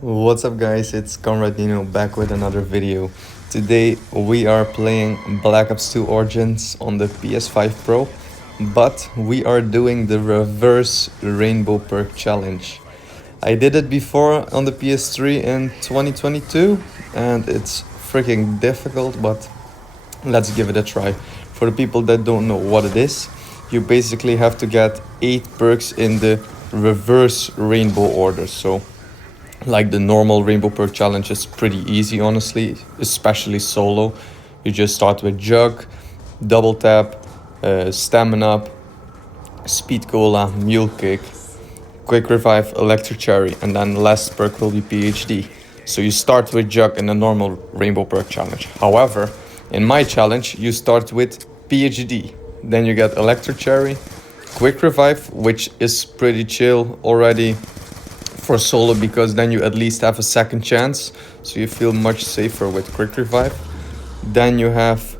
What's up guys, it's Conrad Nino back with another video. Today we are playing Black Ops 2 Origins on the PS5 Pro, but we are doing the reverse rainbow perk challenge. I did it before on the PS3 in 2022 and it's freaking difficult, but let's give it a try. For the people that don't know what it is, you basically have to get 8 perks in the reverse rainbow order. So like the normal rainbow perk challenge is pretty easy, honestly, especially solo. You just start with jug, double tap, stamina up, speed cola, mule kick, quick revive, electric cherry, and then the last perk will be PhD. So you start with jug in a normal rainbow perk challenge. However, in my challenge you start with PhD, then you get electric cherry, quick revive, which is pretty chill already for solo because then you at least have a second chance, so you feel much safer with quick revive. Then you have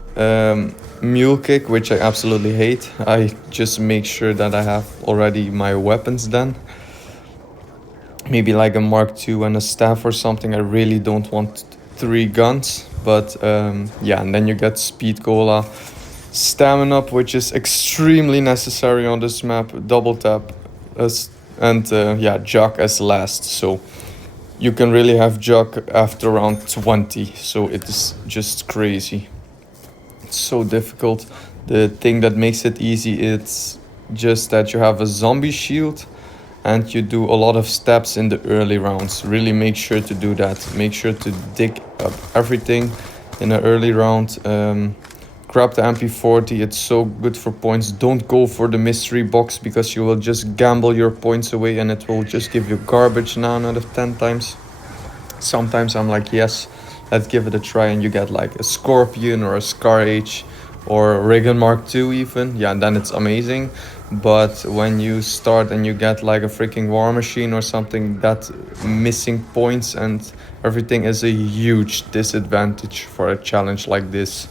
mule kick, which I absolutely hate. I just make sure that I have already my weapons done, maybe like a Mark II and a staff or something. I really don't want 3 guns, but yeah. And then you get speed cola, stamina up, which is extremely necessary on this map, double tap, and yeah, jug as last. So you can really have jug after around 20, so it is just crazy. It's so difficult. The thing that makes it easy, it's just that you have a zombie shield and you do a lot of steps in the early rounds. Really make sure to do that. Make sure to dig up everything in an early round. Grab the MP40, it's so good for points. Don't go for the mystery box because you will just gamble your points away and it will just give you garbage 9 out of 10 times. Sometimes I'm like, yes, let's give it a try, and you get like a Scorpion or a Scar H or a Reagan Mark II even. Yeah, then it's amazing. But when you start and you get like a freaking war machine or something, that missing points and everything is a huge disadvantage for a challenge like this.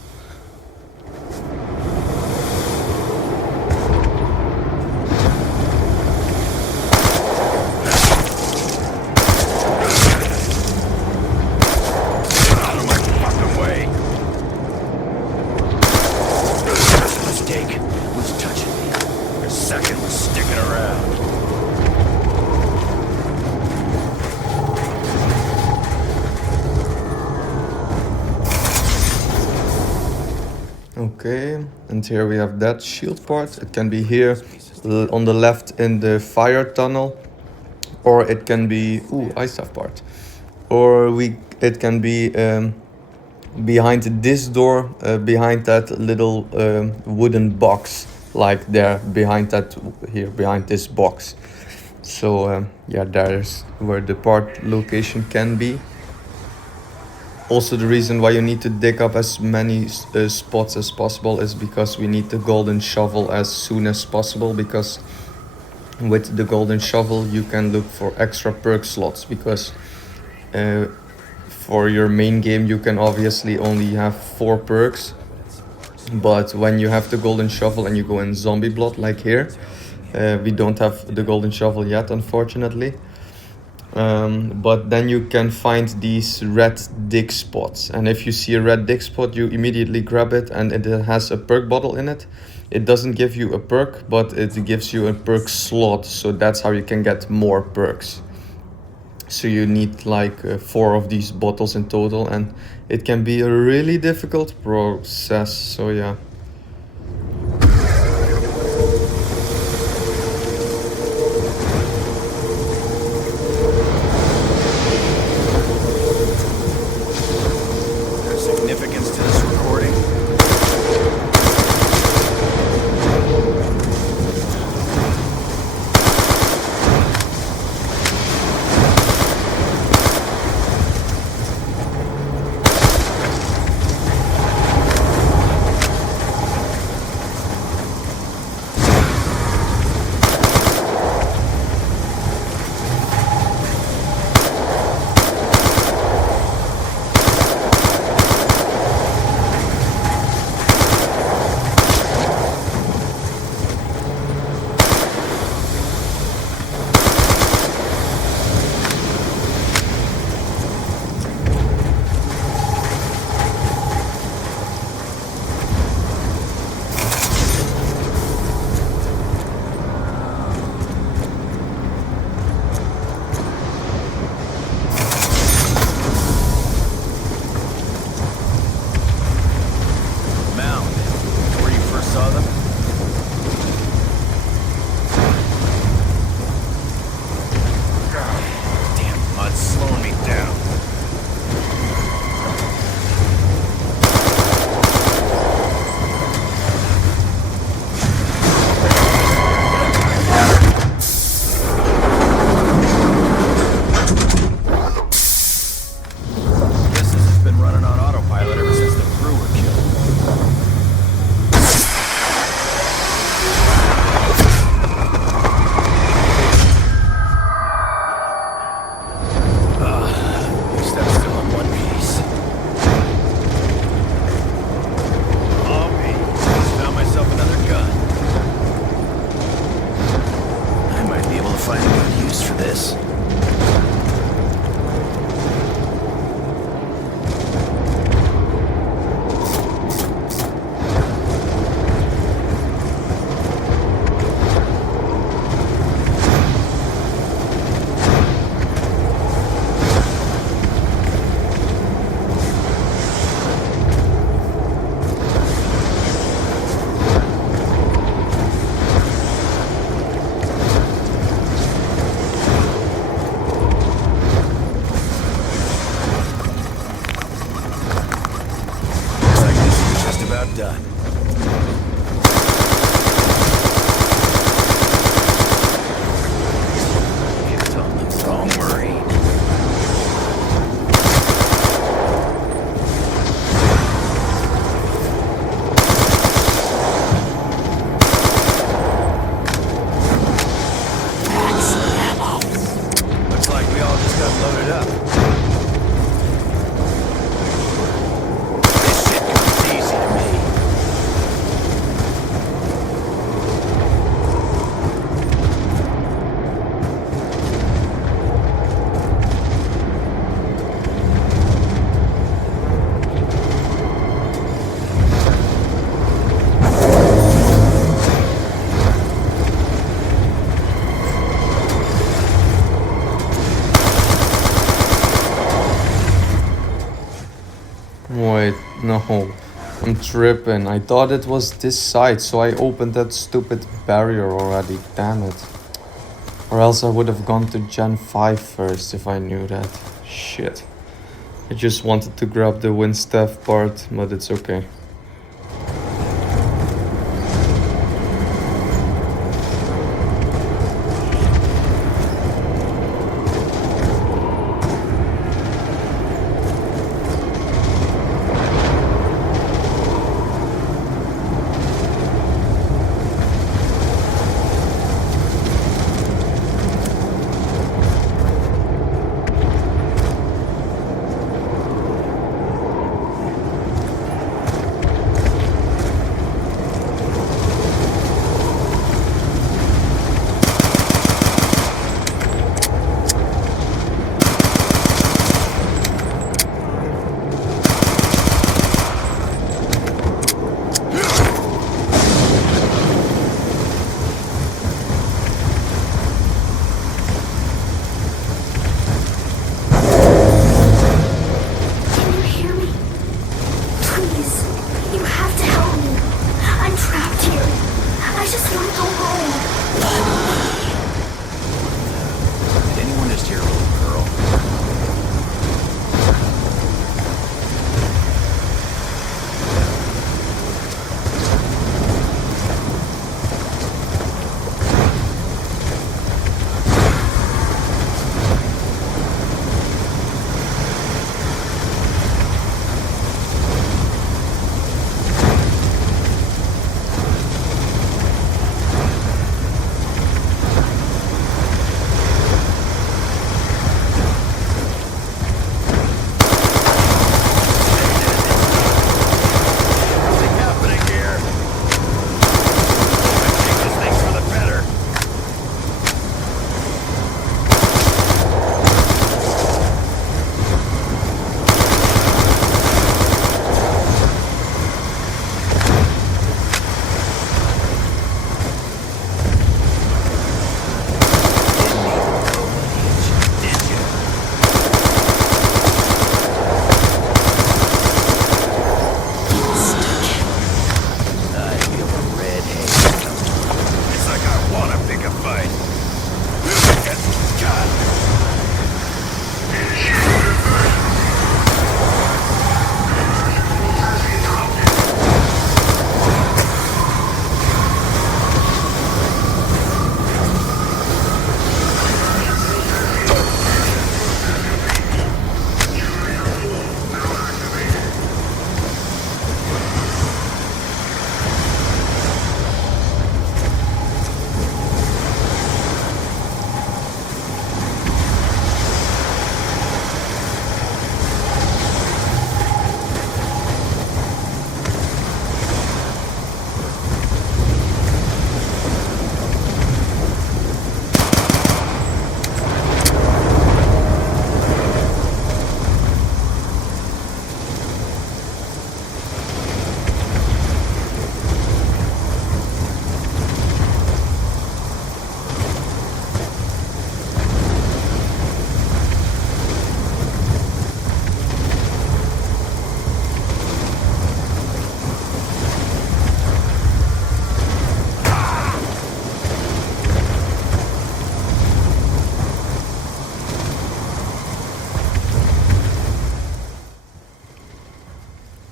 Okay, and here we have that shield part. It can be here on the left in the fire tunnel, or it can be ice staff part, or it can be behind this door, behind that little wooden box, like there behind that here behind this box. So yeah, there's where the part location can be. Also, the reason why you need to dig up as many spots as possible is because we need the golden shovel as soon as possible, because with the golden shovel you can look for extra perk slots, because for your main game you can obviously only have 4 perks, but when you have the golden shovel and you go in zombie blood like here, we don't have the golden shovel yet, unfortunately. But then you can find these red dig spots, and if you see a red dig spot you immediately grab it, and it has a perk bottle in it. It doesn't give you a perk, but it gives you a perk slot, so that's how you can get more perks. So you need like 4 of these bottles in total, and it can be a really difficult process, so yeah. Wait, no. I'm tripping. I thought it was this side, so I opened that stupid barrier already. Damn it. Or else I would have gone to Gen 5 first if I knew that. Shit. I just wanted to grab the wind staff part, but it's okay.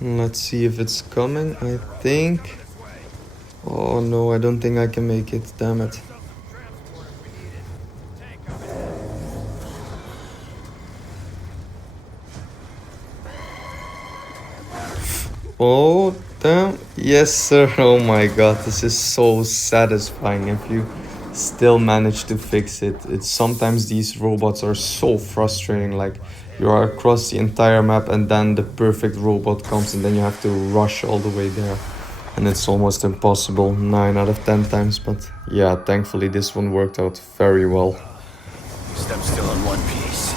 Let's see if it's coming. I think... Oh no, I don't think I can make it. Damn it. Oh, damn. Yes, sir. Oh my god, this is so satisfying if you still manage to fix it. It's sometimes these robots are so frustrating, like you are across the entire map and then the perfect robot comes and then you have to rush all the way there. And it's almost impossible 9 out of 10 times, but yeah, thankfully this one worked out very well. I'm still in one piece.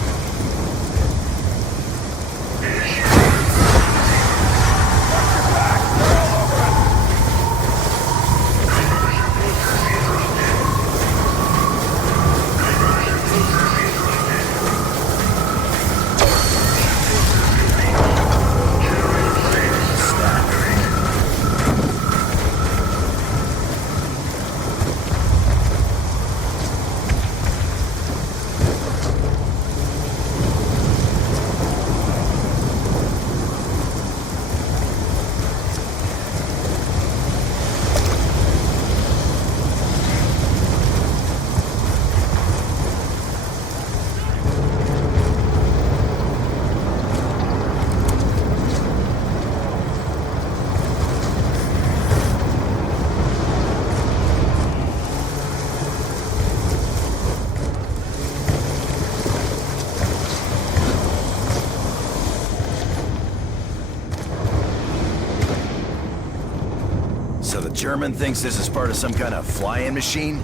German thinks this is part of some kind of flying machine?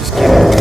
Just keep it.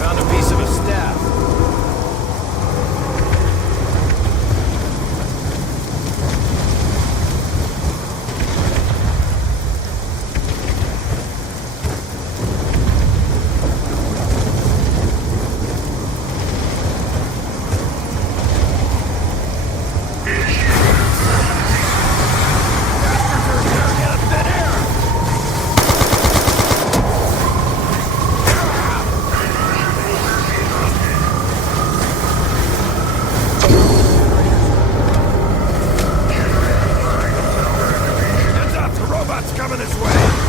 Found a piece of a staff. Heads up, the robot's coming this way.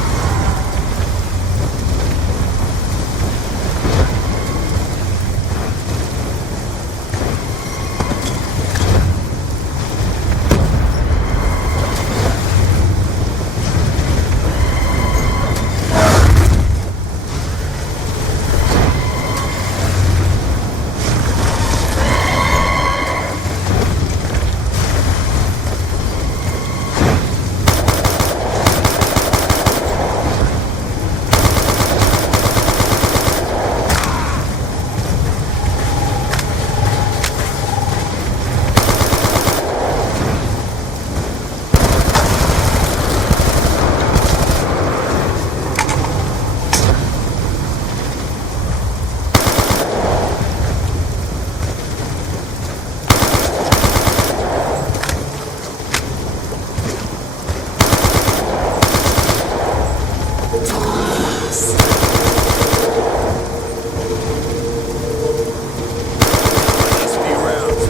Last few rounds.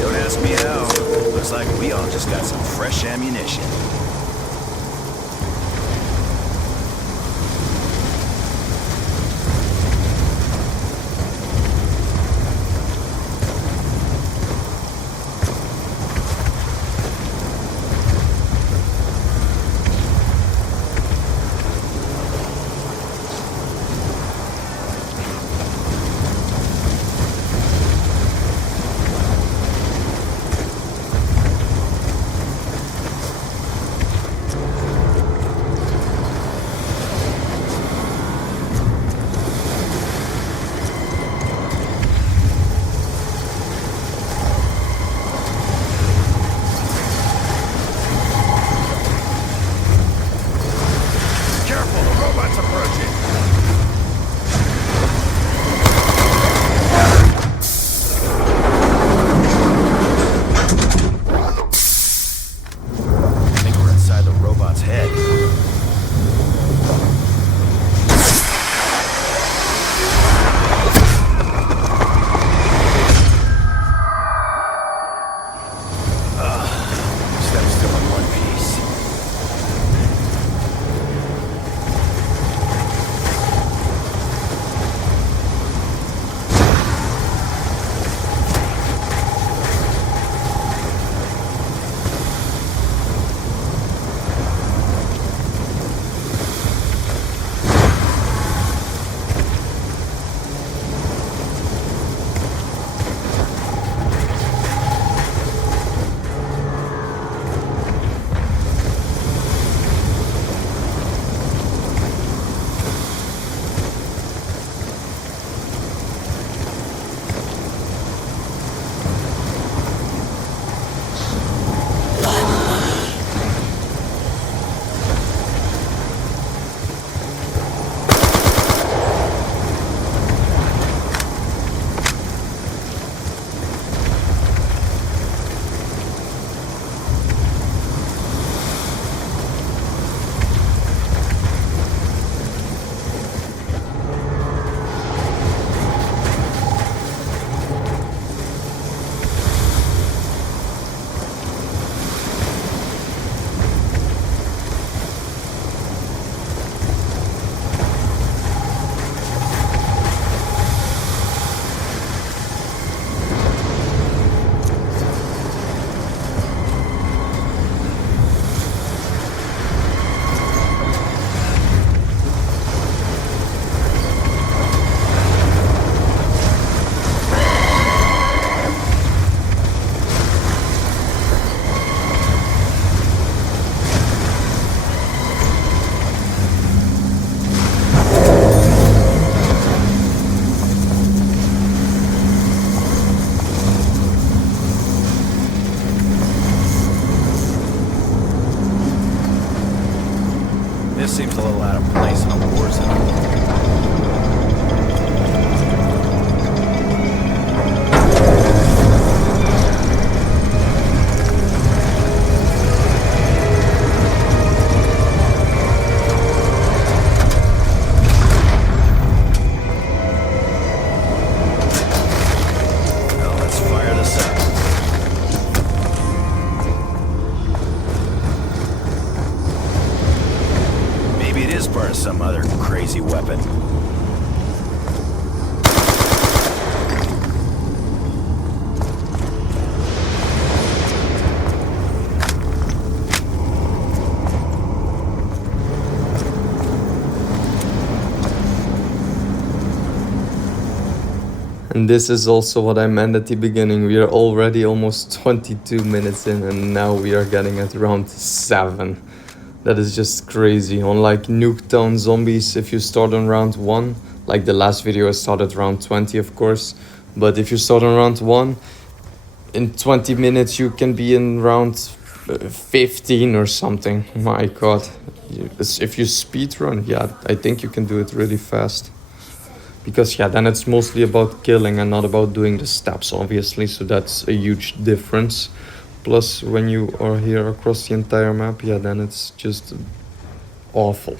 Don't ask me how. Looks like we all just got some fresh ammunition. This seems a little out of place in a war zone. Well, let's fire this up. Maybe it is part of some other crazy weapon. And this is also what I meant at the beginning. We are already almost 22 minutes in, and now we are getting at round 7. That is just crazy. Unlike Nuketown Zombies, if you start on round 1, like the last video I started round 20 of course, but if you start on round 1, in 20 minutes you can be in round 15 or something. My god. If you speedrun, yeah, I think you can do it really fast. Because yeah, then it's mostly about killing and not about doing the steps, obviously, so that's a huge difference. Plus, when you are here across the entire map, yeah, then it's just awful.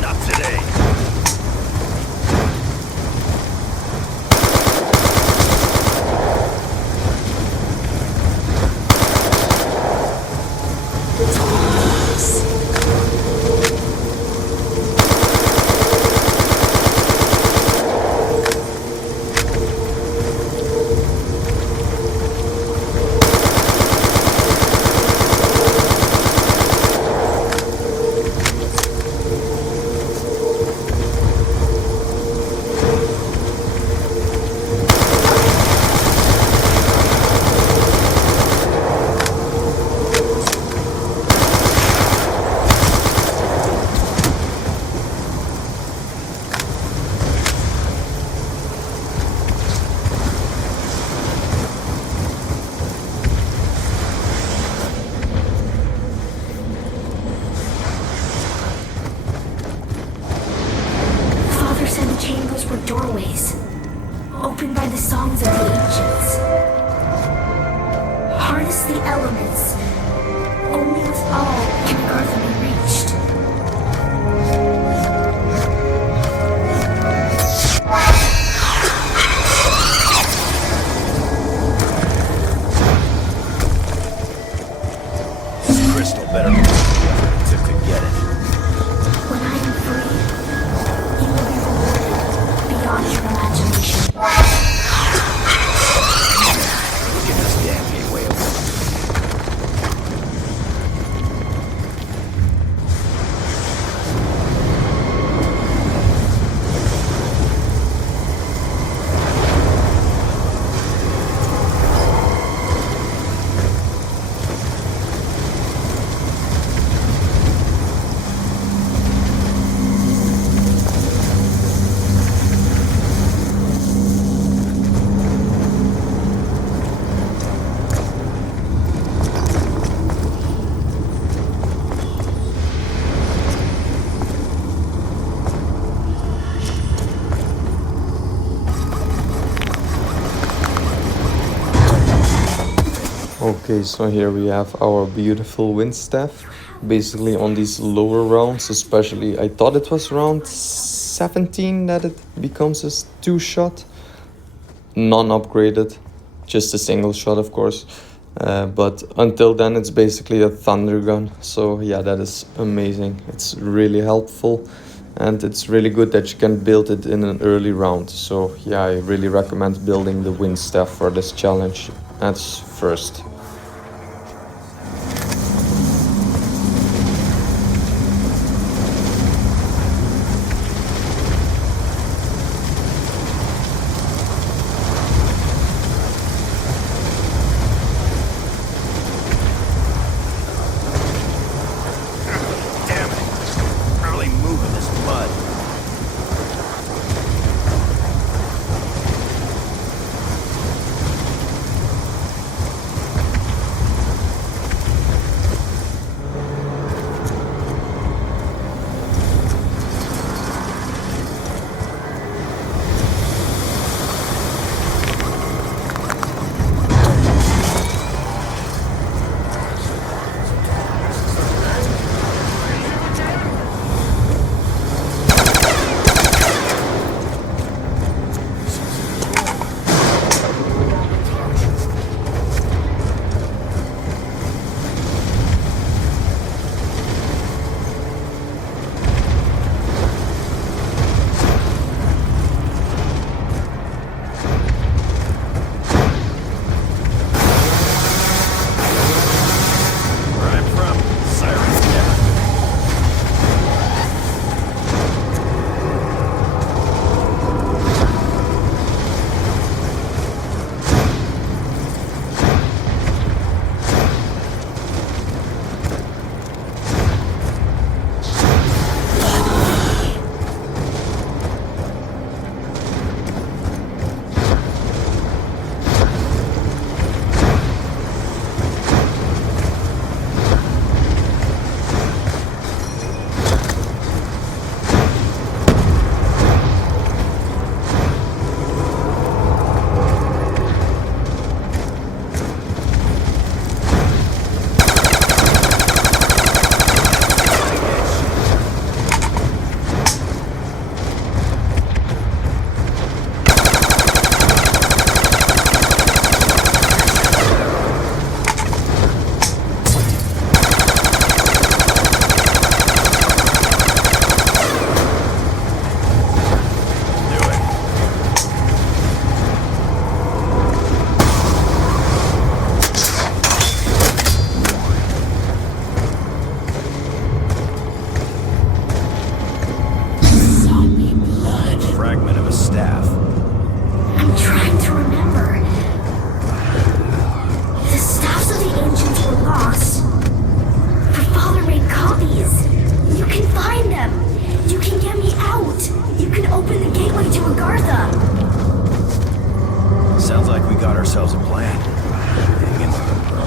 Not today. Father said the chambers were doorways, opened by the songs of the ancients. Harness the elements. Only with all can Earth be reached. This crystal better be worth the effort it took to get it. When I am free, you will be rewarded beyond your imagination. Get this damn gateway open. Okay, so here we have our beautiful wind staff. Basically on these lower rounds, especially, I thought it was round 17 that it becomes a 2-shot. Non-upgraded, just a single shot of course. But until then it's basically a thunder gun. So yeah, that is amazing. It's really helpful. And it's really good that you can build it in an early round. So yeah, I really recommend building the wind staff for this challenge as first. Martha! Sounds like we got ourselves a plan. Hang in there, bro.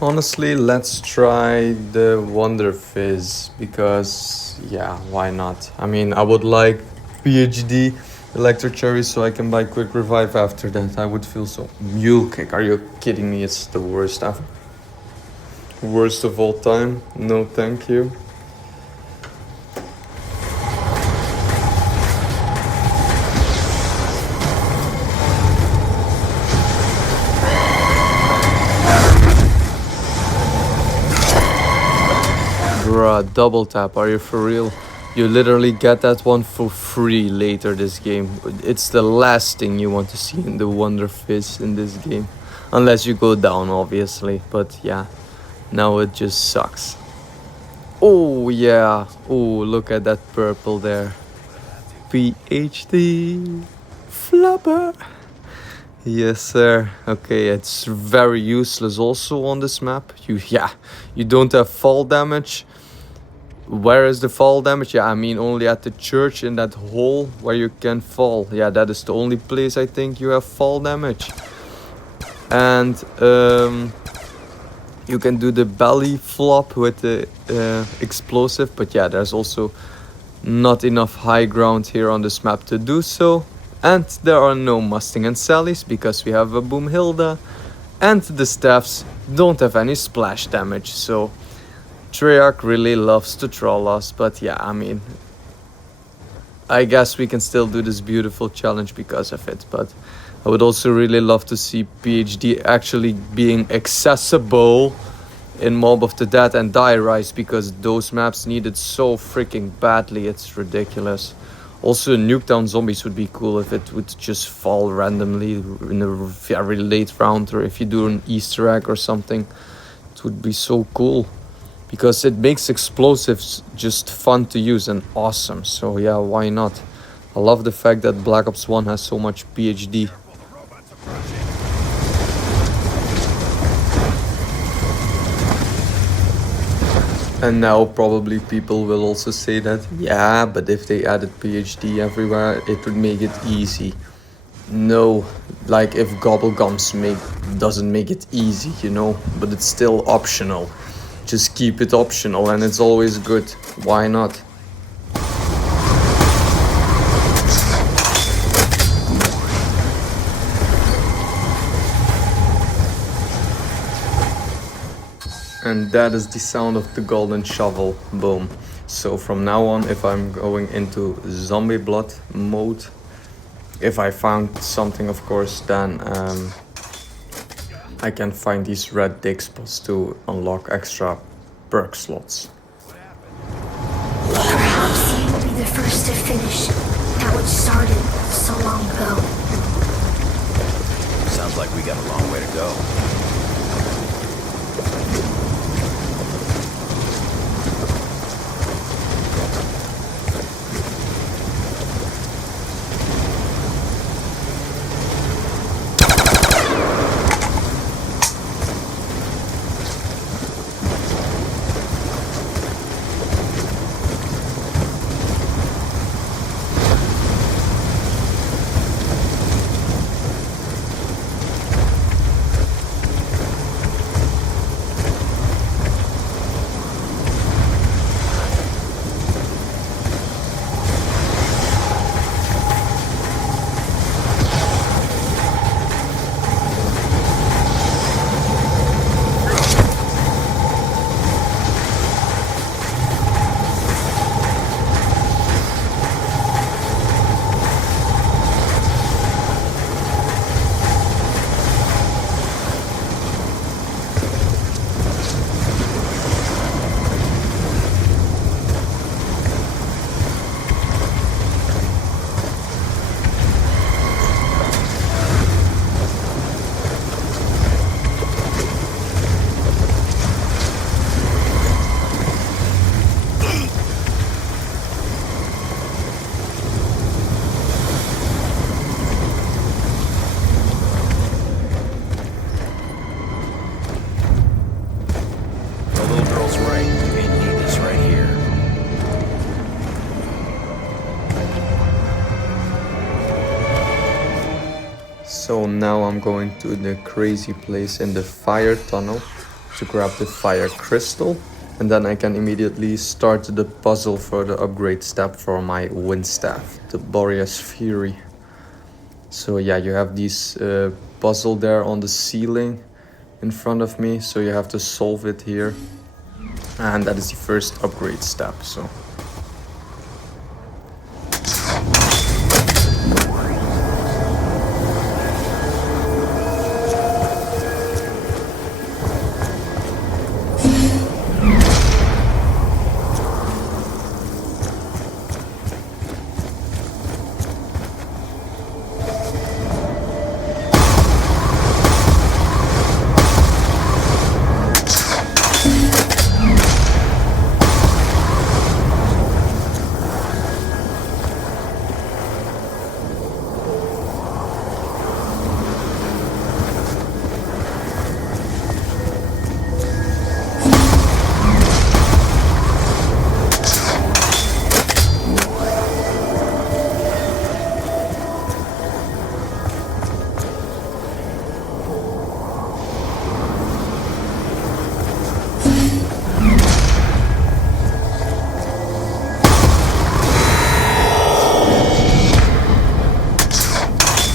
Honestly, let's try the Wonder Fizz because, yeah, why not? I mean, I would like PhD Electro Cherry so I can buy Quick Revive after that. I would feel so. Mule Kick, are you kidding me? It's the worst ever. Worst of all time. No, thank you. Bruh, double tap, are you for real? You literally get that one for free later this game. It's the last thing you want to see in the Wonder Fizz in this game. Unless you go down, obviously. But yeah, now it just sucks. Oh yeah, oh look at that purple there. PhD Flubber. Yes, sir. Okay, it's very useless also on this map. You don't have fall damage. Where is the fall damage? Yeah, I mean only at the church in that hole where you can fall. Yeah, that is the only place I think you have fall damage. And you can do the belly flop with the explosive. But yeah, there's also not enough high ground here on this map to do so. And there are no Mustang and Sallys because we have a Boomhilda. And the staffs don't have any splash damage, so Treyarch really loves to troll us. But yeah, I mean, I guess we can still do this beautiful challenge because of it. But I would also really love to see PhD actually being accessible in Mob of the Dead and Die Rise, because those maps need it so freaking badly. It's ridiculous. Also, Nuketown Zombies would be cool if it would just fall randomly in a very late round, or if you do an Easter egg or something. It would be so cool, because it makes explosives just fun to use and awesome. So yeah, why not? I love the fact that Black Ops 1 has so much PhD. And now probably people will also say that, yeah, but if they added PhD everywhere, it would make it easy. No, like if Gobblegums doesn't make it easy, you know, but it's still optional. Just keep it optional and it's always good. Why not? And that is the sound of the golden shovel. Boom. So from now on, if I'm going into zombie blood mode, if I found something, of course, then I can find these red dig spots to unlock extra perk slots. Perhaps you will be the first to finish that which started so long ago. Sounds like So now I'm going to the crazy place in the fire tunnel to grab the fire crystal, and then I can immediately start the puzzle for the upgrade step for my wind staff, the Boreas Fury. So yeah, you have these puzzle there on the ceiling in front of me, so you have to solve it here, and that is the first upgrade step. So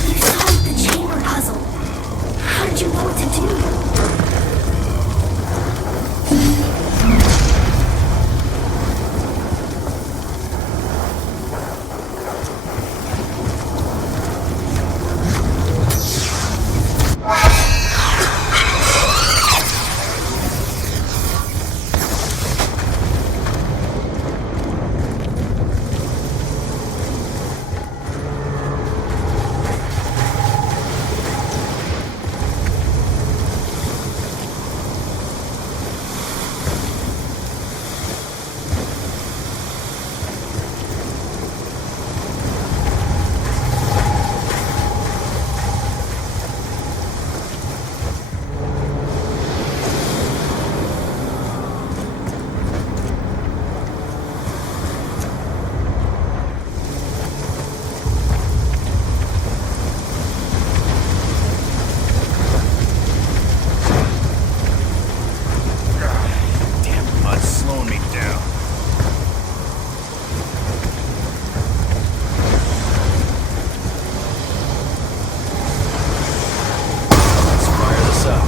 You solved the chamber puzzle. How did you know what to do? Damn mud's slowing me down. Let's fire this up.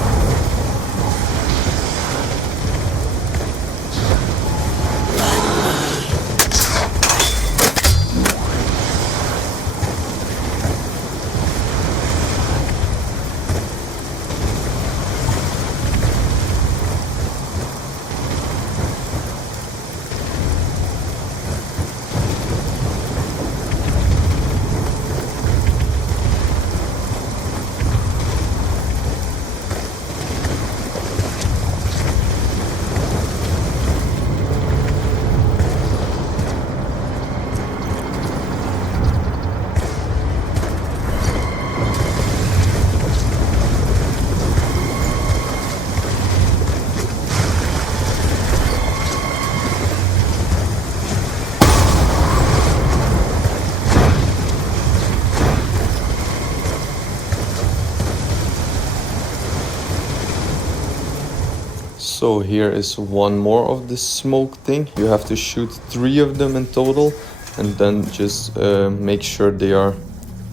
So here is one more of the smoke thing. You have to shoot 3 of them in total, and then just make sure they are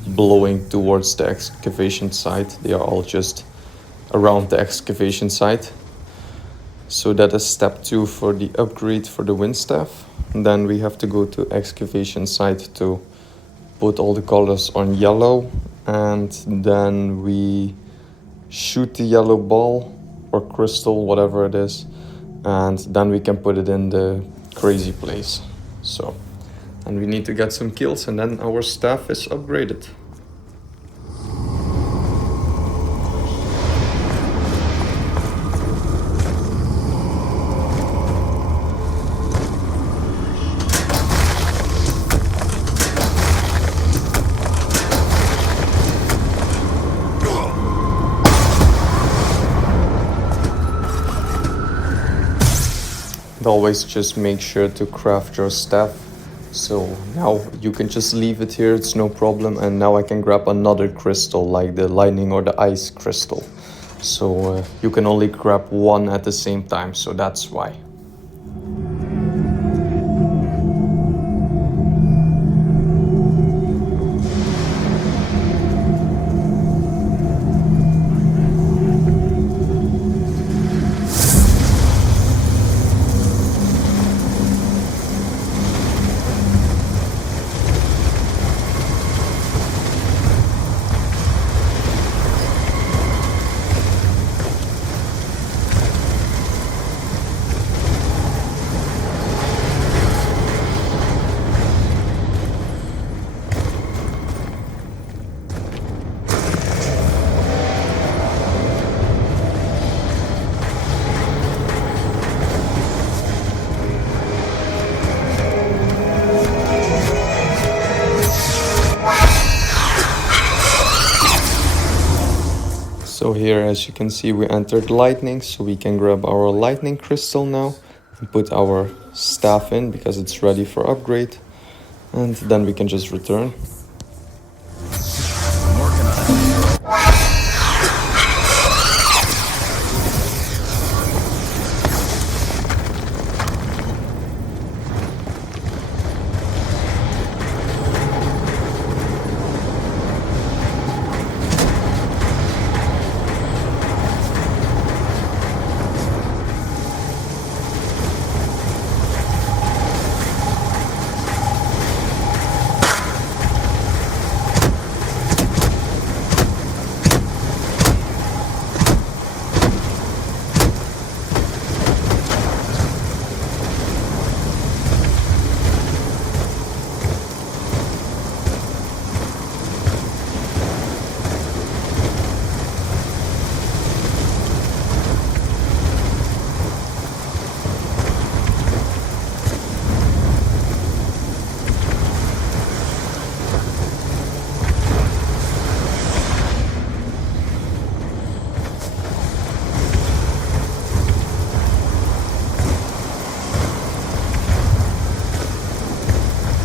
blowing towards the excavation site. They are all just around the excavation site. So that is step 2 for the upgrade for the wind staff. And then we have to go to excavation site to put all the colors on yellow, and then we shoot the yellow ball or crystal, whatever it is, and then we can put it in the crazy place. So, and we need to get some kills, and then our staff is upgraded. And always just make sure to craft your staff So now you can just leave it here, it's no problem. And now I can grab another crystal, like the lightning or the ice crystal. So you can only grab one at the same time, so that's why. So here, as you can see, we entered lightning, so we can grab our lightning crystal now and put our staff in because it's ready for upgrade, and then we can just return. I'm working on it.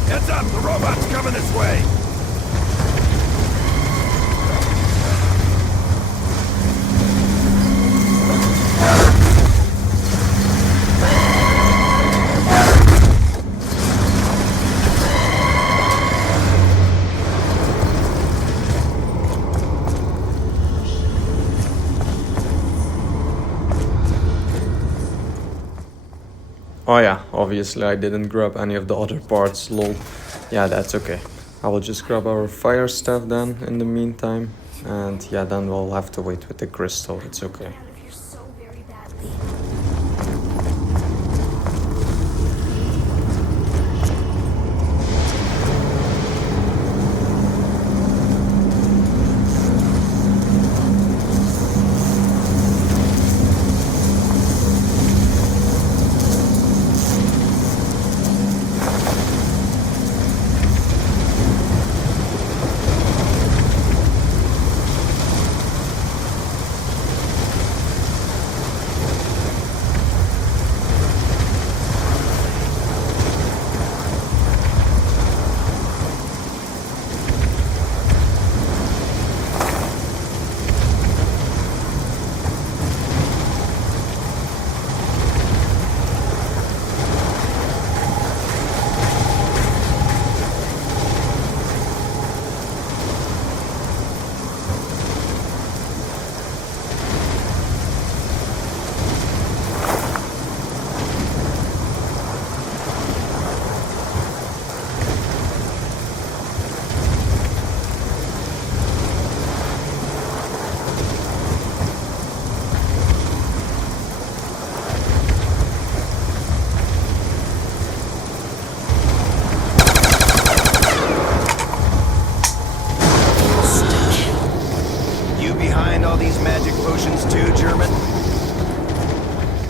Heads up, the robot's coming this way. Oh yeah, obviously I didn't grab any of the other parts, lol. Yeah, that's okay. I will just grab our fire staff then in the meantime. And yeah, then we'll have to wait with the crystal, it's okay. Out of here so very badly.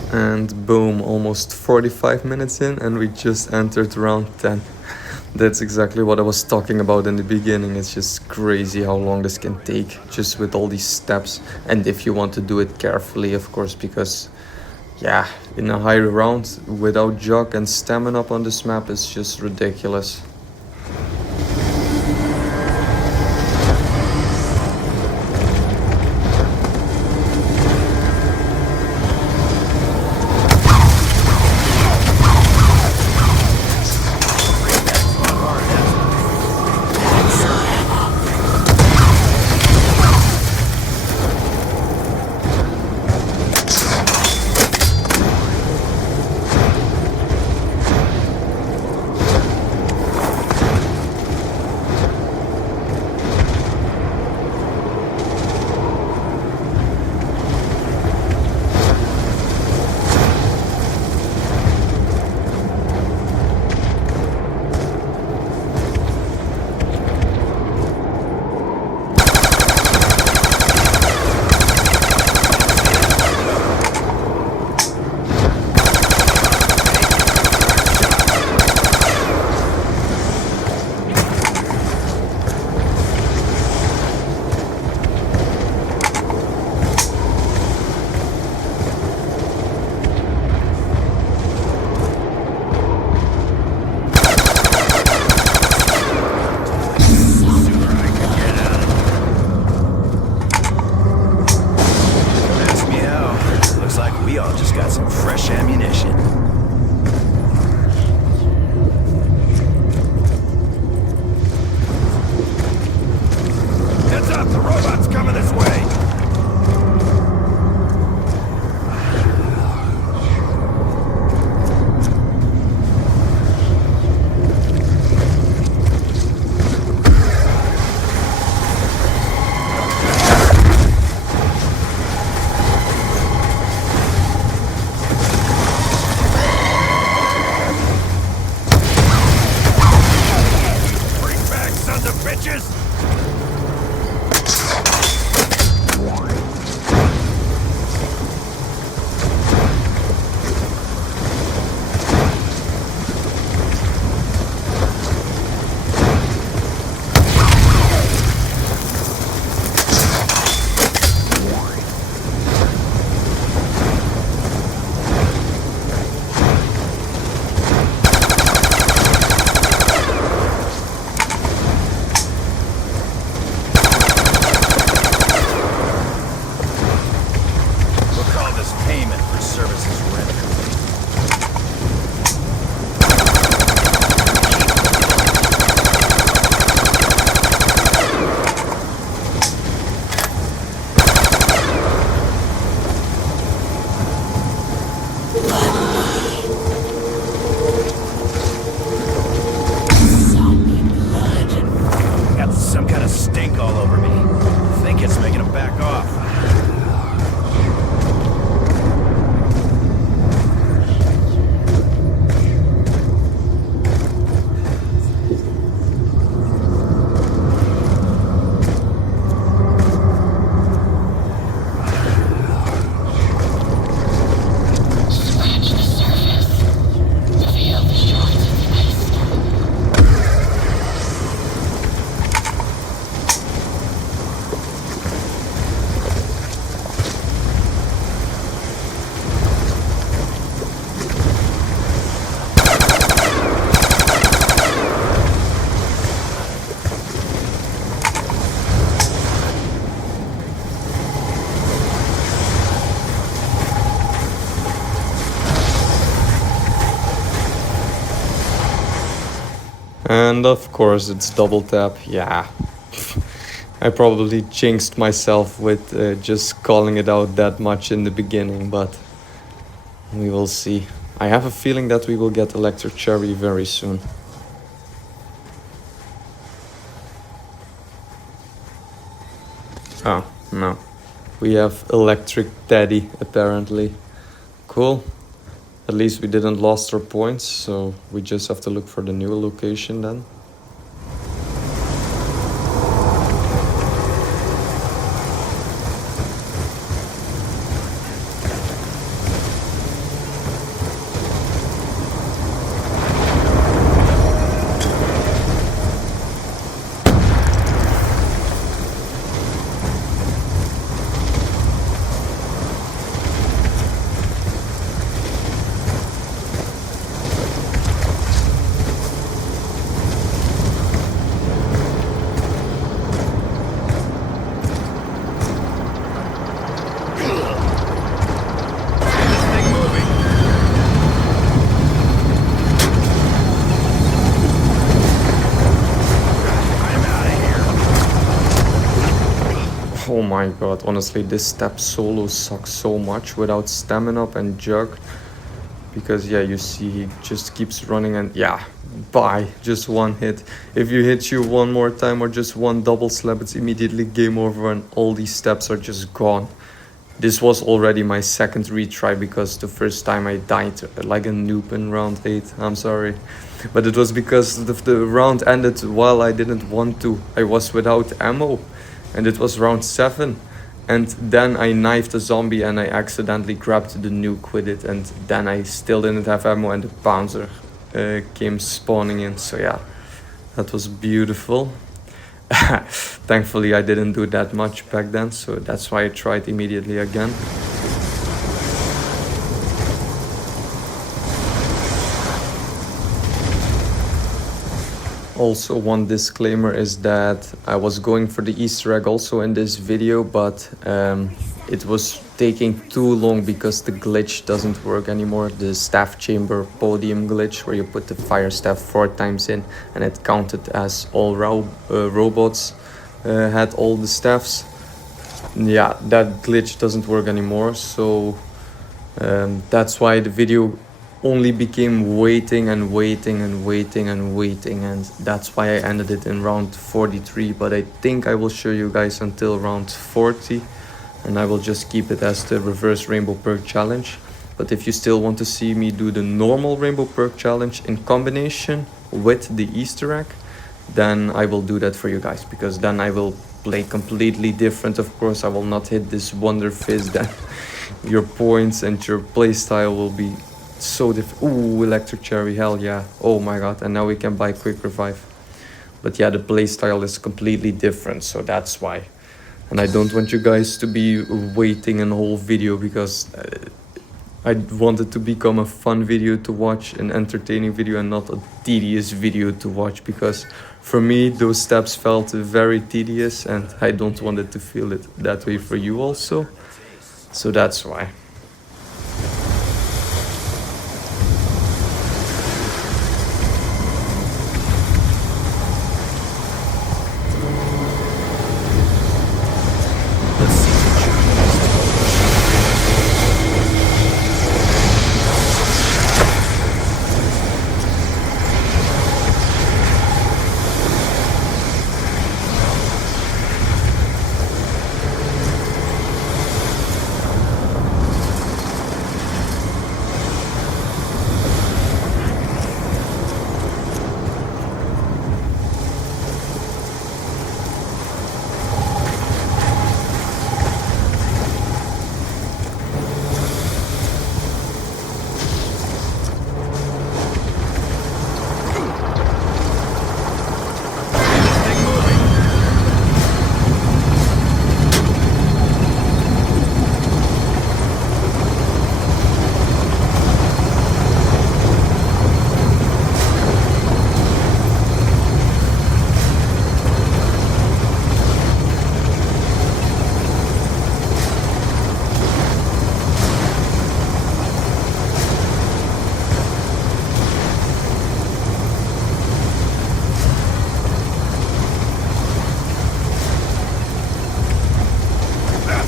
And boom, almost 45 minutes in and we just entered round 10. That's exactly what I was talking about in the beginning. It's just crazy how long this can take just with all these steps. And if you want to do it carefully, of course, because Yeah, in a high round without jug and stamina up on this map is just ridiculous. And of course it's double tap, yeah. I probably jinxed myself with just calling it out that much in the beginning, but we will see. I have a feeling that we will get electric cherry very soon. Oh, no. We have electric daddy, apparently. Cool. At least we didn't lost our points, so we just have to look for the new location then. Oh my god, honestly, this step solo sucks so much without stamina up and jug. Because yeah, you see he just keeps running and yeah, bye, just one hit. If you hit you one more time or just one double slap, it's immediately game over and all these steps are just gone. This was already my second retry because the first time I died like a noob in round 8. I'm sorry. But it was because the round ended while I didn't want to. I was without ammo and it was round 7. And then I knifed a zombie and I accidentally grabbed the nuke with it. And then I still didn't have ammo and the bouncer came spawning in. So yeah, that was beautiful. Thankfully I didn't do that much back then, so that's why I tried immediately again. Also, one disclaimer is that I was going for the Easter egg also in this video, but it was taking too long because the glitch doesn't work anymore. The staff chamber podium glitch where you put the fire staff 4 times in and it counted as all robots had all the staffs. Yeah, that glitch doesn't work anymore, so that's why the video only became waiting and waiting and waiting and waiting, and that's why I ended it in round 43. But I think I will show you guys until round 40 and I will just keep it as the reverse rainbow perk challenge. But if you still want to see me do the normal rainbow perk challenge in combination with the Easter egg, then I will do that for you guys, because then I will play completely different. Of course, I will not hit this wonder fizz, then your points and your playstyle will be so different. Ooh, electric cherry, hell yeah. Oh my god, and now we can buy quick revive. But yeah, the playstyle is completely different, so that's why. And I don't want you guys to be waiting a whole video, because I want it to become a fun video to watch, an entertaining video, and not a tedious video to watch, because for me those steps felt very tedious and I don't want it to feel it that way for you also. So that's why.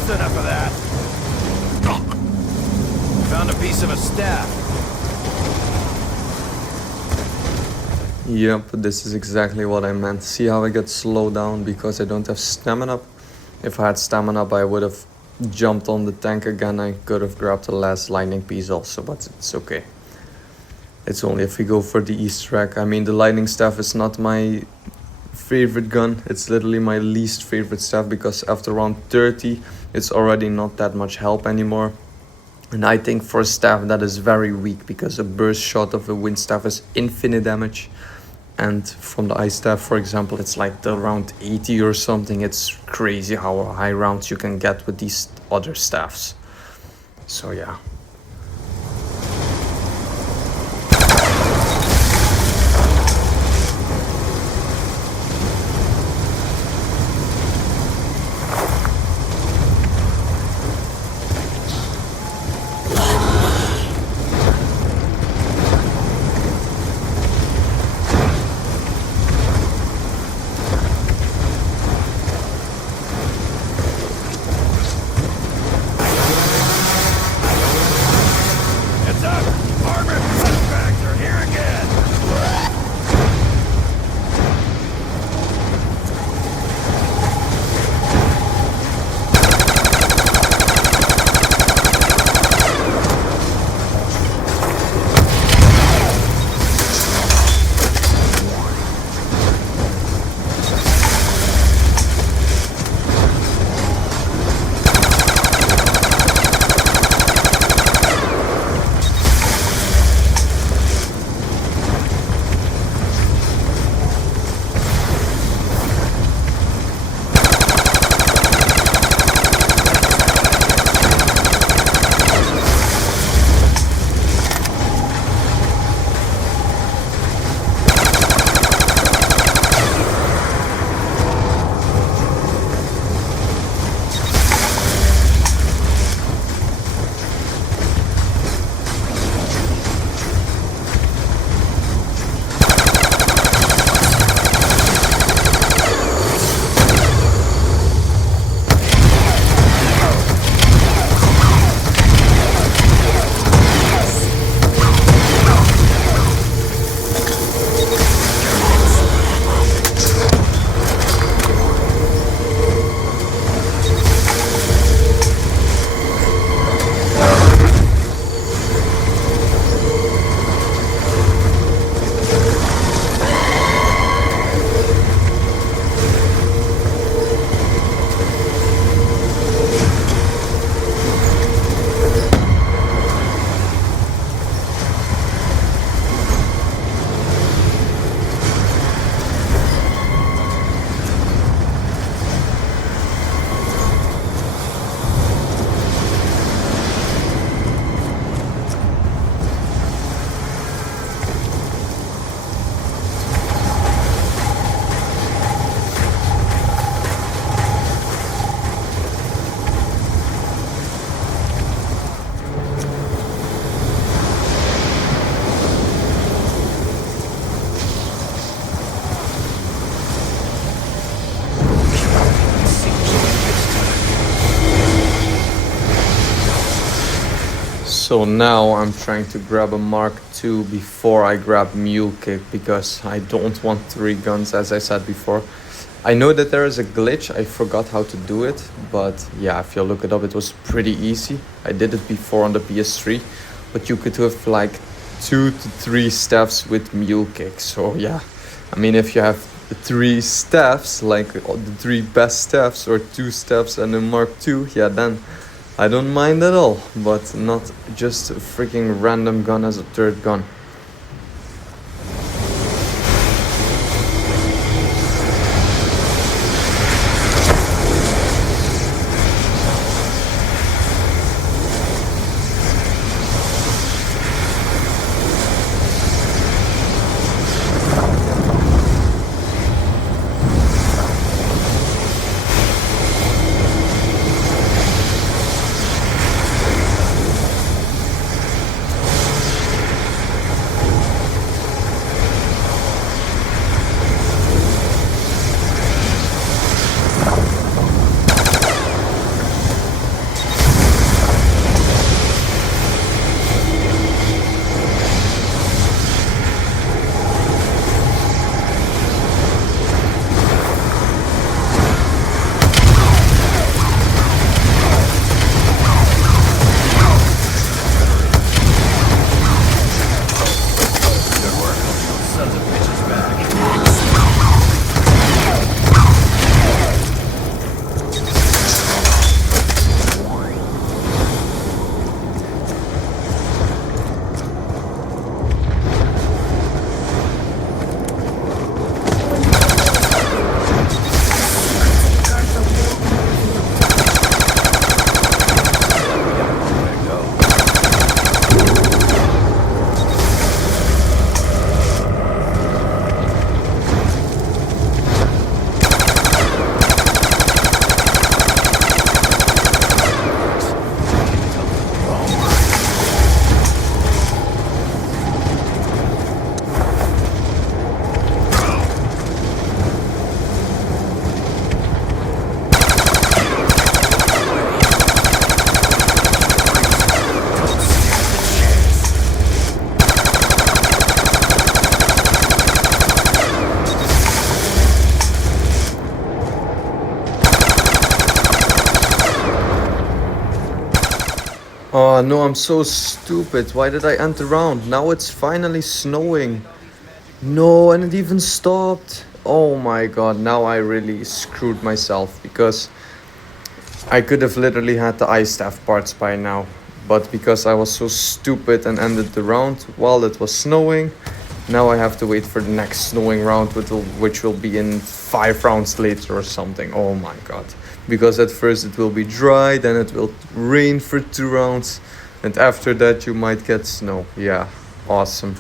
Enough of that. Found a piece of a staff. Yep, this is exactly what I meant. See how I get slowed down because I don't have stamina? If I had stamina, I would have jumped on the tank again. I could have grabbed the last lightning piece also, but it's okay. It's only if we go for the Easter egg. I mean, the lightning staff is not my favorite gun. It's literally my least favorite staff, because after round 30 it's already not that much help anymore. And I think for a staff that is very weak, because a burst shot of a wind staff is infinite damage, and from the ice staff, for example, it's like the round 80 or something. It's crazy how high rounds you can get with these other staffs. So yeah. So now I'm trying to grab a Mark II before I grab Mule Kick because I don't want 3 guns, as I said before. I know that there is a glitch, I forgot how to do it, but yeah, if you look it up, it was pretty easy. I did it before on the PS3, but you could have like 2 to 3 staffs with Mule Kick. So yeah, I mean, if you have 3 staffs, like the 3 best staffs, or 2 staffs and a Mark II, yeah, then I don't mind at all, but not just a freaking random gun as a 3rd gun. Oh no, I'm so stupid. Why did I end the round? Now it's finally snowing. No, and it even stopped. Oh my god, now I really screwed myself because I could have literally had the ice staff parts by now. But because I was so stupid and ended the round while it was snowing, now I have to wait for the next snowing round, which will be in 5 rounds later or something. Oh my god. Because at first it will be dry, then it will rain for 2 rounds, and after that you might get snow. Yeah, awesome.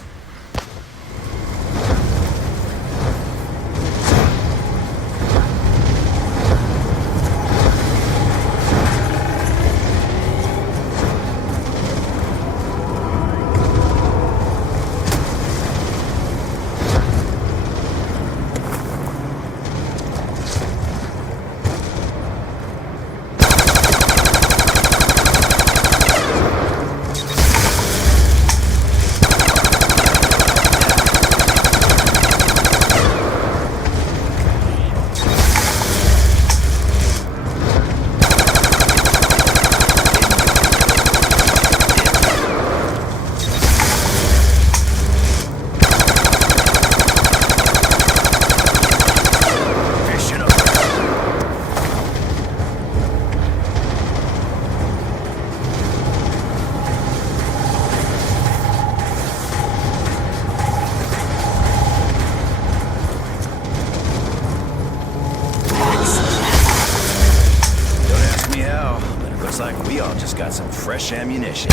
Looks like we all just got some fresh ammunition.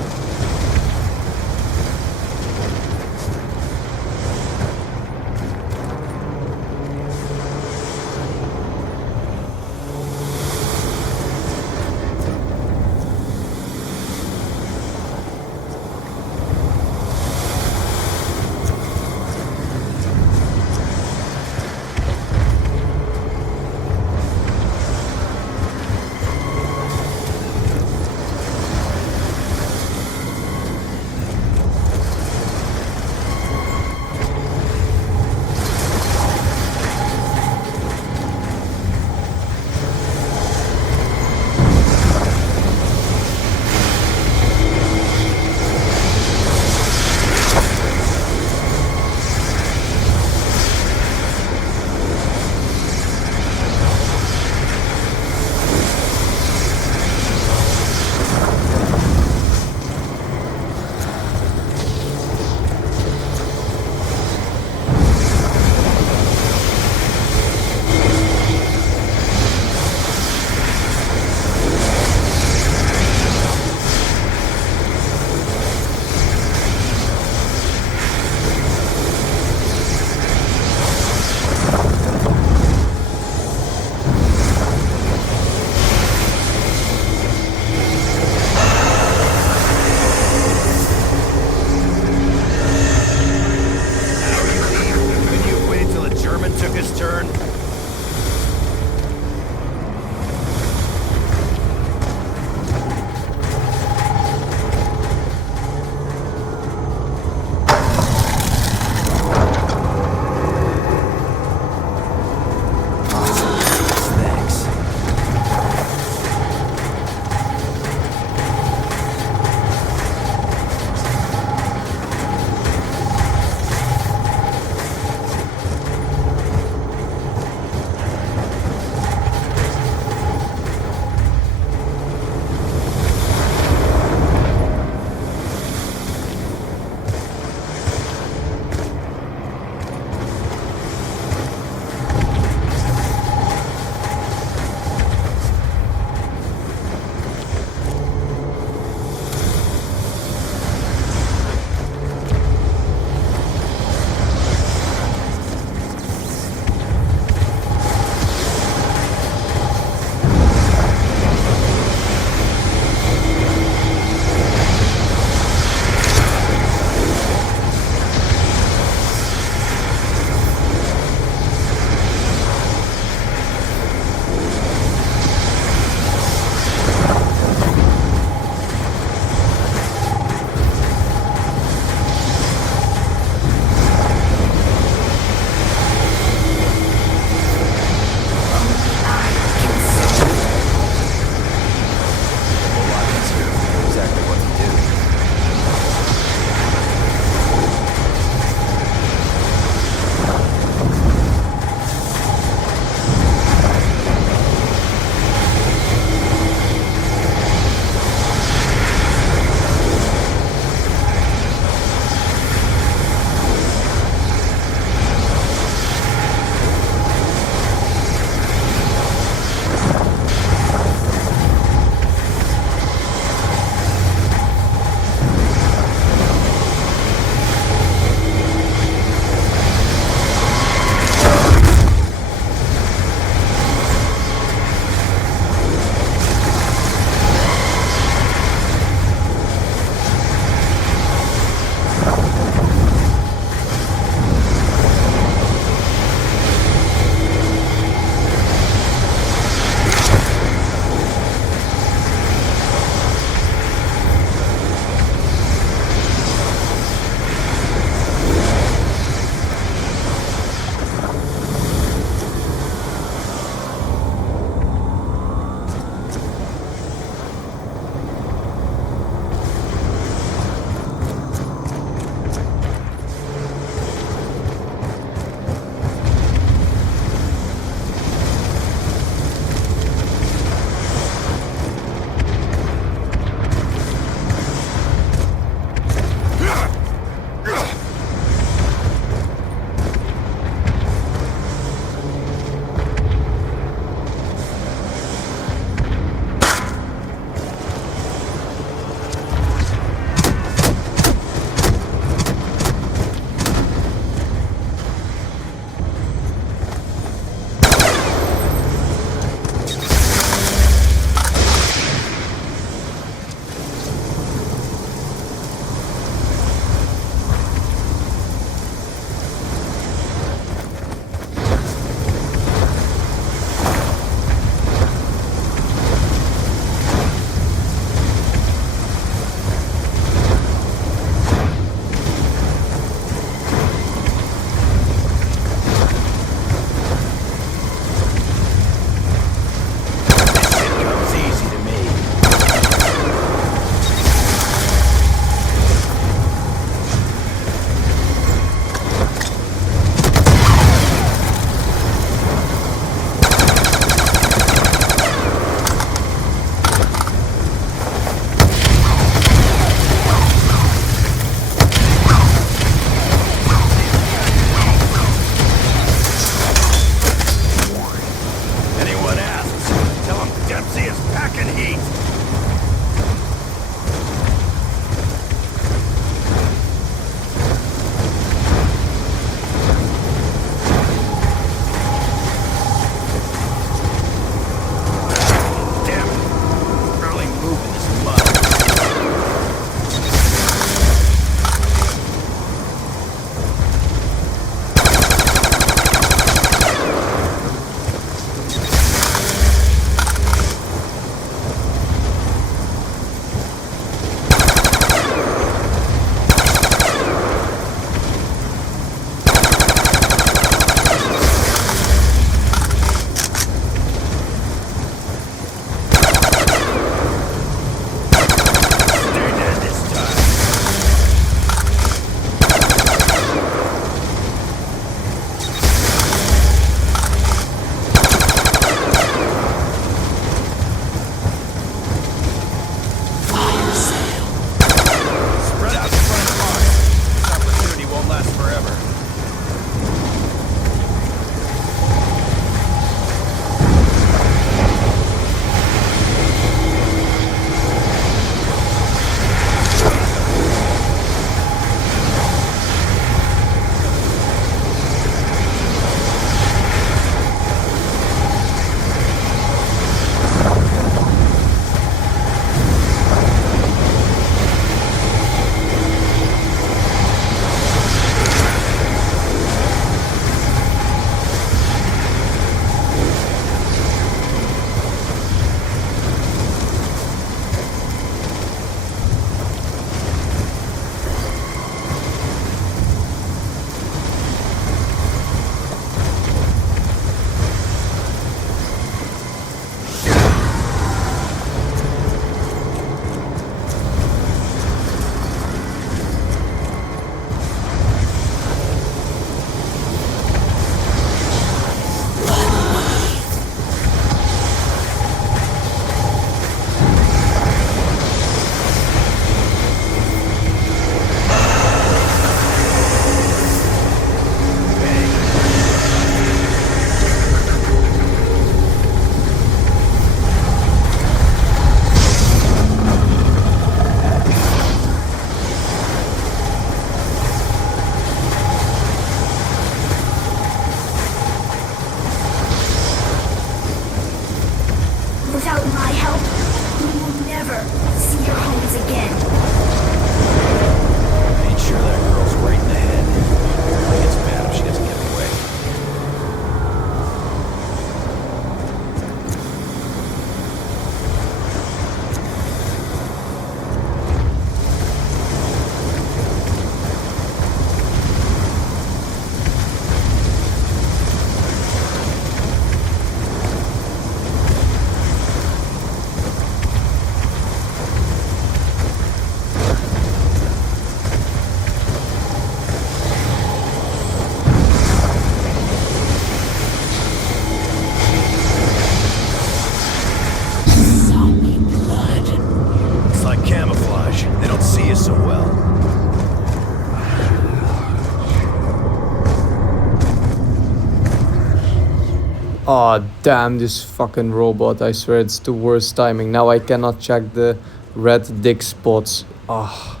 Oh, damn this fucking robot. I swear it's the worst timing. Now I cannot check the red dick spots. Ah.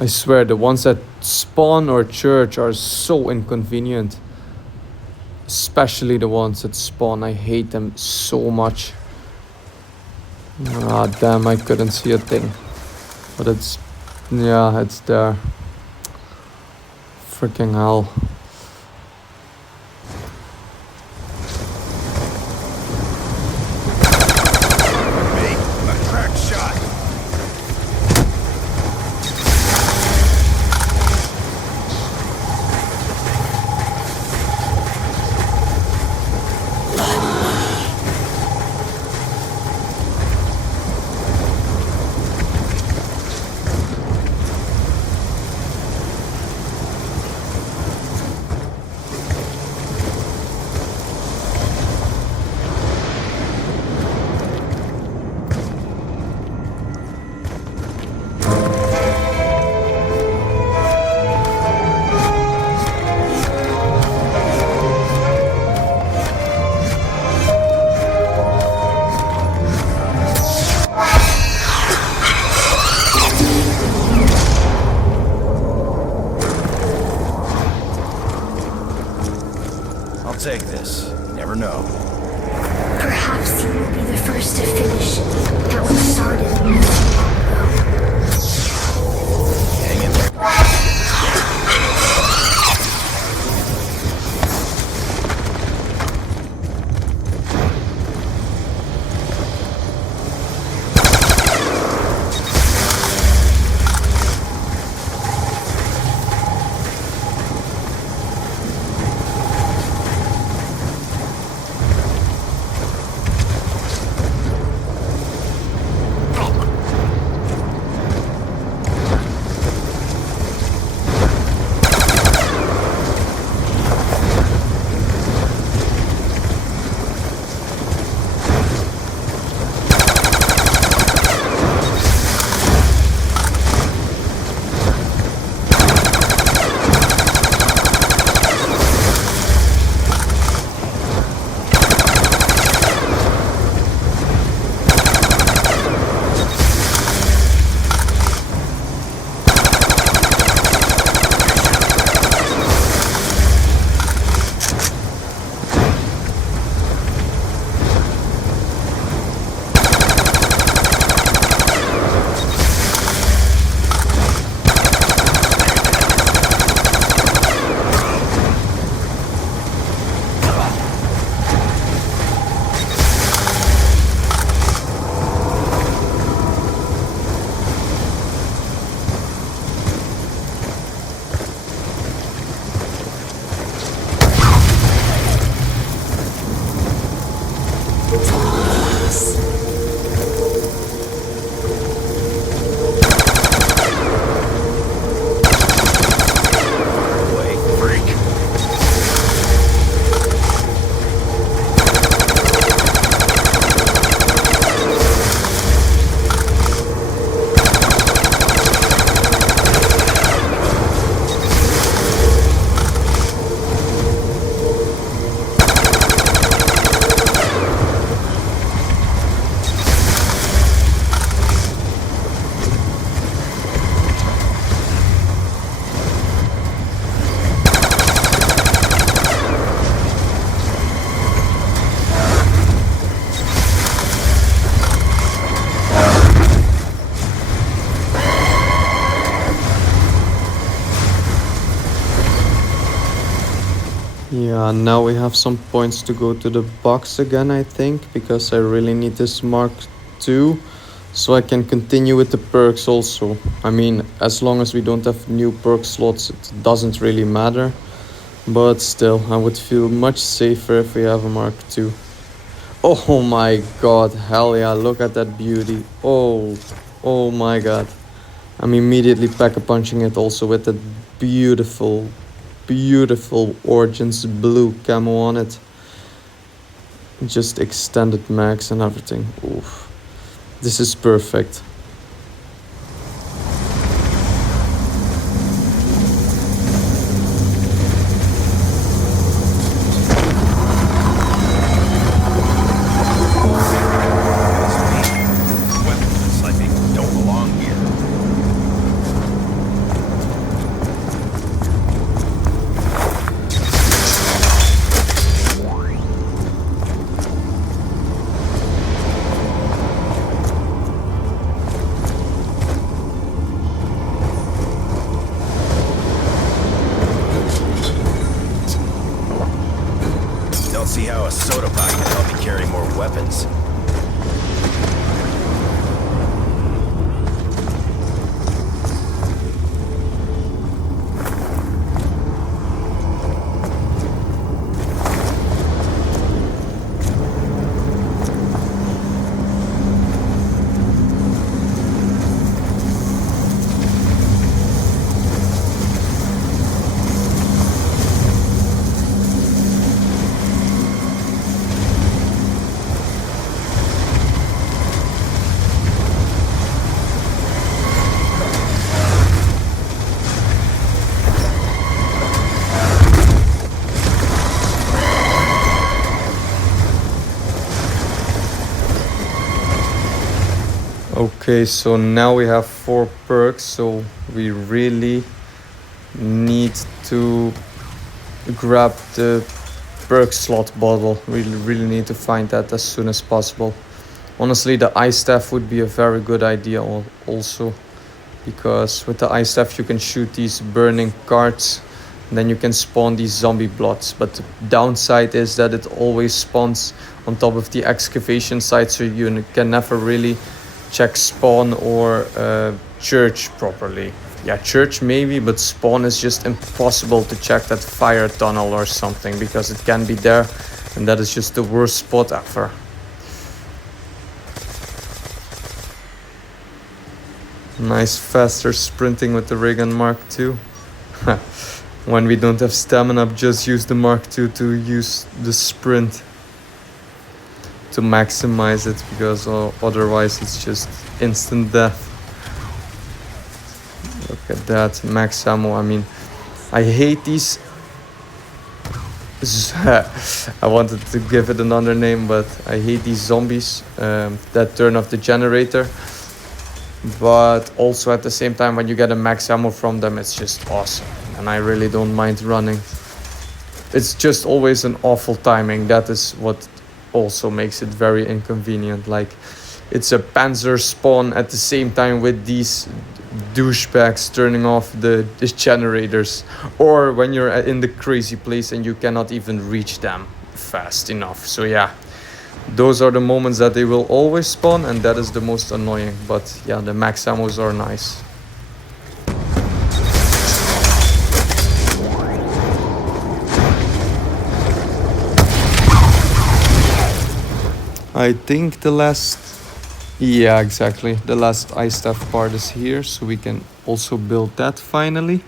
I swear the ones at spawn or church are so inconvenient. Especially the ones at spawn. I hate them so much. Ah, damn, I couldn't see a thing. But it's... yeah, it's there. Freaking hell. Make a crack shot. I'll take this. You never know. Perhaps you will be the first to finish how it started so long ago. Hang in there. Yeah, now we have some points to go to the box again, I think, because I really need this Mark II, so I can continue with the perks also. I mean, as long as we don't have new perk slots, it doesn't really matter. But still, I would feel much safer if we have a Mark II. Oh my god, hell yeah, look at that beauty. Oh my god. I'm immediately pack-a-punching it also with that beautiful Origins blue camo on it. Just extended mags and everything. Oof. This is perfect. see how a soda pop can help me carry more weapons. Okay, so now we have 4 perks, so we really need to grab the perk slot bottle. We really need to find that as soon as possible. Honestly, the ice staff would be a very good idea also, because with the ice staff you can shoot these burning carts, and then you can spawn these zombie bloods. But the downside is that it always spawns on top of the excavation site, so you can never really check spawn or church properly. Yeah, church maybe, but spawn is just impossible to check that fire tunnel or something, because it can be there, and that is just the worst spot ever. Nice faster sprinting with the ray gun Mark II. When we don't have stamina, just use the Mark II to use the sprint to maximize it, because otherwise it's just instant death. Look at that, max ammo. I mean, I hate these. I wanted to give it another name, but I hate these zombies that turn off the generator. But also at the same time, when you get a max ammo from them, it's just awesome, and I really don't mind running. It's just always an awful timing. That is what also makes it very inconvenient. Like, it's a panzer spawn at the same time with these douchebags turning off the generators, or when you're in the crazy place and you cannot even reach them fast enough. So yeah, those are the moments that they will always spawn, and that is the most annoying. But yeah, the max ammos are nice. I think the last, yeah, exactly, the last ice staff part is here, so we can also build that finally.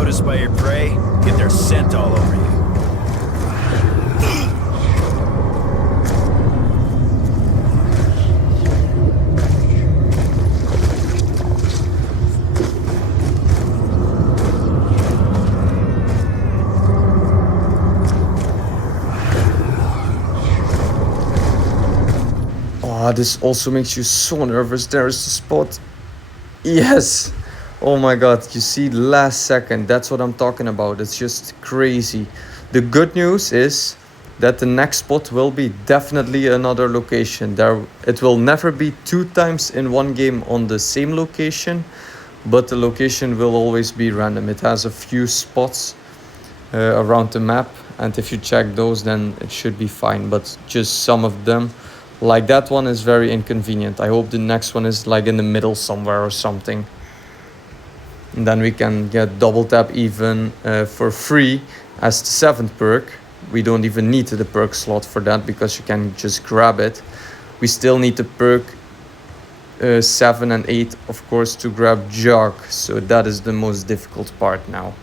noticed by your prey, get their scent all over you. Oh, this also makes you so nervous. There is the spot. Yes. Oh my god, you see last second. That's what I'm talking about. It's just crazy. The good news is that the next spot will be definitely another location. It will never be 2 times in one game on the same location, but the location will always be random. It has a few spots around the map, and if you check those, then it should be fine. But just some of them, like that one, is very inconvenient. I hope the next one is like in the middle somewhere or something. And then we can get double tap even for free as the 7th perk. We don't even need the perk slot for that because you can just grab it. We still need the perk 7 and 8, of course, to grab jog. So that is the most difficult part now.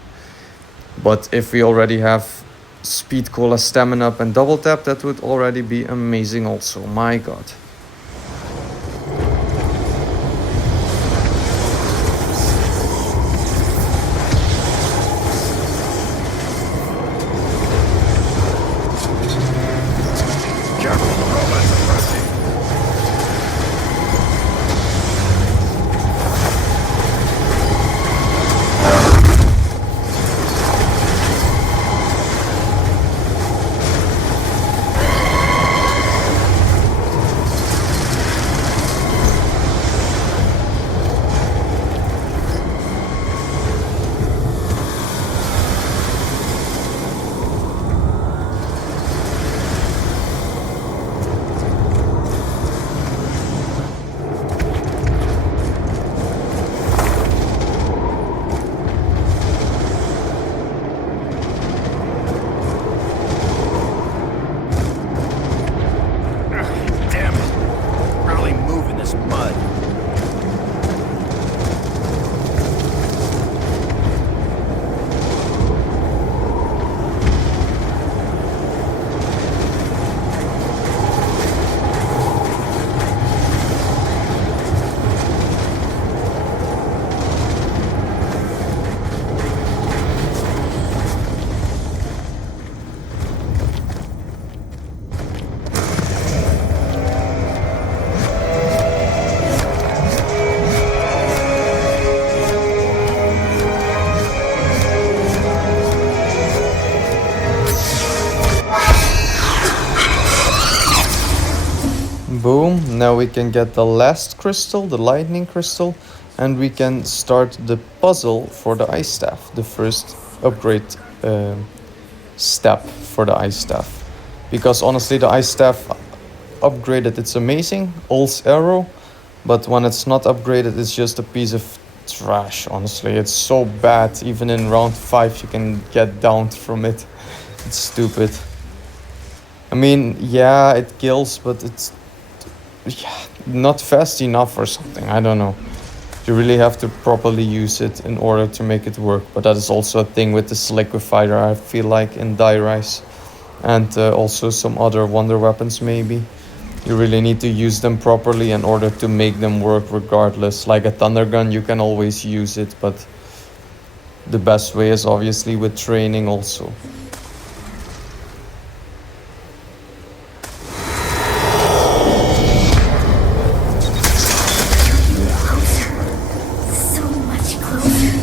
But if we already have speed cola, stamina up and double tap, that would already be amazing also. My god. Careful, the robots are rusty. Damn it. Barely move in this mud. Boom, now we can get the last crystal, the lightning crystal, and we can start the puzzle for the ice staff, the first upgrade step for the ice staff. Because honestly, the ice staff upgraded, it's amazing, Ul's arrow, but when it's not upgraded, it's just a piece of trash, honestly. It's so bad, even in round 5 you can get downed from it. It's stupid. I mean, yeah, it kills, but it's not fast enough or something. I don't know. You really have to properly use it in order to make it work. But that is also a thing with this liquefier, I feel like, in Die Rise. And also some other wonder weapons, maybe. You really need to use them properly in order to make them work regardless. Like a thunder gun, you can always use it, but the best way is obviously with training also. So much closer.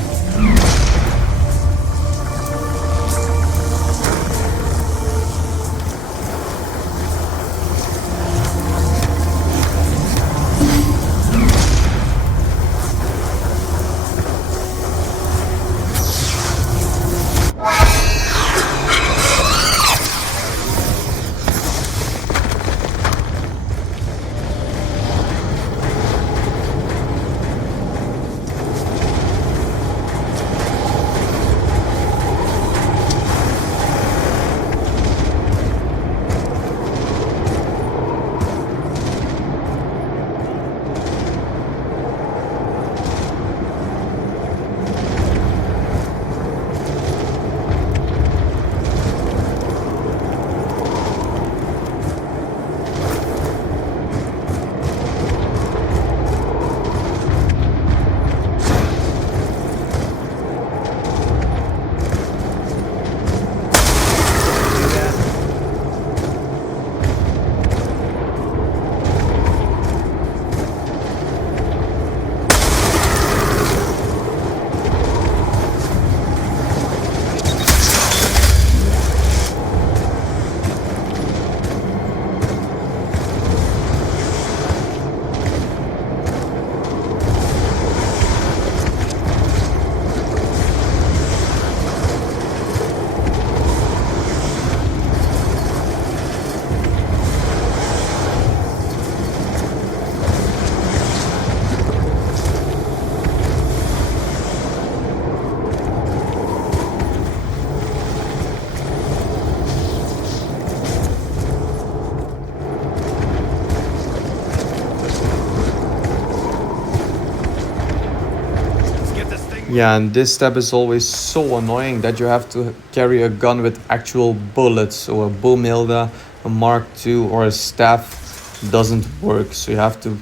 Yeah, and this step is always so annoying that you have to carry a gun with actual bullets. So a boomhilda, a Mark II, or a staff doesn't work. So you have to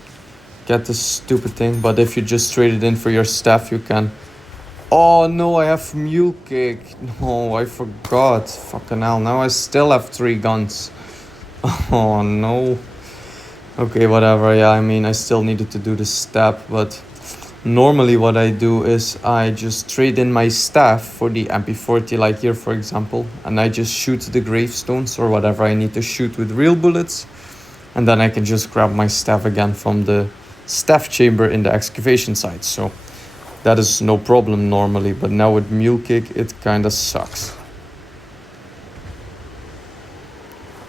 get this stupid thing. But if you just trade it in for your staff, you can. Oh no, I have mule kick. No, I forgot. Fucking hell, now I still have 3 guns. Oh no. Okay, whatever. Yeah, I mean, I still needed to do the step, but normally what I do is I just trade in my staff for the MP40, like here for example, and I just shoot the gravestones or whatever I need to shoot with real bullets, and then I can just grab my staff again from the staff chamber in the excavation site. So that is no problem normally, but now with mule kick it kinda sucks.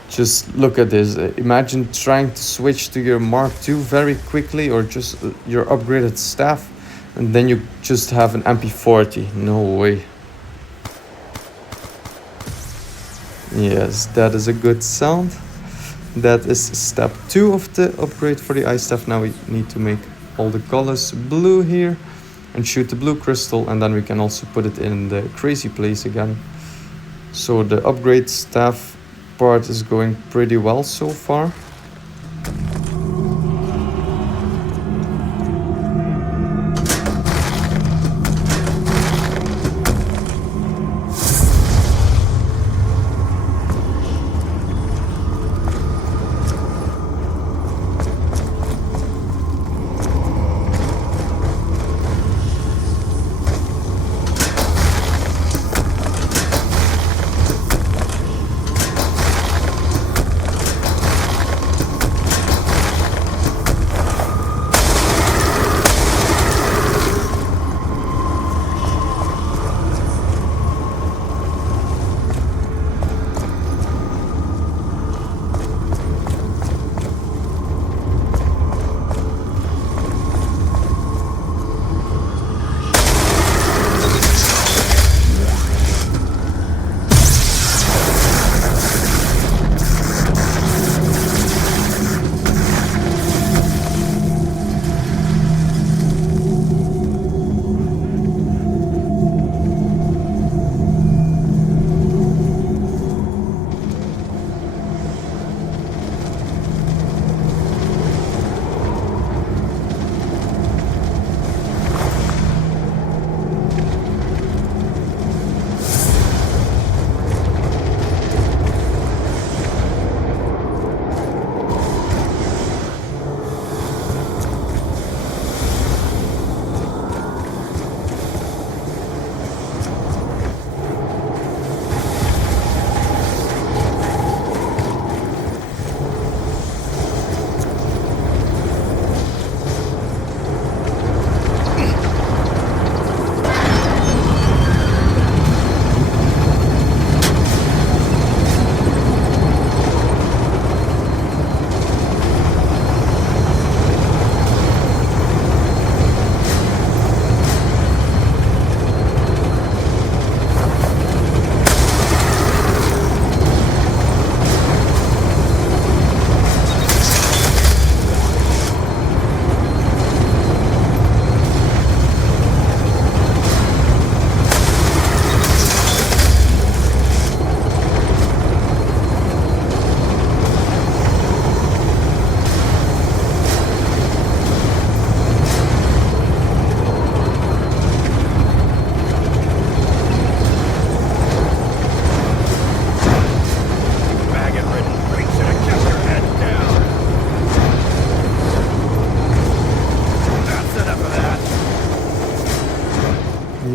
Just look at this. Imagine trying to switch to your Mark II very quickly, or just your upgraded staff, and then you just have an MP40. No way. Yes, that is a good sound. That is step 2 of the upgrade for the ice staff. Now we need to make all the colors blue here and shoot the blue crystal, and then we can also put it in the crazy place again. So the upgrade staff part is going pretty well so far.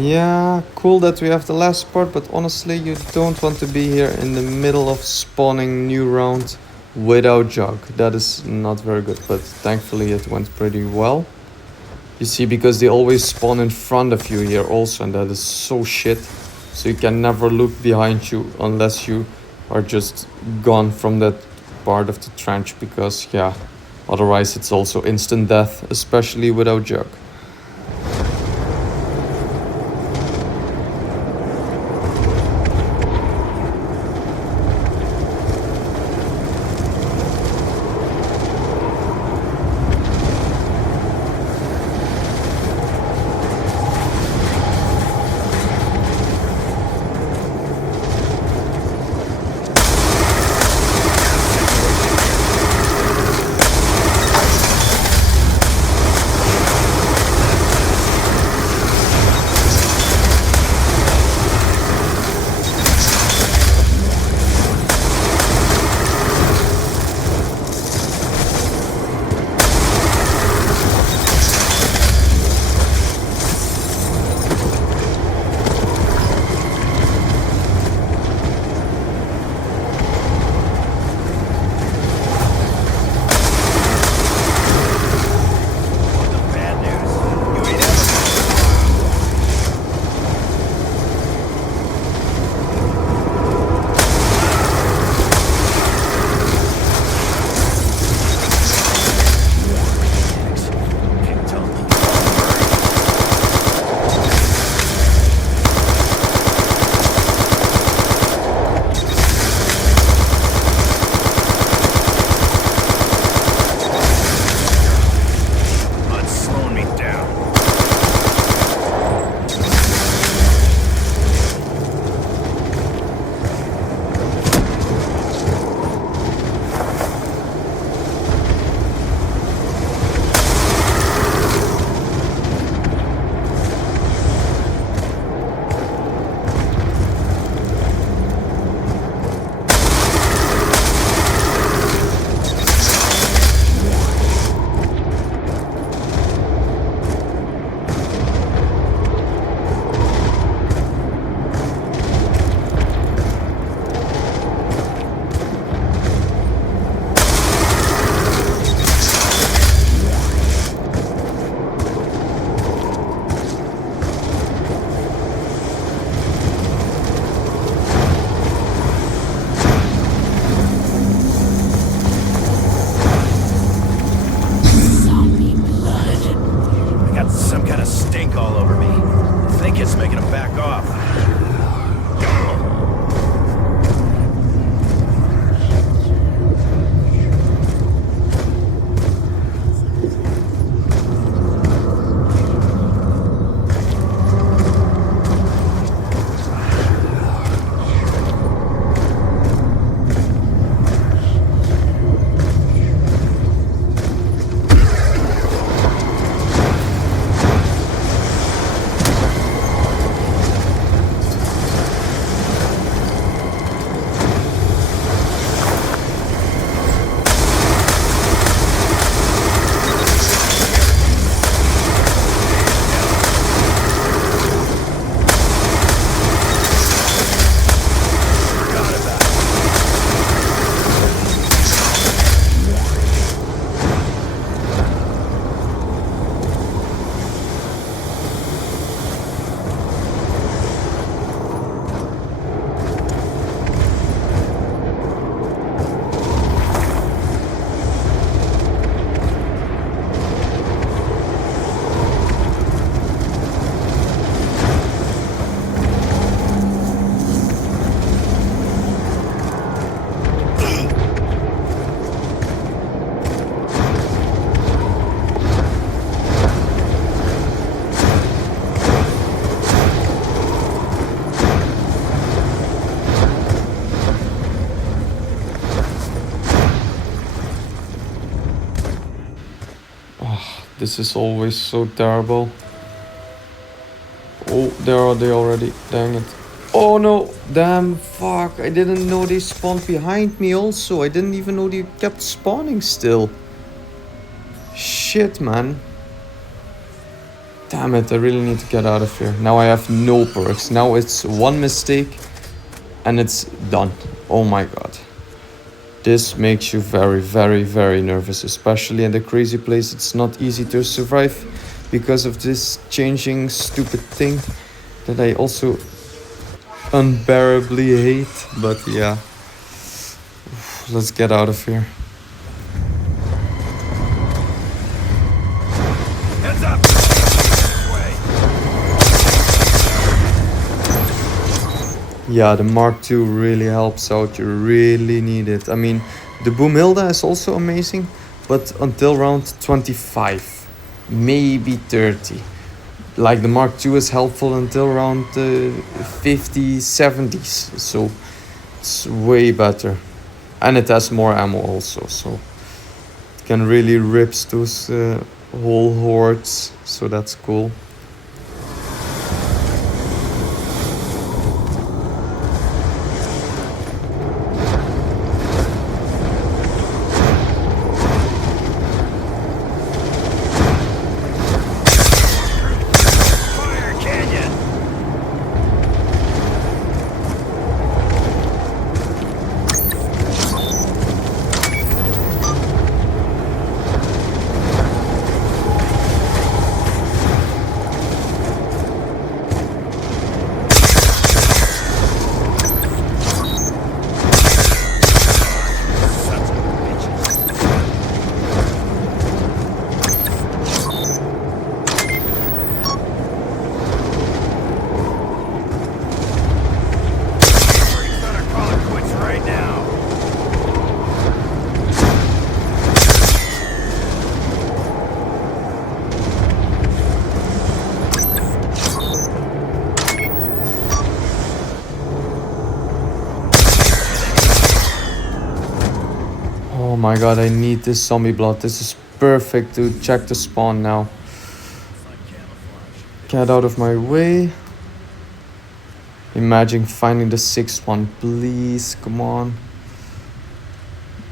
Yeah, cool that we have the last part, but honestly you don't want to be here in the middle of spawning new round without jug. That is not very good, but thankfully it went pretty well. You see, because they always spawn in front of you here also, and that is so shit. So you can never look behind you unless you are just gone from that part of the trench, because yeah, otherwise it's also instant death, especially without jug. all over me. I think it's making them back off. This is always so terrible. Oh, there are they already. Dang it. Oh no! Damn, fuck. I didn't know they spawned behind me also. I didn't even know they kept spawning still. Shit, man. Damn it, I really need to get out of here. Now I have no perks. Now it's one mistake and it's done. Oh my god. This makes you very, very, very nervous, especially in the crazy place. It's not easy to survive because of this changing stupid thing that I also unbearably hate. But yeah, let's get out of here. Heads up! This way. Yeah, the Mark II really helps out. You really need it. I mean, the Boomhilda is also amazing, but until round 25, maybe 30. Like the Mark II is helpful until round 50, 70s. So it's way better. And it has more ammo also. So it can really rip those whole hordes. So that's cool. Oh my god, I need this zombie blood. This is perfect to check the spawn now. Get out of my way. Imagine finding the sixth one, please, come on.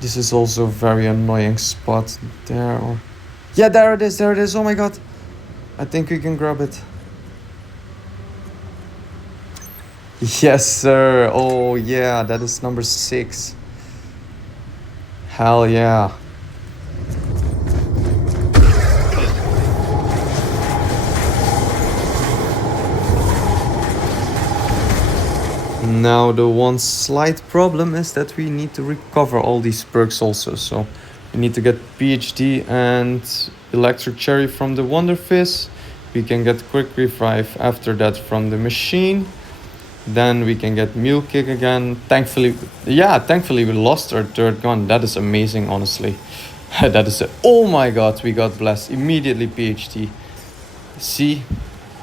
This is also a very annoying spot. There or... Yeah, there it is, oh my god. I think we can grab it. Yes, sir. Oh yeah, that is number 6. Hell yeah. Now the one slight problem is that we need to recover all these perks also. So we need to get PhD and Electric Cherry from the Wonder Fizz. We can get quick revive after that from the machine. Then we can get mule kick again. Thankfully we lost our third gun. That is amazing, honestly. That is oh my god, we got blessed immediately. PhD. See,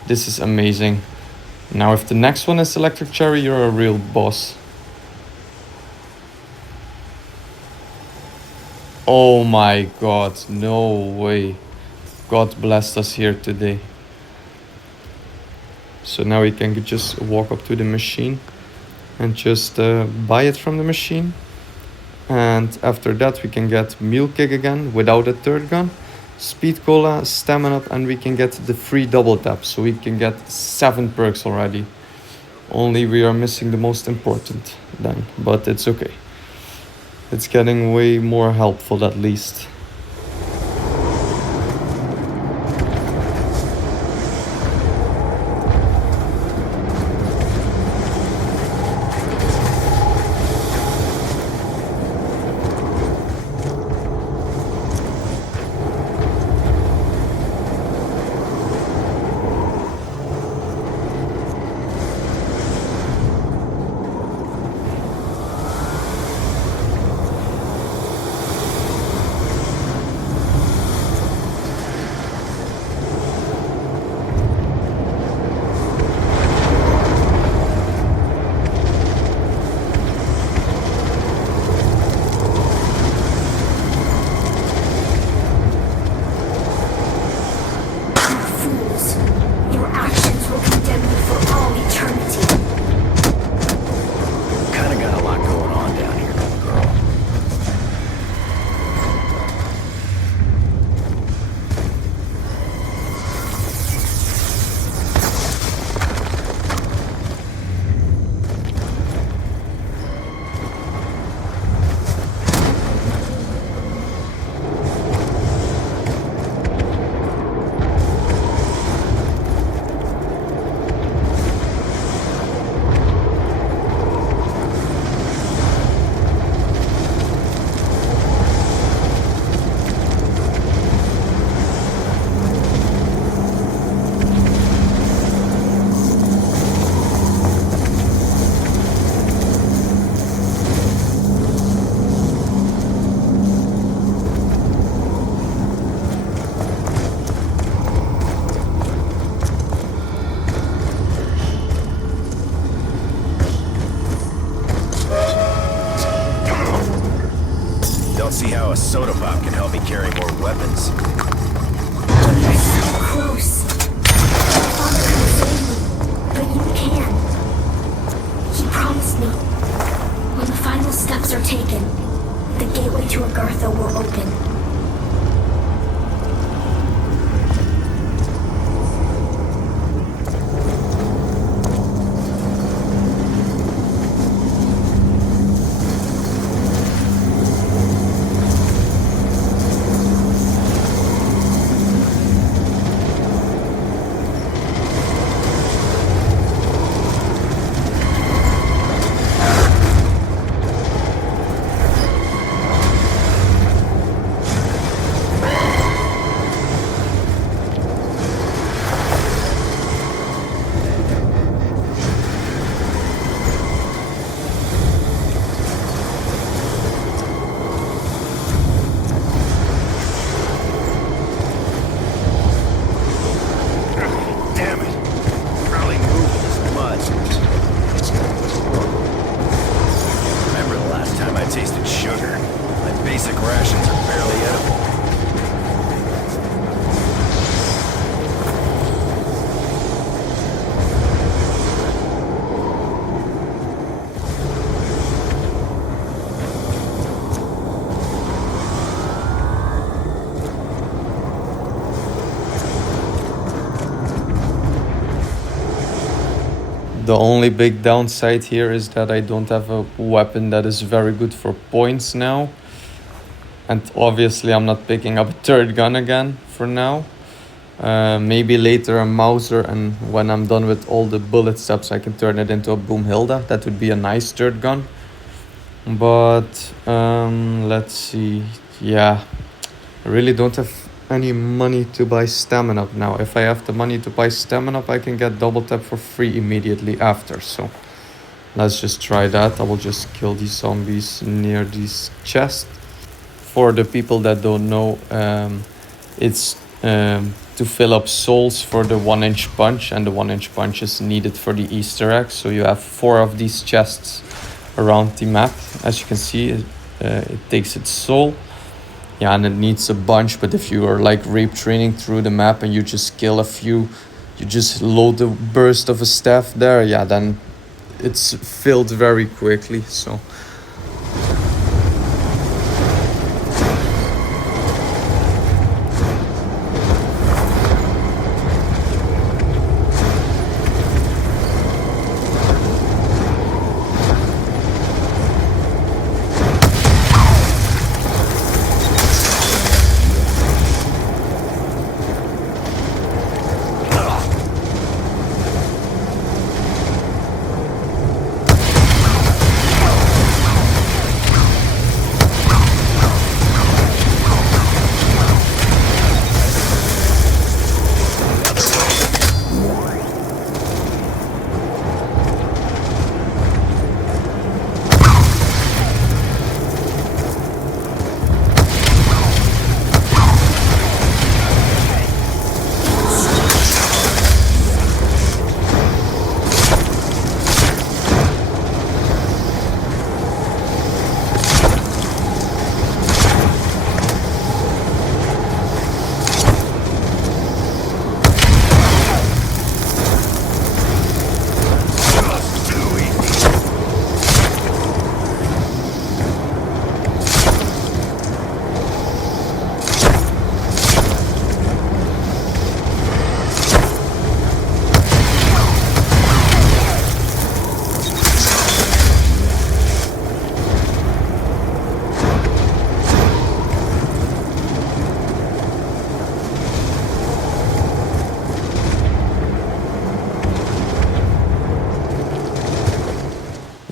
this is amazing. Now if the next one is electric cherry, you're a real boss. Oh my god, no way. God blessed us here today. So now we can just walk up to the machine and just buy it from the machine. And after that we can get mule kick again without a third gun, speed cola, stamina up, and we can get the free double tap. So we can get 7 perks already. Only we are missing the most important then, but it's okay. It's getting way more helpful at least. See how a soda pop can help me carry more weapons. You're so close. My father couldn't save me, but you can. He promised me. When the final steps are taken, the gateway to Agartha will open. The only big downside here is that I don't have a weapon that is very good for points now. And obviously I'm not picking up a third gun again for now. Maybe later a Mauser, and when I'm done with all the bullet steps I can turn it into a Boomhilda. That would be a nice third gun. But let's see. Yeah, I really don't have any money to buy stamina up now. If I have the money to buy stamina up, I can get double tap for free immediately after. So let's just try that. I will just kill these zombies near these chests. For the people that don't know, it's to fill up souls for the 1-inch punch, and the 1-inch punch is needed for the Easter egg. So you have 4 of these chests around the map. As you can see, it takes its soul. Yeah, and it needs a bunch, but if you are like rape training through the map and you just kill a few, you just load the burst of a staff there, yeah, then it's filled very quickly. So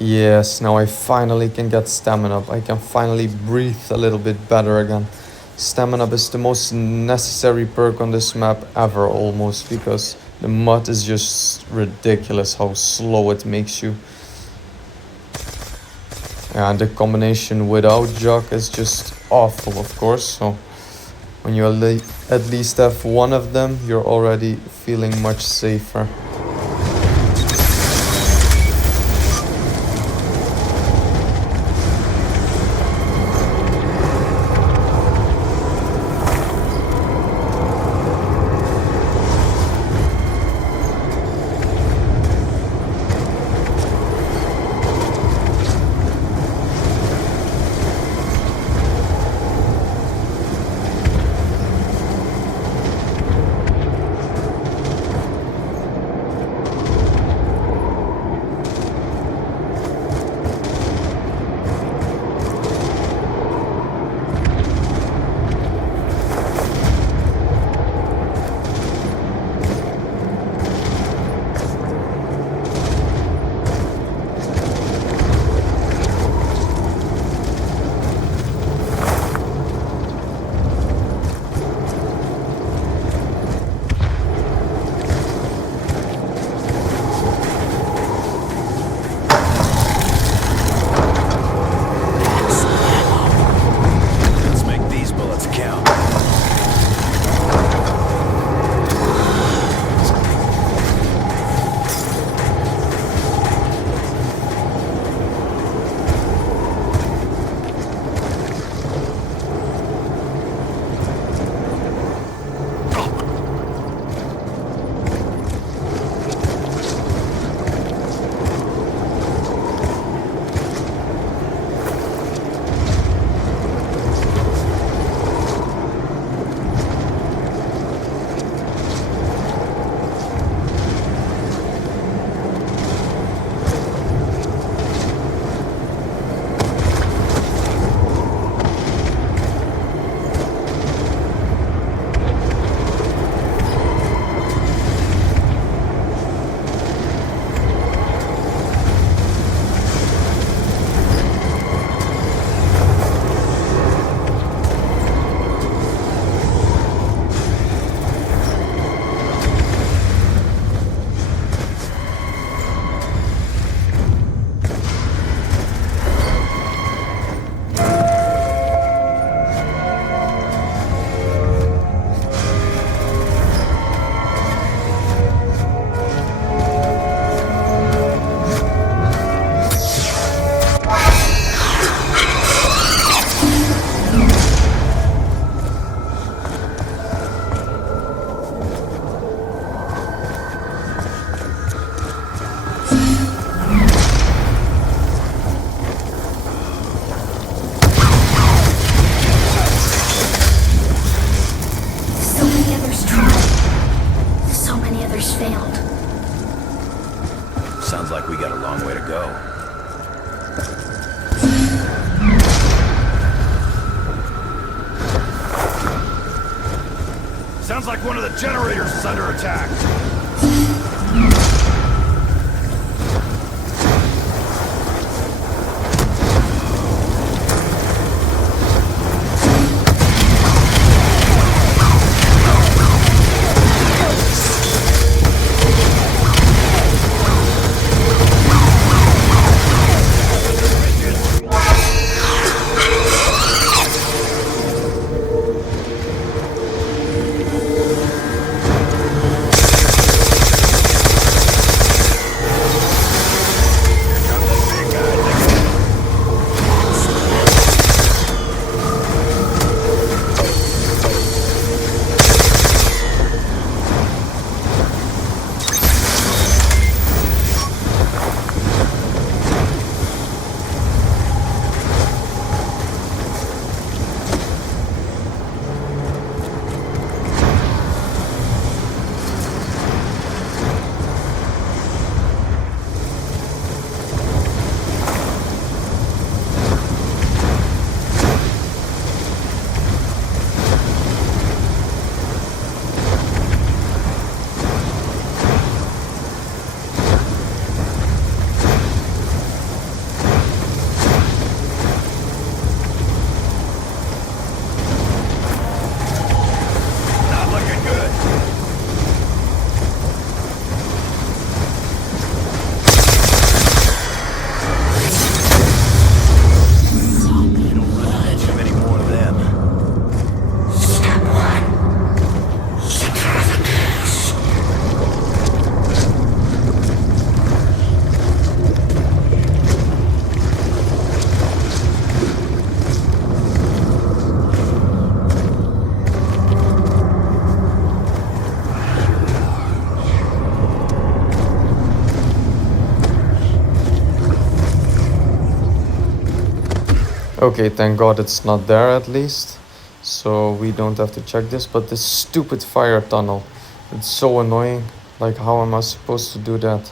yes, now I finally can get stamina up. I can finally breathe a little bit better again. Stamina up is the most necessary perk on this map ever, almost, because the mud is just ridiculous how slow it makes you. And the combination without Jock is just awful, of course. So when you at least have one of them, you're already feeling much safer. others failed. Sounds like we got a long way to go. Sounds like one of the generators is under attack. Okay, thank God it's not there at least. So we don't have to check this, but this stupid fire tunnel. It's so annoying. Like, how am I supposed to do that?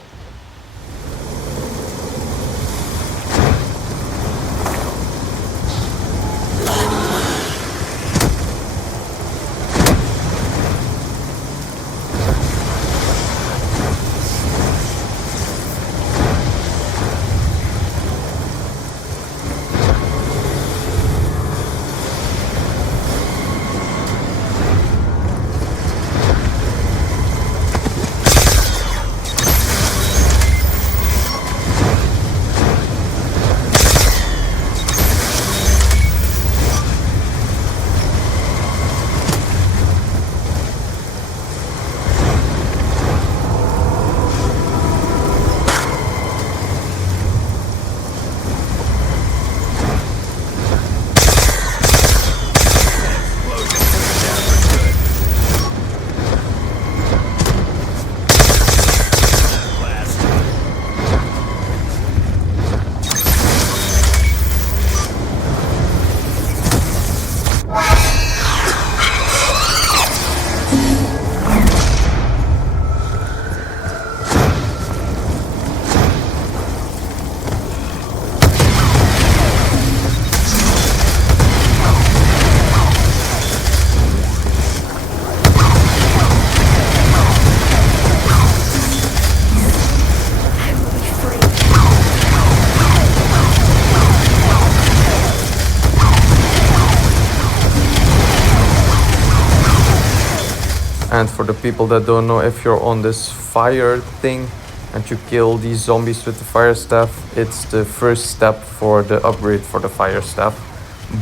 And for the people that don't know, if you're on this fire thing and you kill these zombies with the fire staff, it's the first step for the upgrade for the fire staff.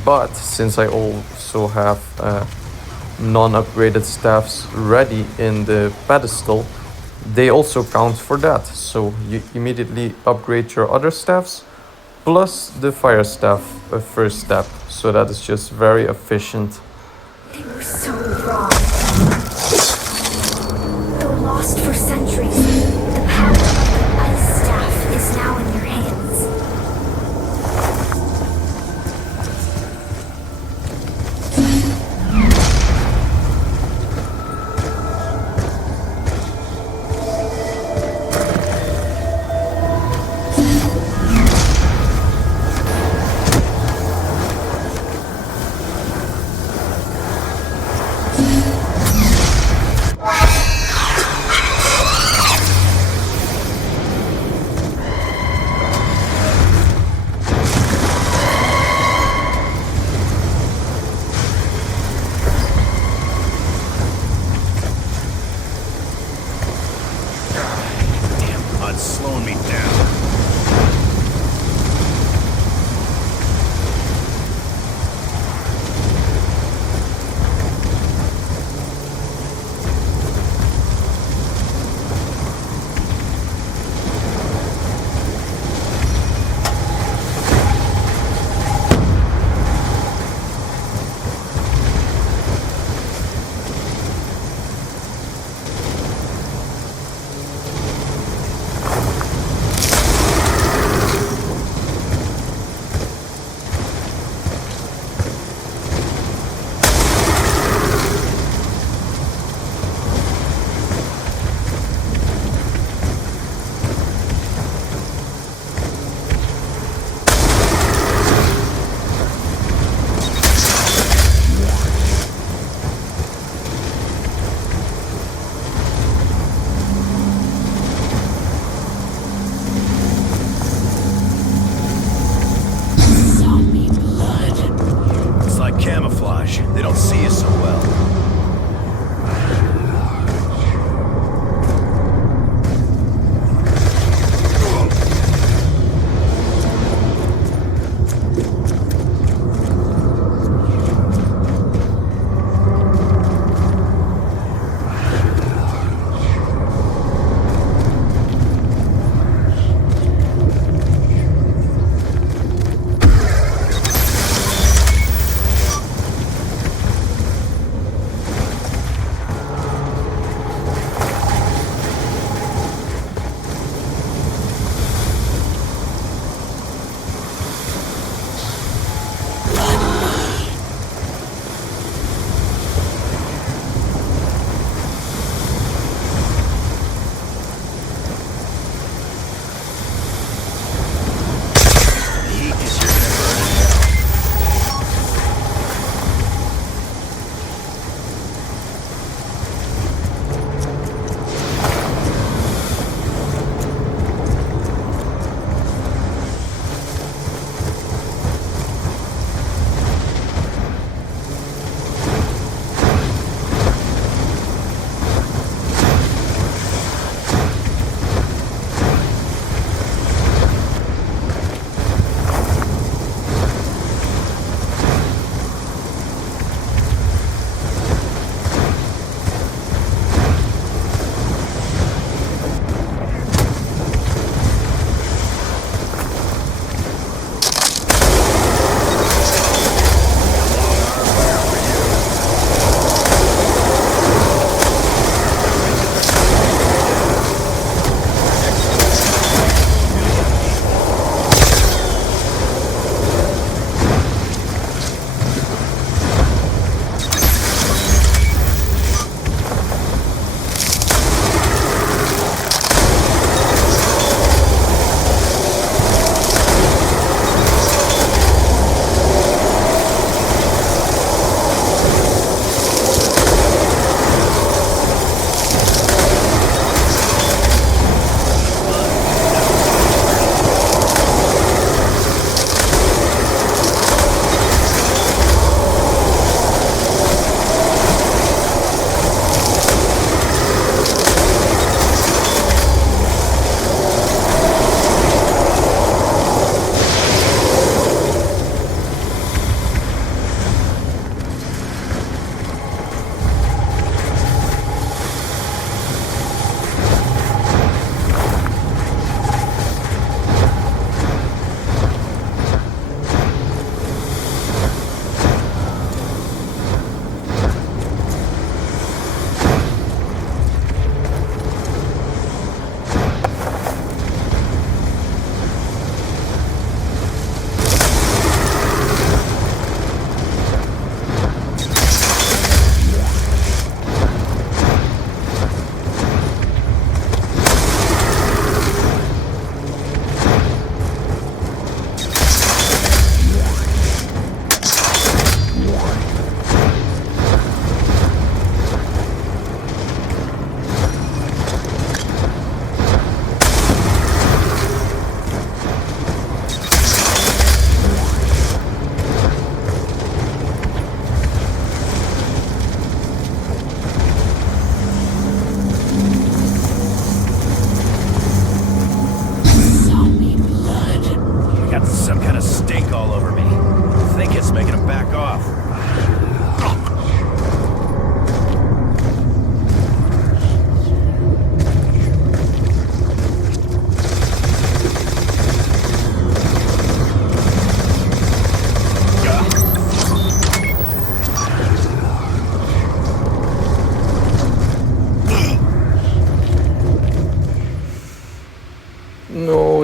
But since I also have non-upgraded staffs ready in the pedestal, they also count for that. So you immediately upgrade your other staffs plus the fire staff first step. So that is just very efficient. They were so wrong. Though lost for centuries, the power of the ice staff is now in your hands.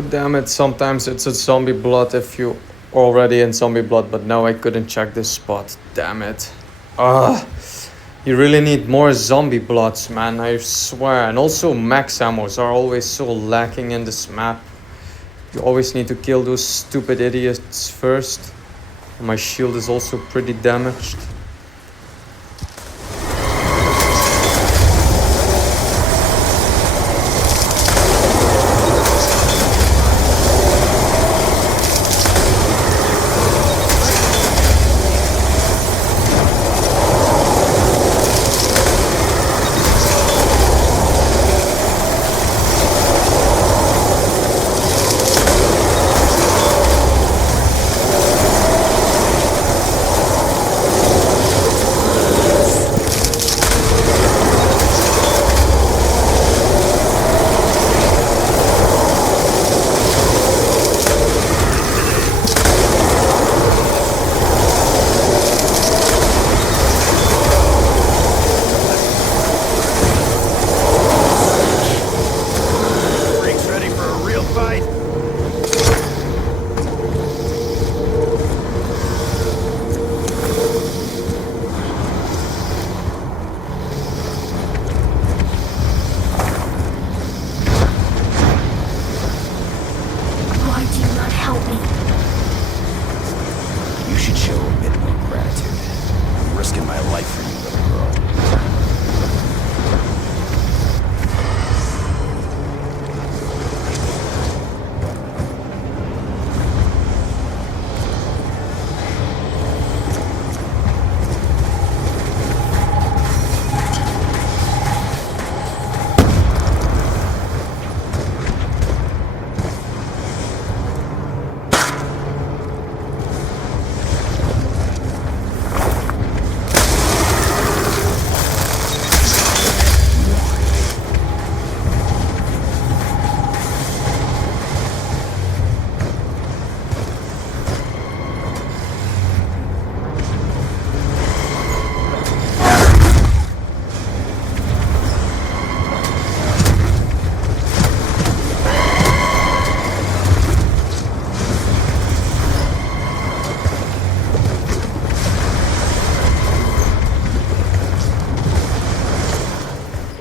damn it, sometimes it's a zombie blood if you already in zombie blood, but now I couldn't check this spot. Damn it. Ugh. You really need more zombie bloods, man, I swear. And also max ammos are always so lacking in this map. You always need to kill those stupid idiots first. My shield is also pretty damaged. Freaks ready for a real fight? Why do you not help me? You should show a bit more gratitude. I'm risking my life for you, little girl.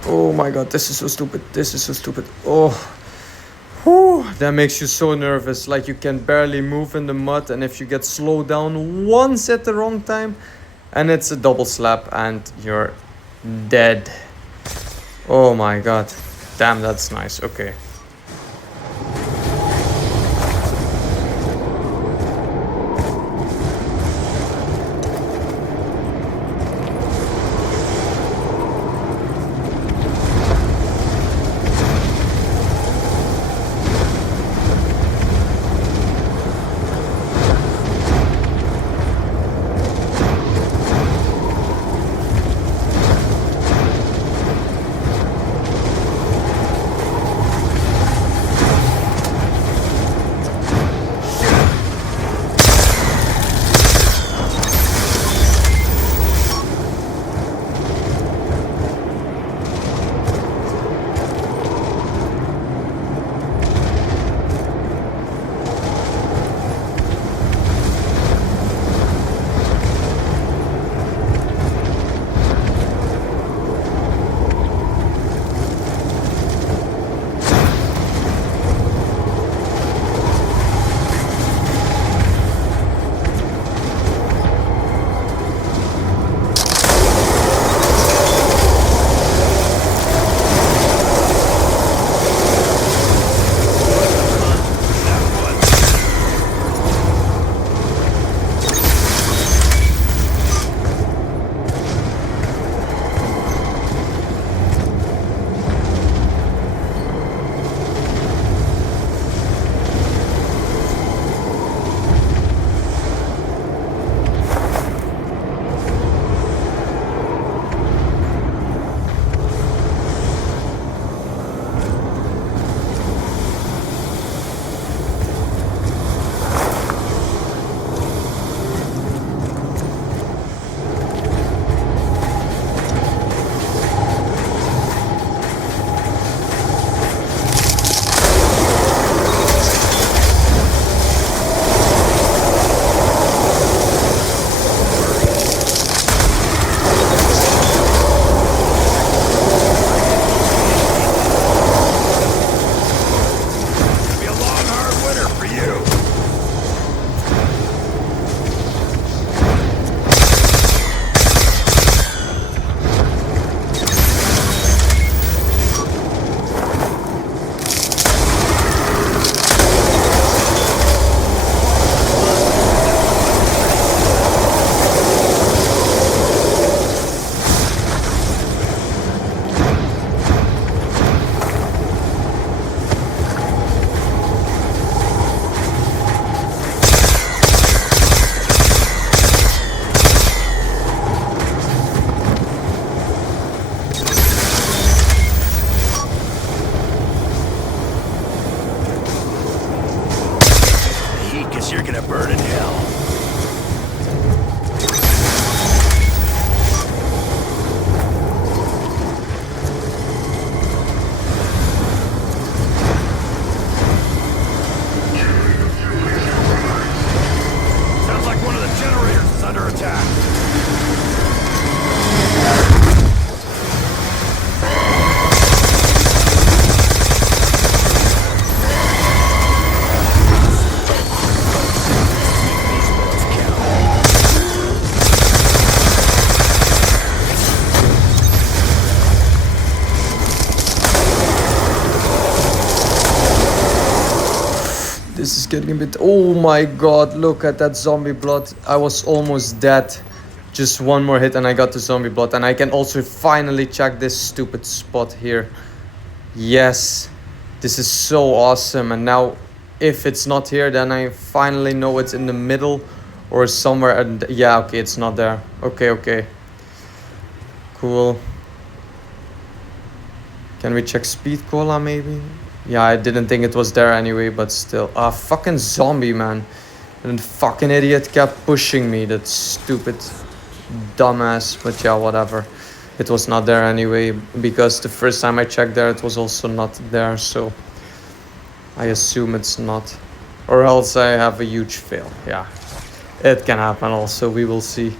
Oh my god, this is so stupid. This is so stupid. Oh. Whew, that makes you so nervous. Like you can barely move in the mud, and if you get slowed down once at the wrong time, and it's a double slap and you're dead. Oh my god. Damn, that's nice. Okay. This is getting a bit... Oh my god, look at that zombie blood. I was almost dead. Just one more hit and I got the zombie blood. And I can also finally check this stupid spot here. Yes. This is so awesome. And now, if it's not here, then I finally know it's in the middle or somewhere. And yeah, okay, it's not there. Okay, okay. Cool. Can we check speed cola maybe? Yeah, I didn't think it was there anyway, but still. Ah, fucking zombie, man. And fucking idiot kept pushing me, that stupid dumbass. But yeah, whatever. It was not there anyway, because the first time I checked there, it was also not there, so I assume it's not. Or else I have a huge fail. Yeah, it can happen also, we will see.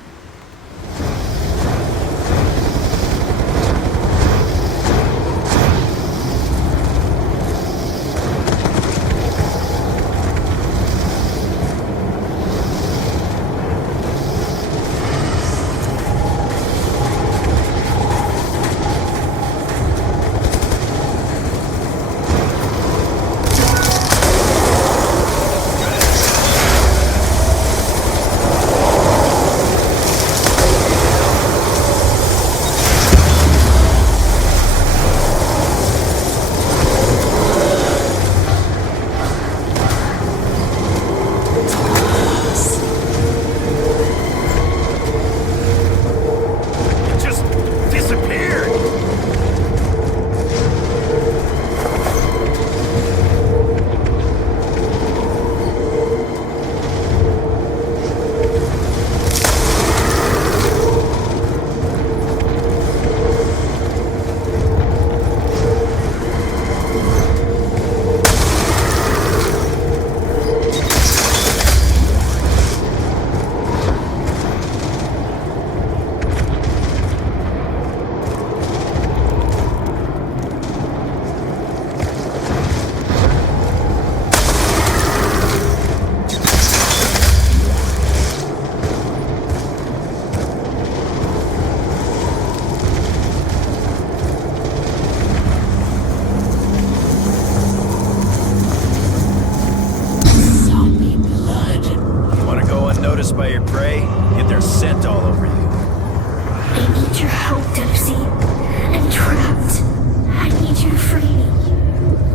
By your prey, get their scent all over you. I need your help, Dempsey. I'm trapped. I need you to free me.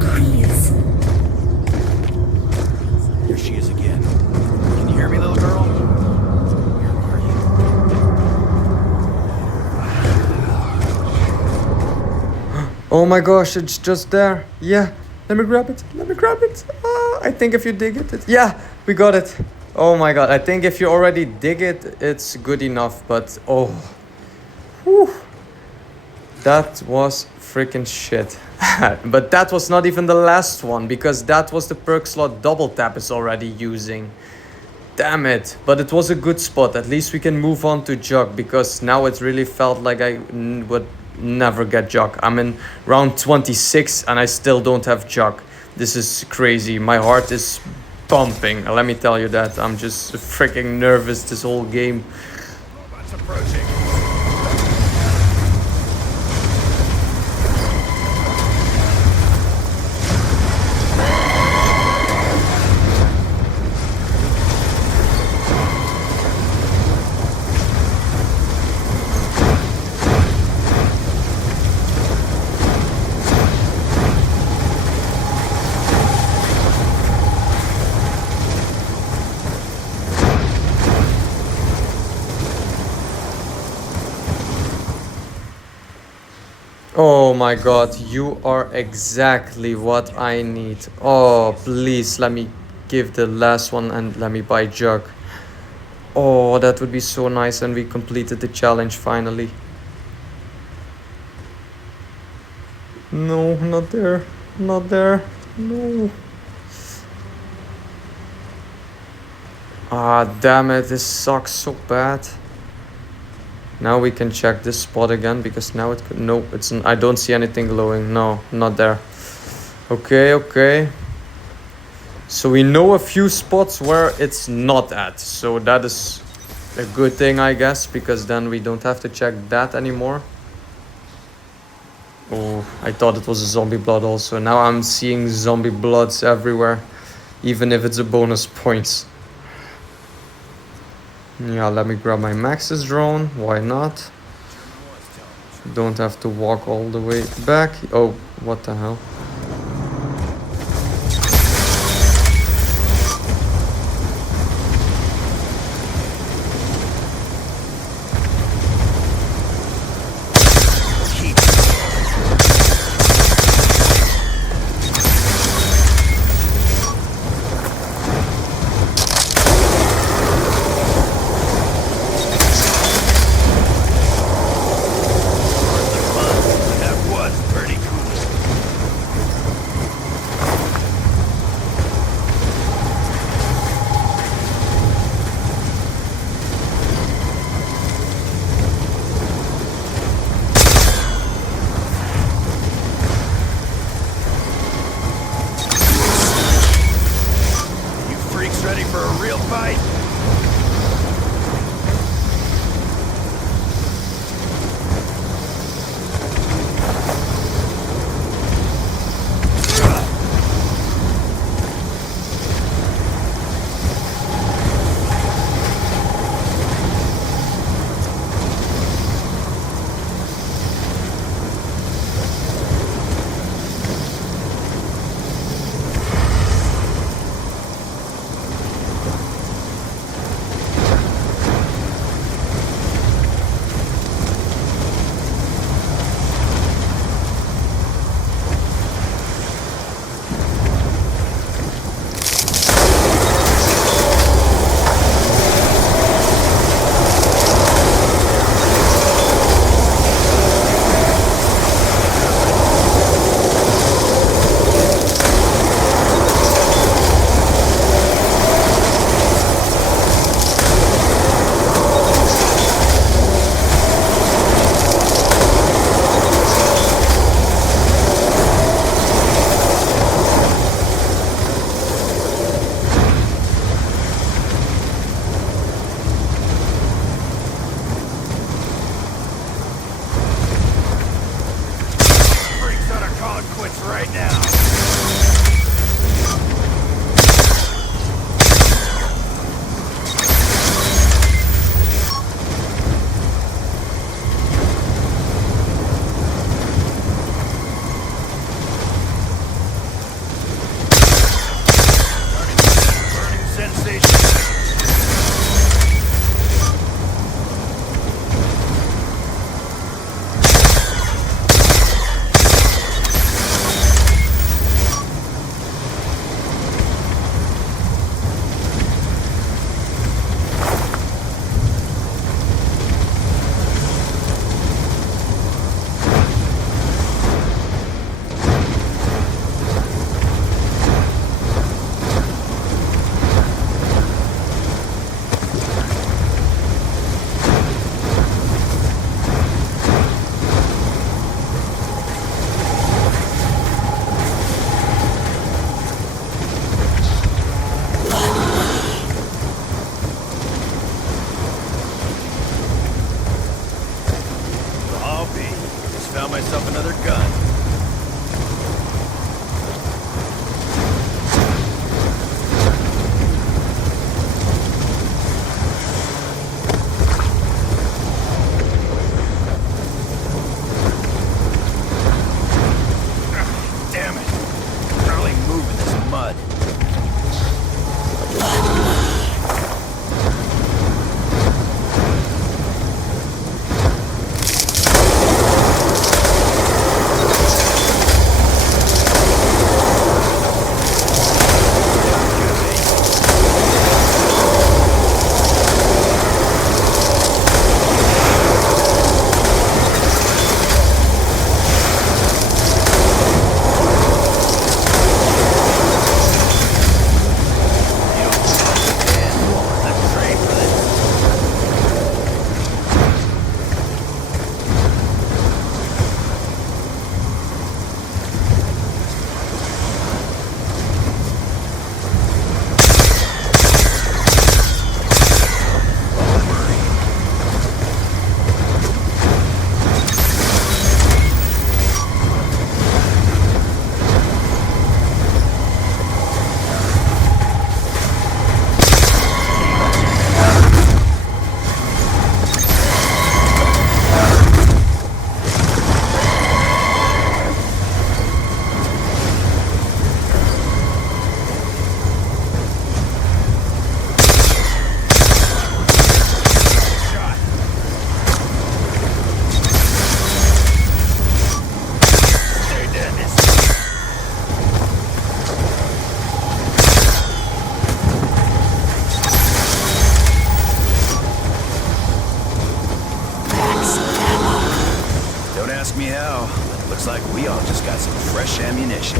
Please. Here she is again. Can you hear me, little girl? Where are you? Oh my gosh, it's just there. Yeah, let me grab it. Let me grab it. Ah, I think if you dig it, yeah, we got it. Oh my god, I think if you already dig it, it's good enough, but oh. Whew. That was freaking shit. But that was not even the last one, because that was the perk slot double tap is already using. Damn it. But it was a good spot. At least we can move on to jug, because now it really felt like I would never get jug. I'm in round 26 and I still don't have jug. This is crazy. My heart is pumping, let me tell you that. I'm just freaking nervous this whole game. Robots approaching. Oh my god, you are exactly what I need. Oh, please let me give the last one and let me buy jug. Oh, that would be so nice, and we completed the challenge finally. No, not there. Not there. No. Ah, damn it, this sucks so bad. Now we can check this spot again, because now it could, no, it's, I don't see anything glowing. No, not there. Okay, okay. So we know a few spots where it's not at. So that is a good thing, I guess, because then we don't have to check that anymore. Oh, I thought it was a zombie blood also. Now I'm seeing zombie bloods everywhere. even if it's a bonus points. Yeah, let me grab my Max's drone, why not? Don't have to walk all the way back. Oh, what the hell? That was pretty cool. You freaks ready for a real fight? Freaks ought to call it quits right now. Burning sensation. finish.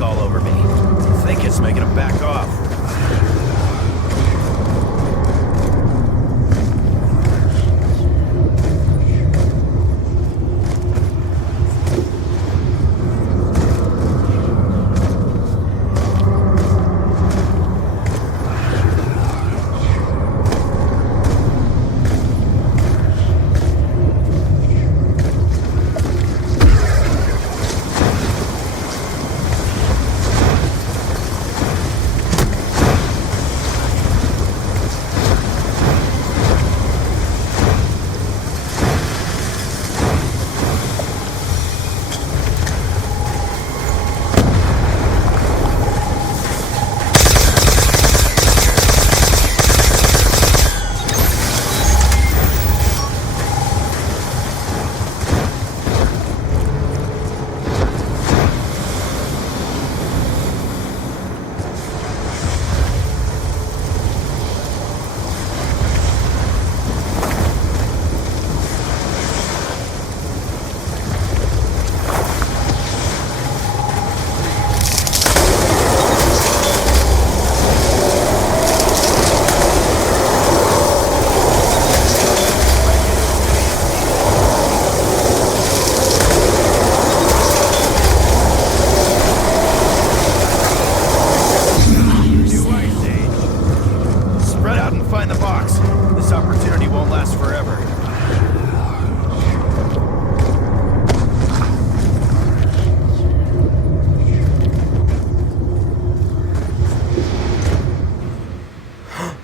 All over me. I think it's making him back off.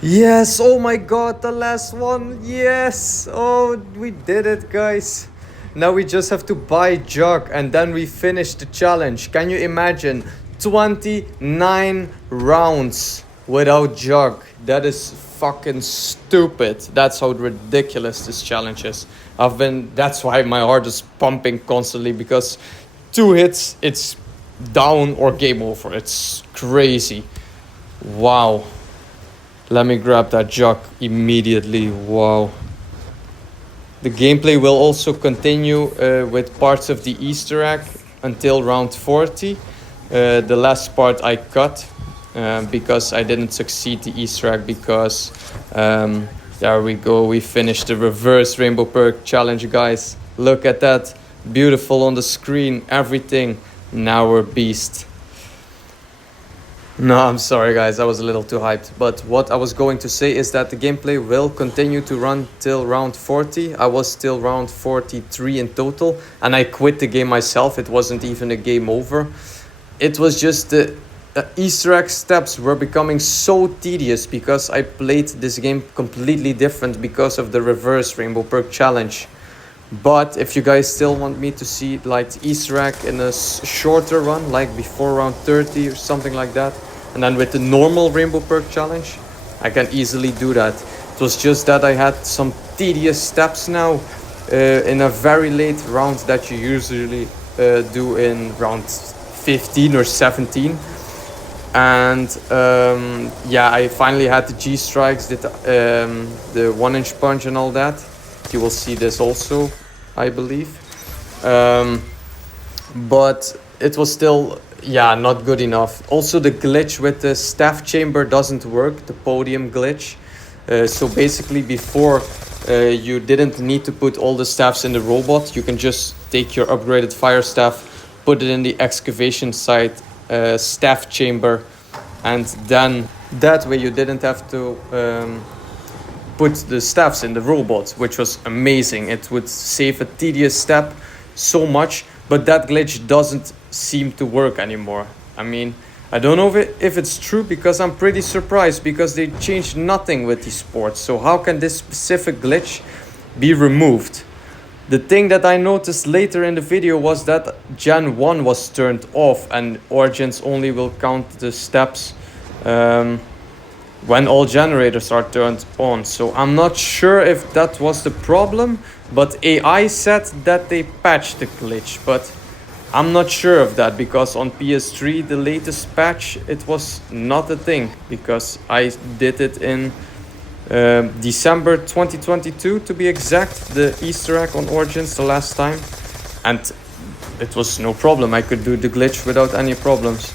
Yes, oh my god, the last one. Yes, oh, we did it, guys. Now we just have to buy jug and then we finish the challenge. Can you imagine 29 rounds without jug? That is fucking stupid. That's how ridiculous this challenge is. That's why my heart is pumping constantly, because 2 hits, it's down or game over. It's crazy. Wow. Let me grab that jug immediately. Wow. The gameplay will also continue with parts of the Easter egg until round 40. The last part I cut because I didn't succeed the Easter egg, because there we go. We finished the reverse Rainbow Perk challenge, guys. Look at that. Beautiful on the screen. Everything. Now we're beast. No, I'm sorry guys, I was a little too hyped. But what I was going to say is that the gameplay will continue to run till round 40. I was still round 43 in total, and I quit the game myself. It wasn't even a game over. It was just the Easter egg steps were becoming so tedious, because I played this game completely different because of the reverse Rainbow Perk challenge. But if you guys still want me to see like the Easter egg in a shorter run, like before round 30 or something like that, and then with the normal Rainbow Perk challenge, I can easily do that. It was just that I had some tedious steps now in a very late round that you usually do in round 15 or 17. And yeah, I finally had the G strikes, did the 1-inch punch and all that. You will see this also, I believe. But it was still, yeah, not good enough. Also, the glitch with the staff chamber doesn't work, the podium glitch. So basically, before you didn't need to put all the staffs in the robot. You can just take your upgraded fire staff, put it in the excavation site staff chamber, and then that way you didn't have to put the staffs in the robot, which was amazing. It would save a tedious step so much, but that glitch doesn't seem to work anymore. I mean, I don't know if it's true, because I'm pretty surprised, because they changed nothing with these ports. So how can this specific glitch be removed? The thing that I noticed later in the video was that Gen 1 was turned off, and Origins only will count the steps when all generators are turned on. So I'm not sure if that was the problem, but AI said that they patched the glitch, but I'm not sure of that, because on PS3, the latest patch, it was not a thing, because I did it in December 2022 to be exact, the Easter egg on Origins the last time, and it was no problem. I could do the glitch without any problems.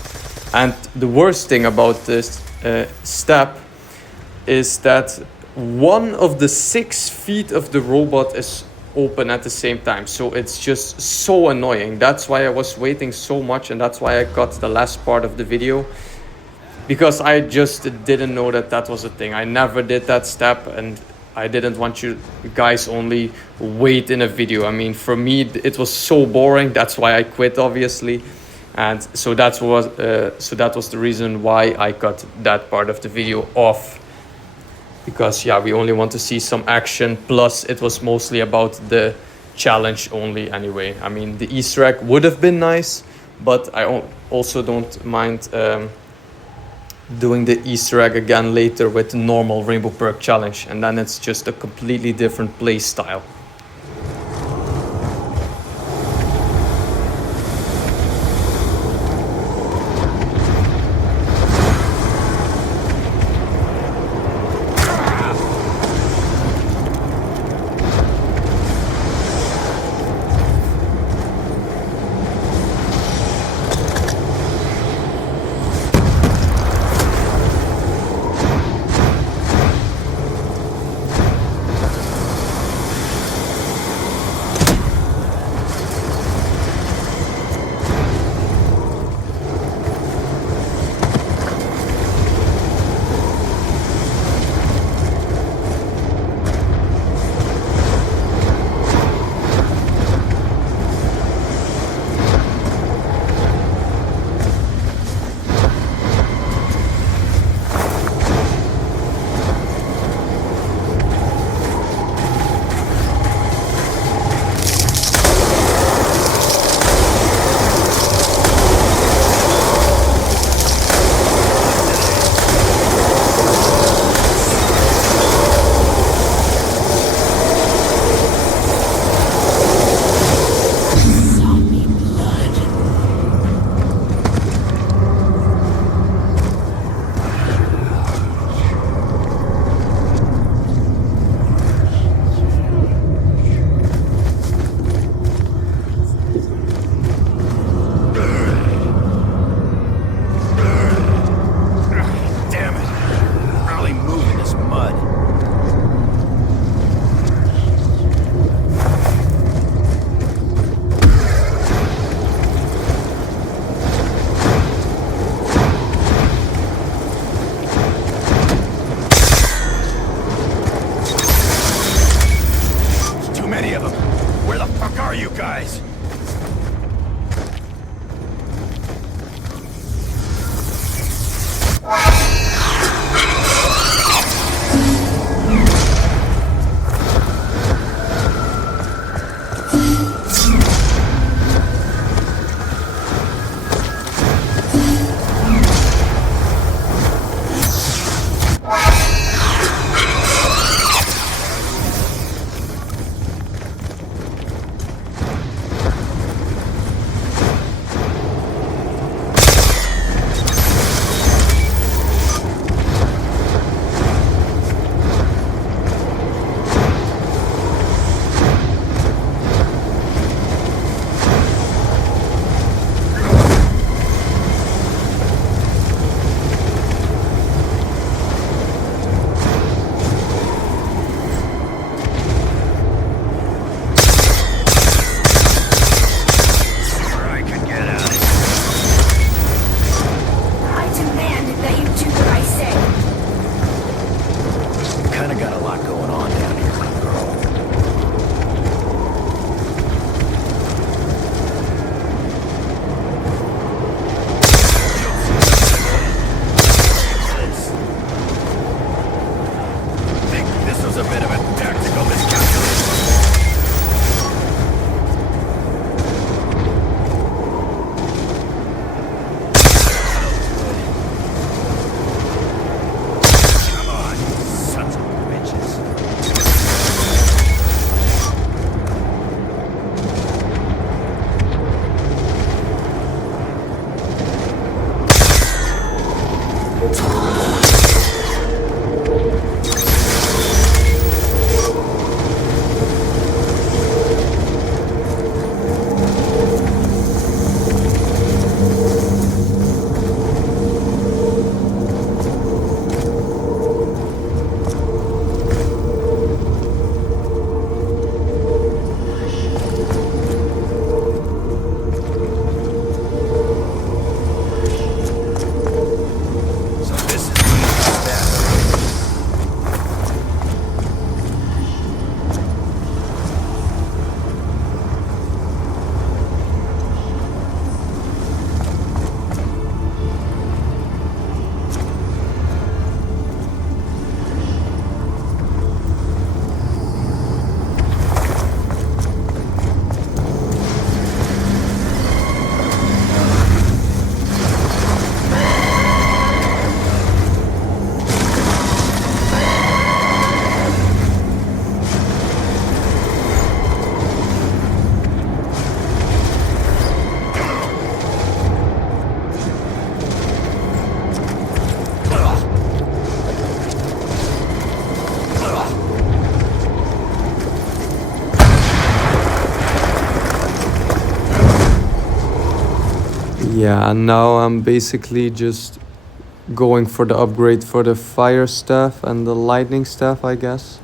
And the worst thing about this step is that one of the 6 feet of the robot is open at the same time, so it's just so annoying. That's why I was waiting so much, and that's why I got the last part of the video, because I just didn't know that that was a thing. I never did that step, and I didn't want you guys only wait in a video. I mean, for me it was so boring. That's why I quit, obviously. And so that was the reason why I cut that part of the video off, because yeah, we only want to see some action, plus it was mostly about the challenge only anyway. I mean, the Easter egg would have been nice, but I also don't mind doing the Easter egg again later with the normal Rainbow Perk challenge, and then it's just a completely different play style. So this is that. Yeah, and now I'm basically just going for the upgrade for the fire staff and the lightning staff, I guess.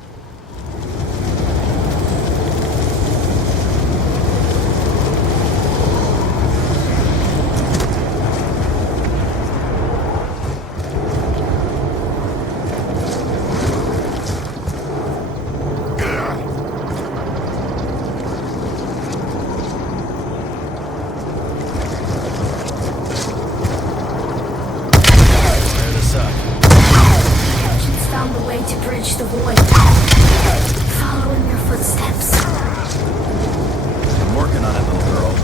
Clear this up. She's found the way to bridge the void. Follow in your footsteps. I'm working on it, little girl.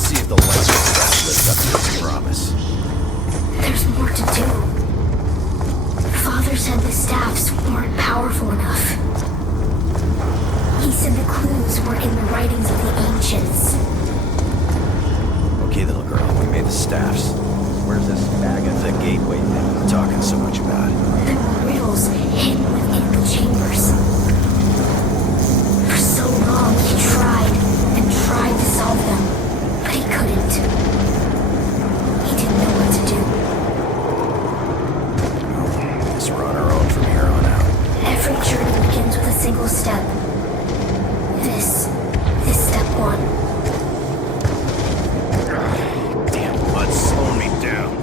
Let's see if the lights will start to lift up to its promise. There's more to do. Father said the staffs weren't powerful enough. He said the clues were in the writings of the ancients. Okay, little girl, we made the staffs. Where's this Agatha Gateway thing you're talking so much about? There were riddles hidden within the chambers. For so long he tried and tried to solve them, but he couldn't. He didn't know what to do. Guess we're on our own from here on out. Every journey begins with a single step. This is step one. Damn, blood's slowing me down.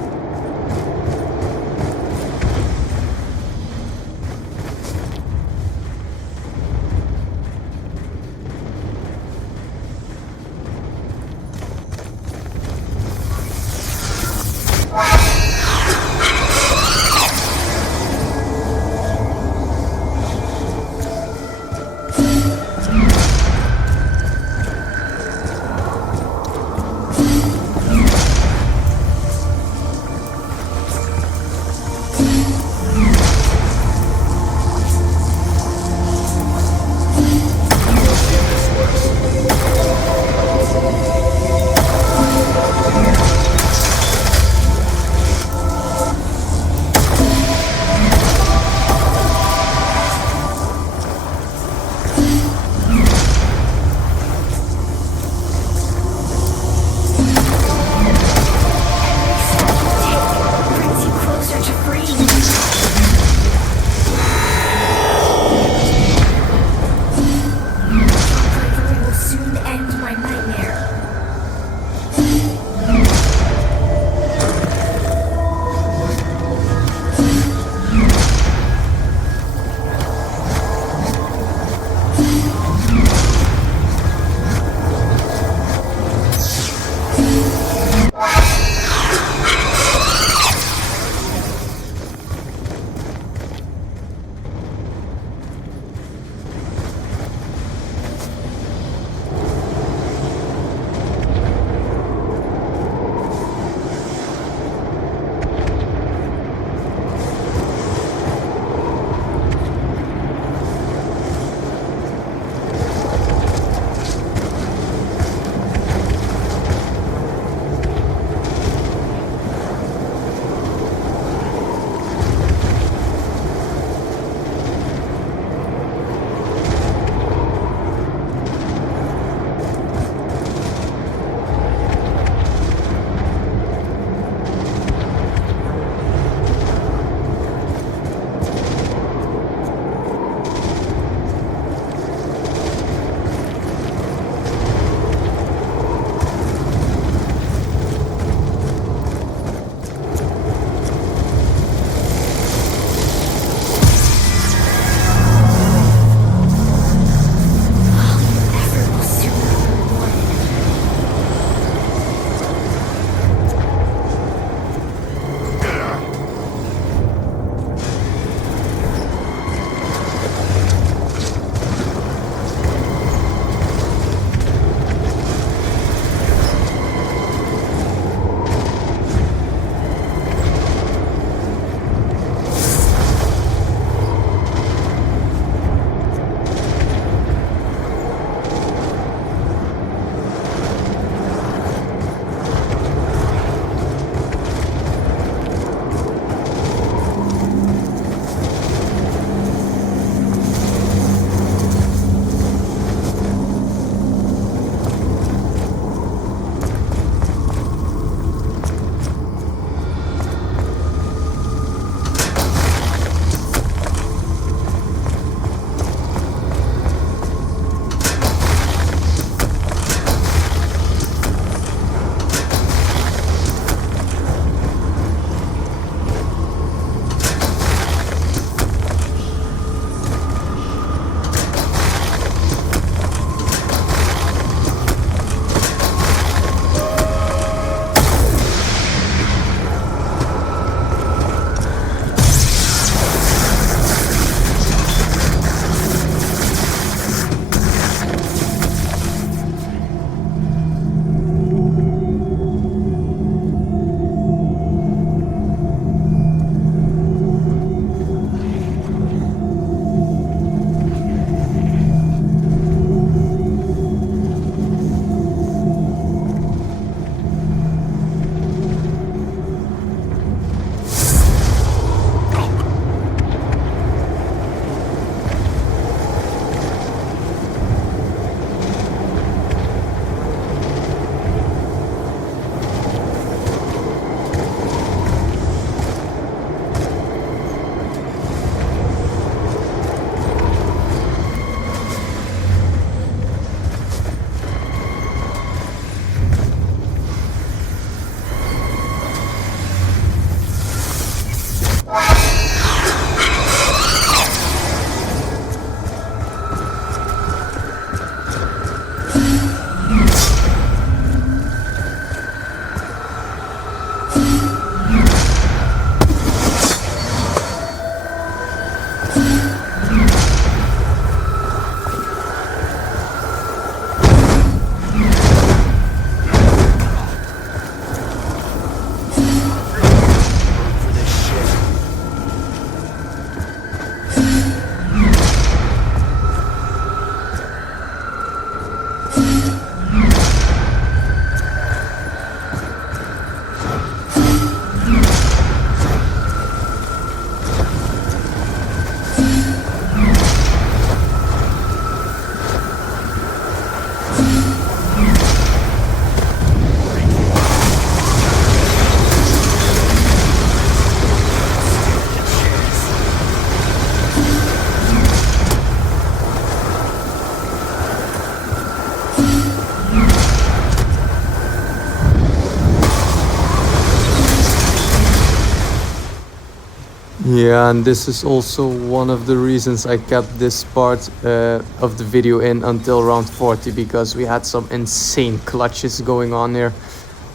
Yeah, and this is also one of the reasons I kept this part of the video in until round 40, because we had some insane clutches going on here.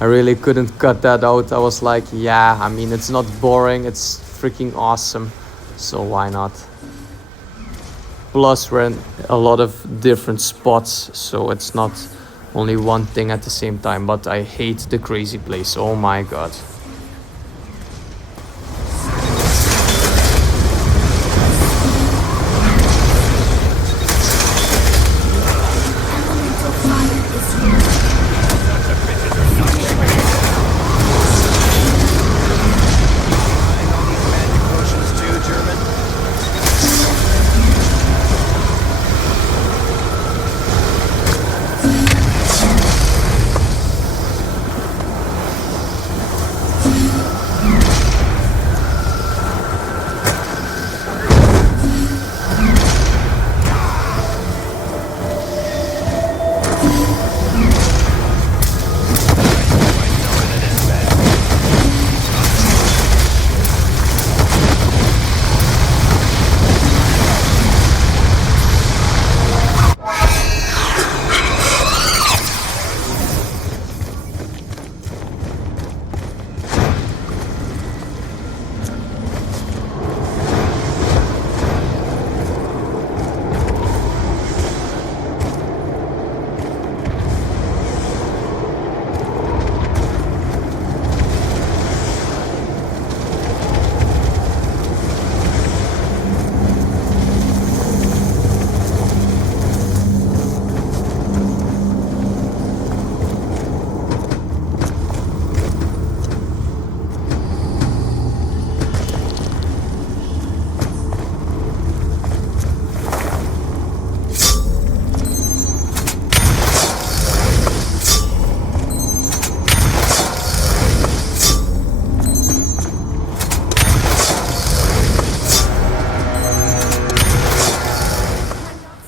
I really couldn't cut that out. I was like, yeah, I mean, it's not boring, it's freaking awesome, so why not? Plus, we're in a lot of different spots, so it's not only one thing at the same time. But I hate the crazy place, oh my god. Elemental fire is here. Magic potions too, German?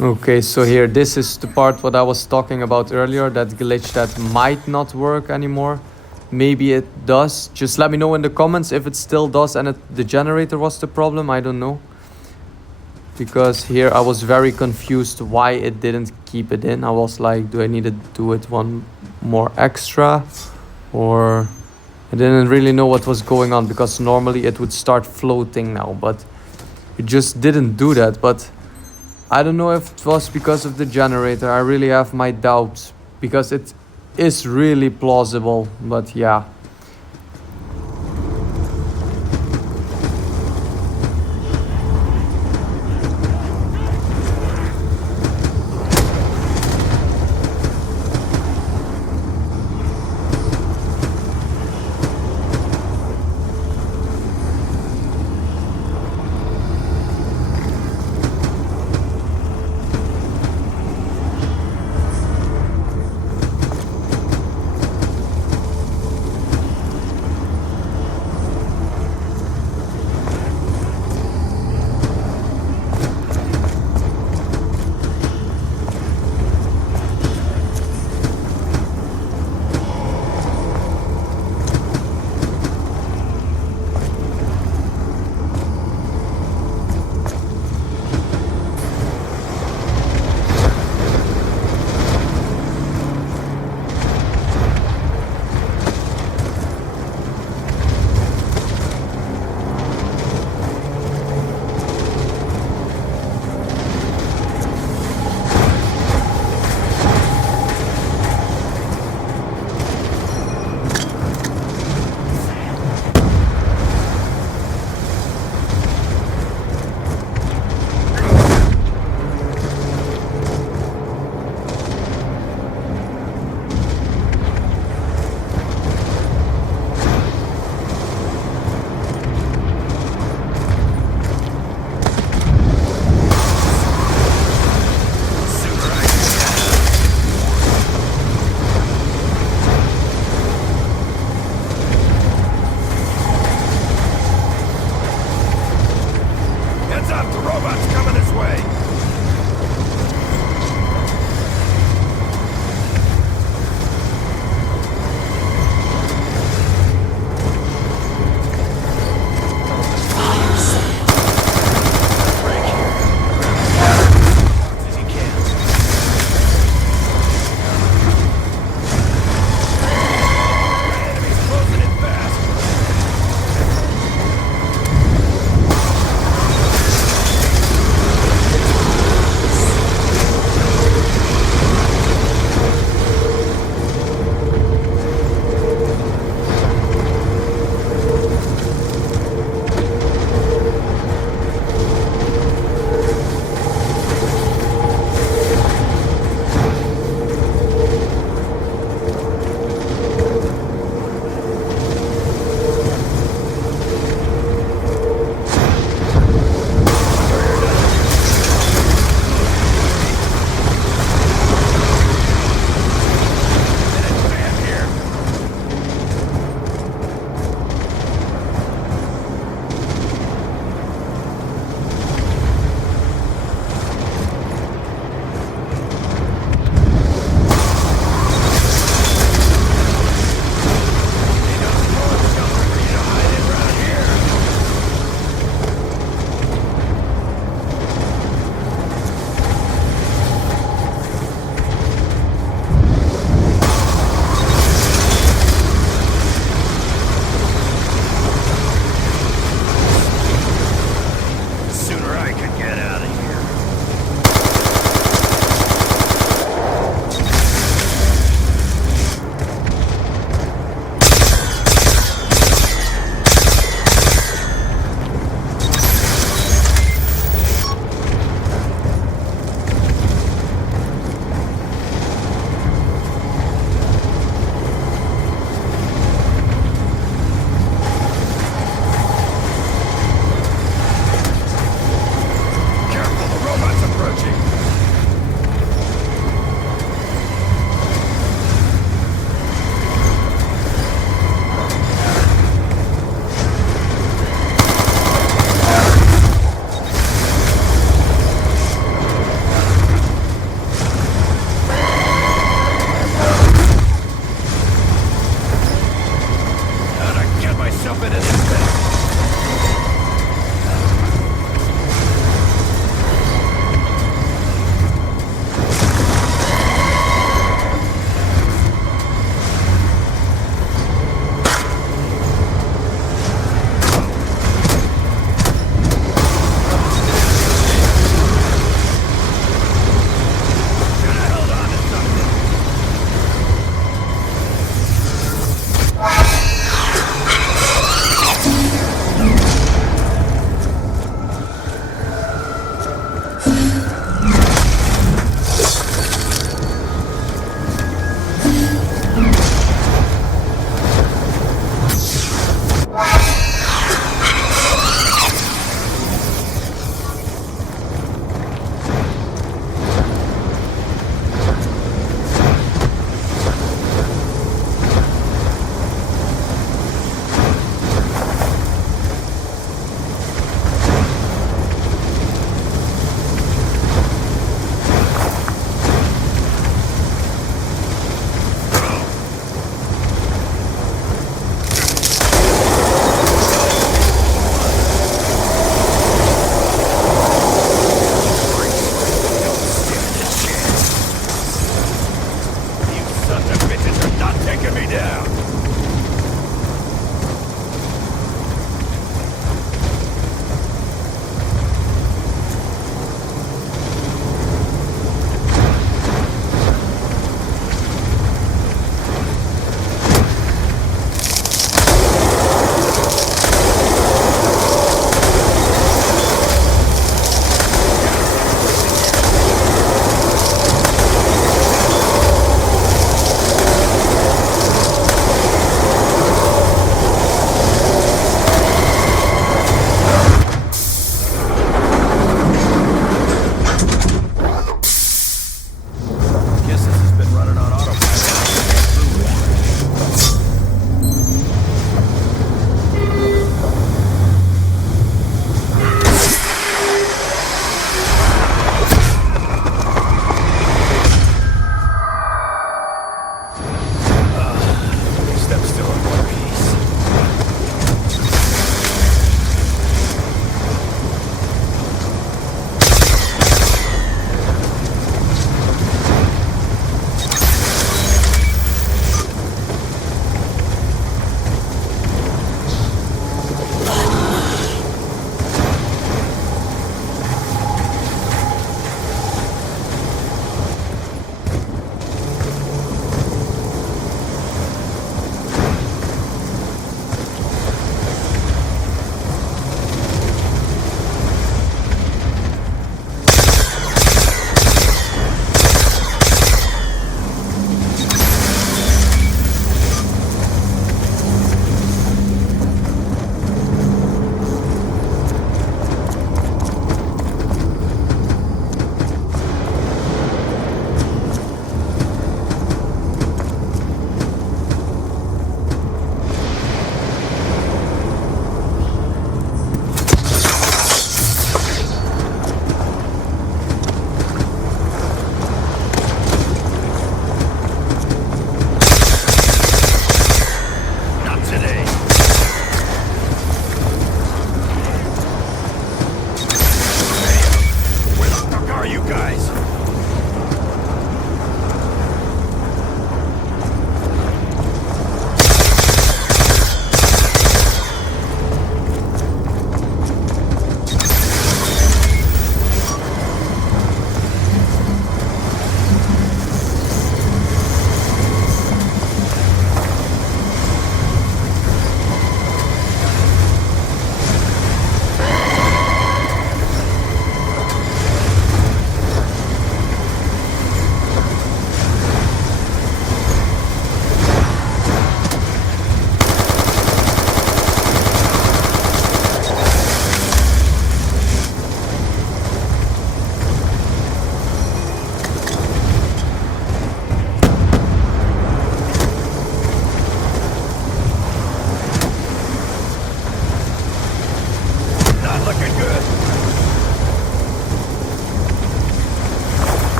Okay, so here, this is the part what I was talking about earlier, that glitch that might not work anymore. Maybe it does. Just let me know in the comments if it still does and the generator was the problem. I don't know. Because here I was very confused why it didn't keep it in. I was like, do I need to do it one more extra? Or I didn't really know what was going on, because normally it would start floating now, but it just didn't do that. But I don't know if it was because of the generator. I really have my doubts, because it is really plausible, but yeah.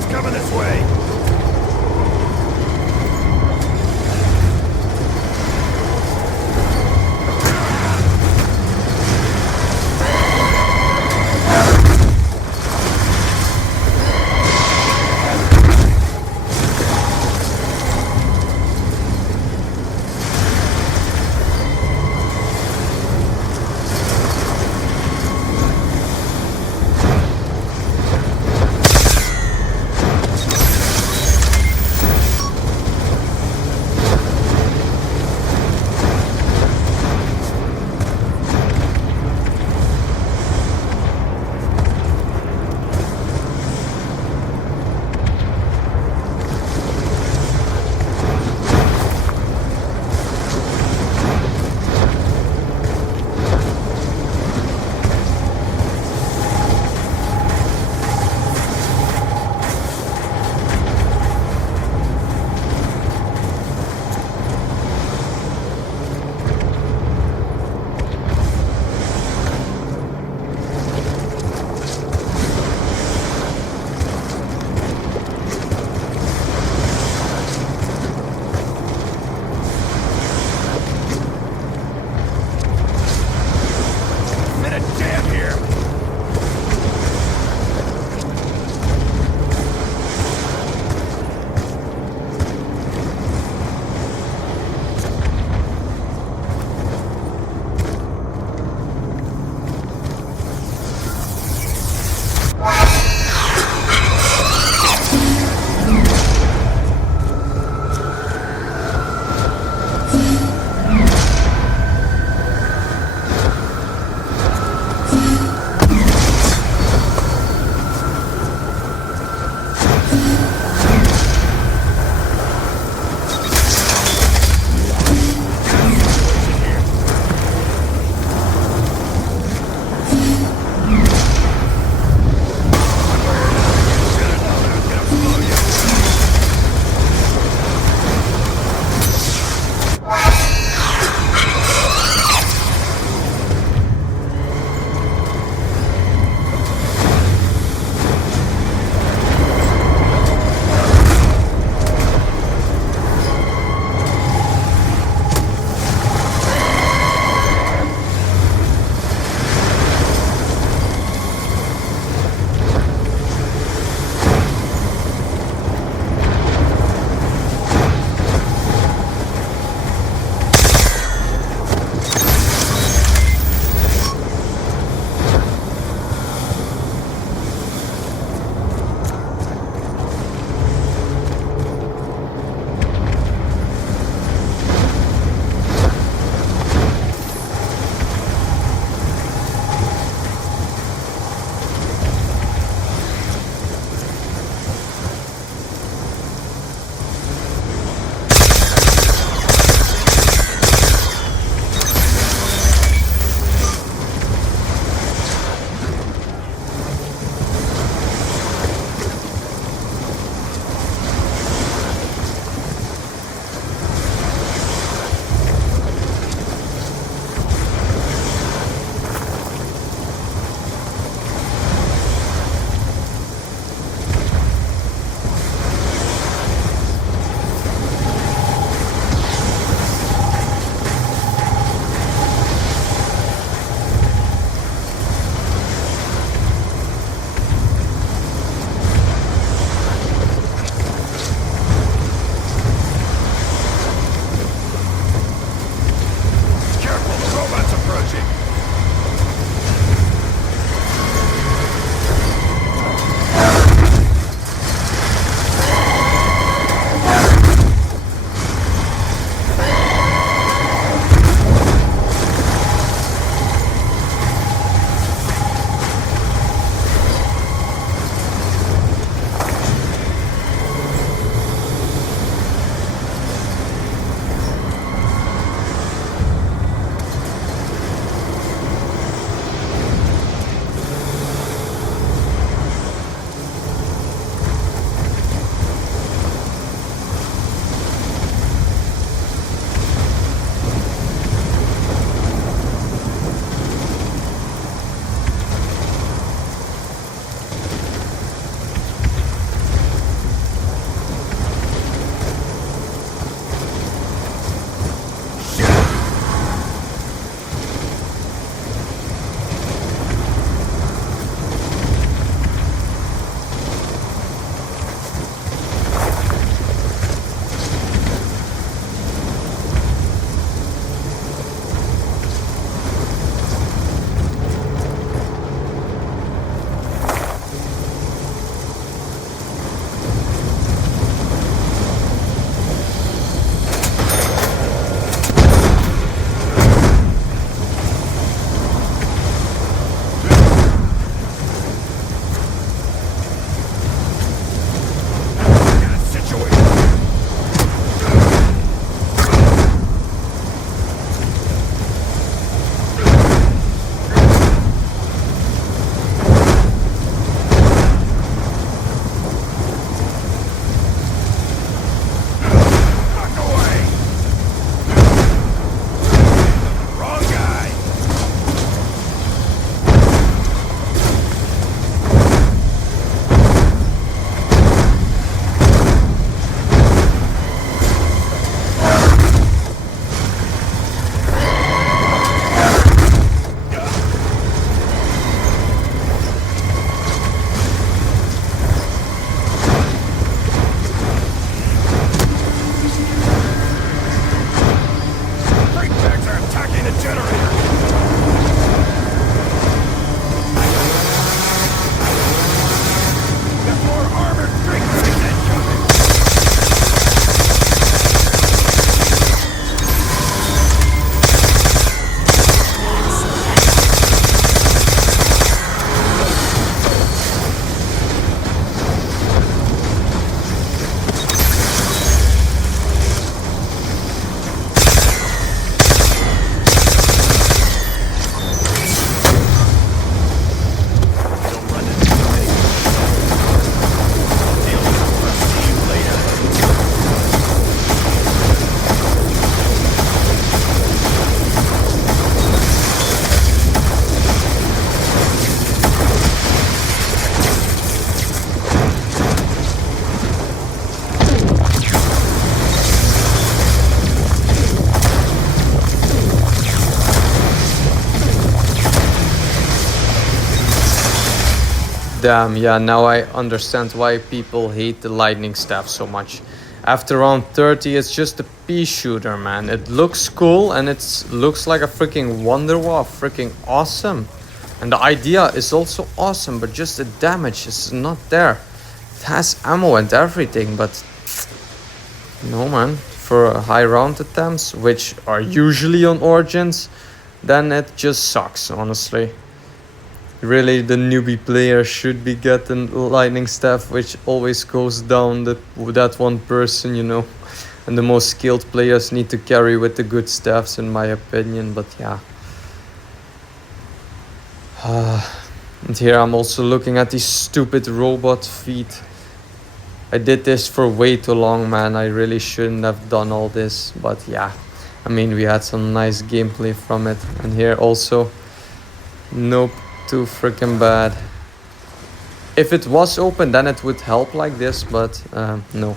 Horde's coming this way! Damn, yeah, now I understand why people hate the lightning staff so much. After round 30, it's just a pea shooter, man. It looks cool and it looks like a freaking wonder wall, freaking awesome. And the idea is also awesome, but just the damage is not there. It has ammo and everything, but no, man. For high round attempts, which are usually on Origins, then it just sucks, honestly. Really, the newbie player should be getting lightning staff, which always goes down that one person, you know. And the most skilled players need to carry with the good staffs, in my opinion. But yeah. And here I'm also looking at these stupid robot feet. I did this for way too long, man. I really shouldn't have done all this. But yeah, I mean, we had some nice gameplay from it. And here also, nope. Too freaking bad. If it was open, then it would help like this, but no.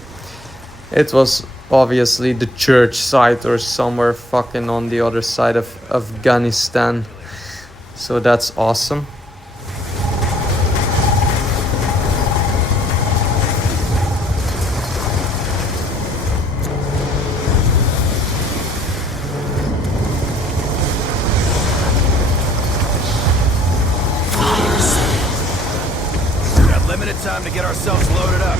It was obviously the church side or somewhere fucking on the other side of Afghanistan. So that's awesome. Limited time to get ourselves loaded up.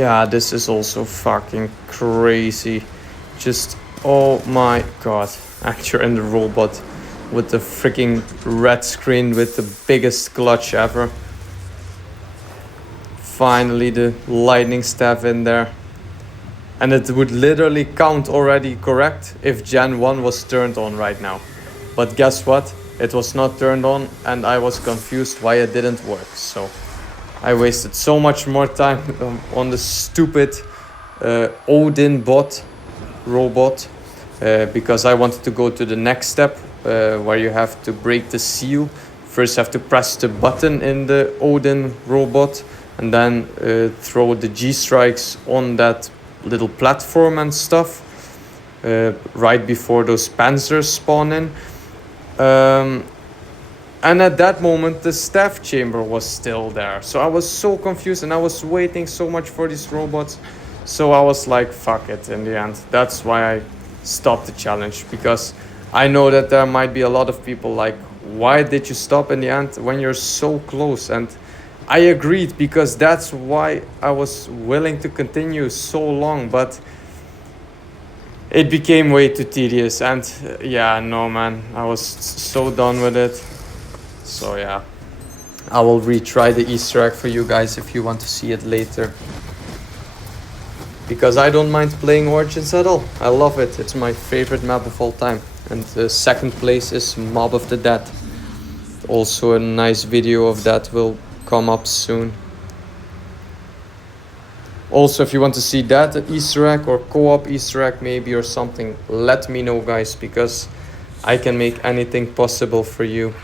Yeah, this is also fucking crazy. Just, oh my god. Actor and the robot with the freaking red screen with the biggest clutch ever. Finally, the lightning staff in there. And it would literally count already correct if Gen 1 was turned on right now. But guess what? It was not turned on and I was confused why it didn't work. So I wasted so much more time on the stupid Odin bot robot because I wanted to go to the next step where you have to break the seal. First you have to press the button in the Odin robot and then throw the G-strikes on that little platform and stuff right before those panzers spawn in. And at that moment the staff chamber was still there, so I was so confused and I was waiting so much for these robots. So I was like, fuck it in the end. That's why I stopped the challenge, because I know that there might be a lot of people like, why did you stop in the end when you're so close? And I agreed, because that's why I was willing to continue so long, but it became way too tedious. And yeah, no man, I was so done with it. So yeah, I will retry the Easter egg for you guys if you want to see it later, because I don't mind playing Origins at all. I love it. It's my favorite map of all time. And the second place is Mob of the Dead. Also a nice video of that will come up soon. Also, if you want to see that Easter egg or co-op Easter egg maybe or something, let me know guys, because I can make anything possible for you.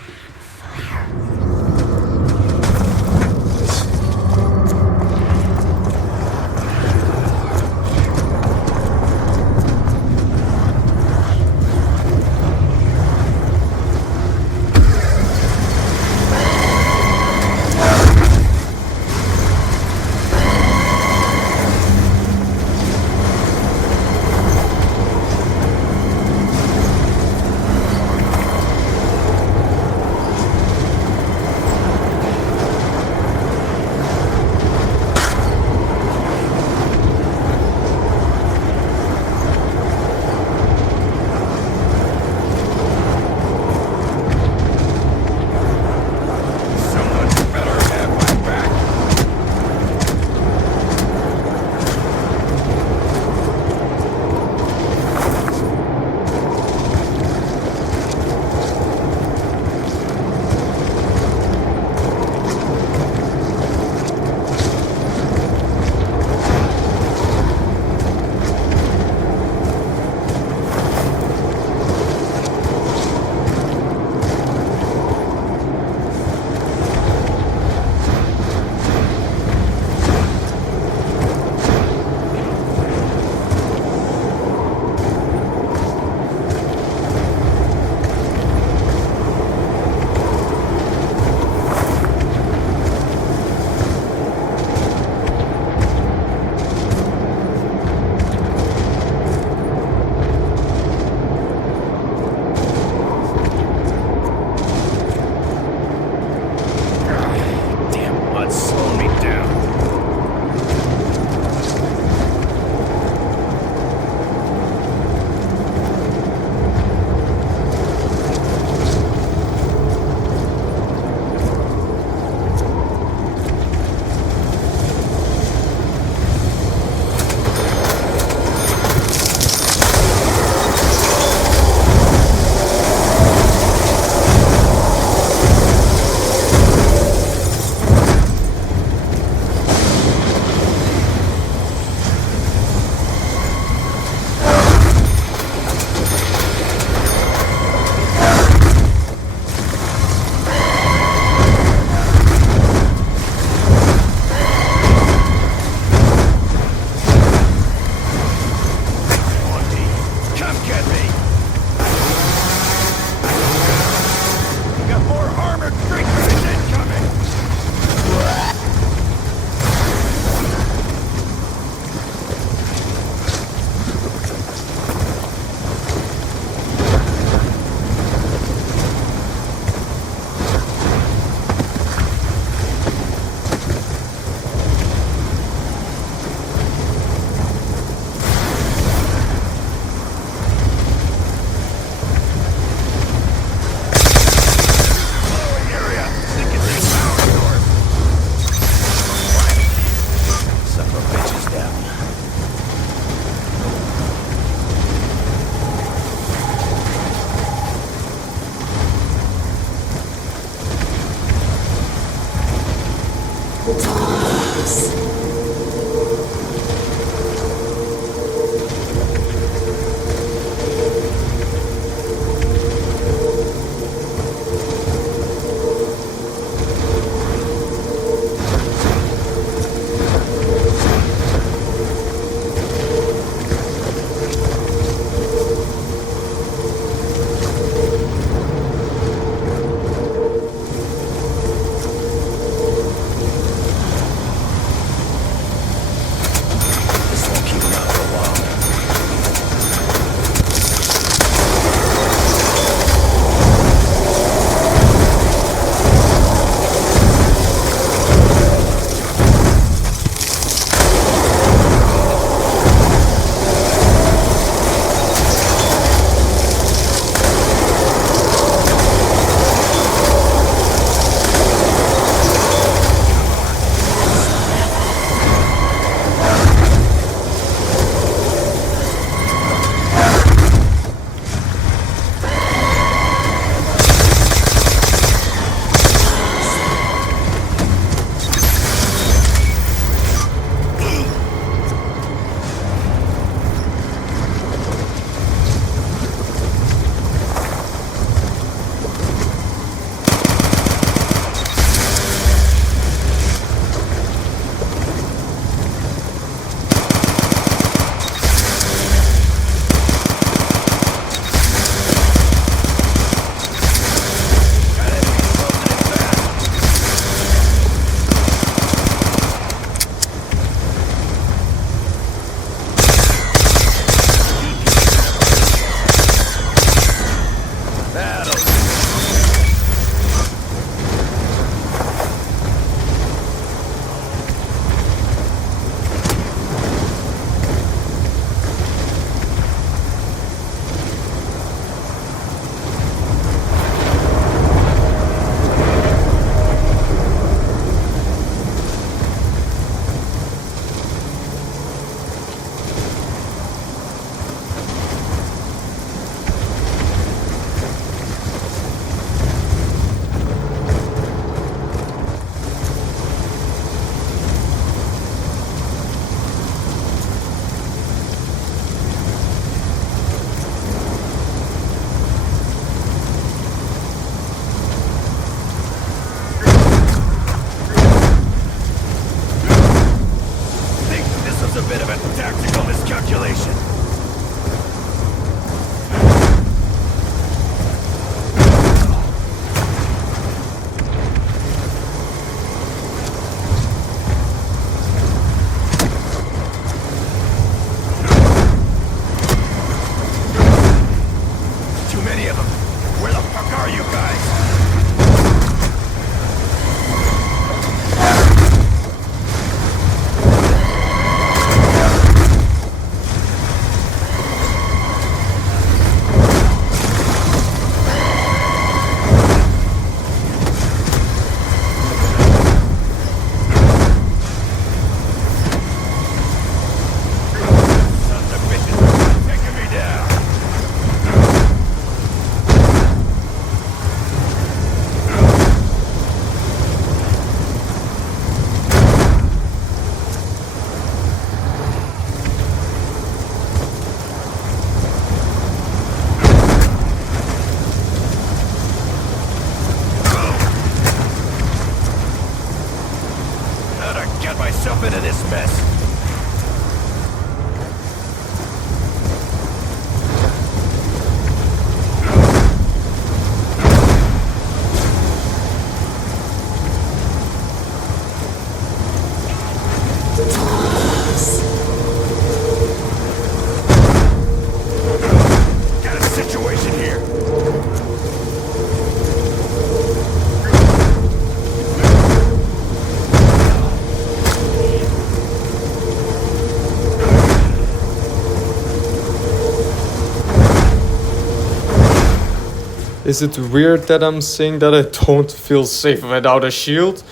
Is it weird that I'm saying that I don't feel safe without a shield?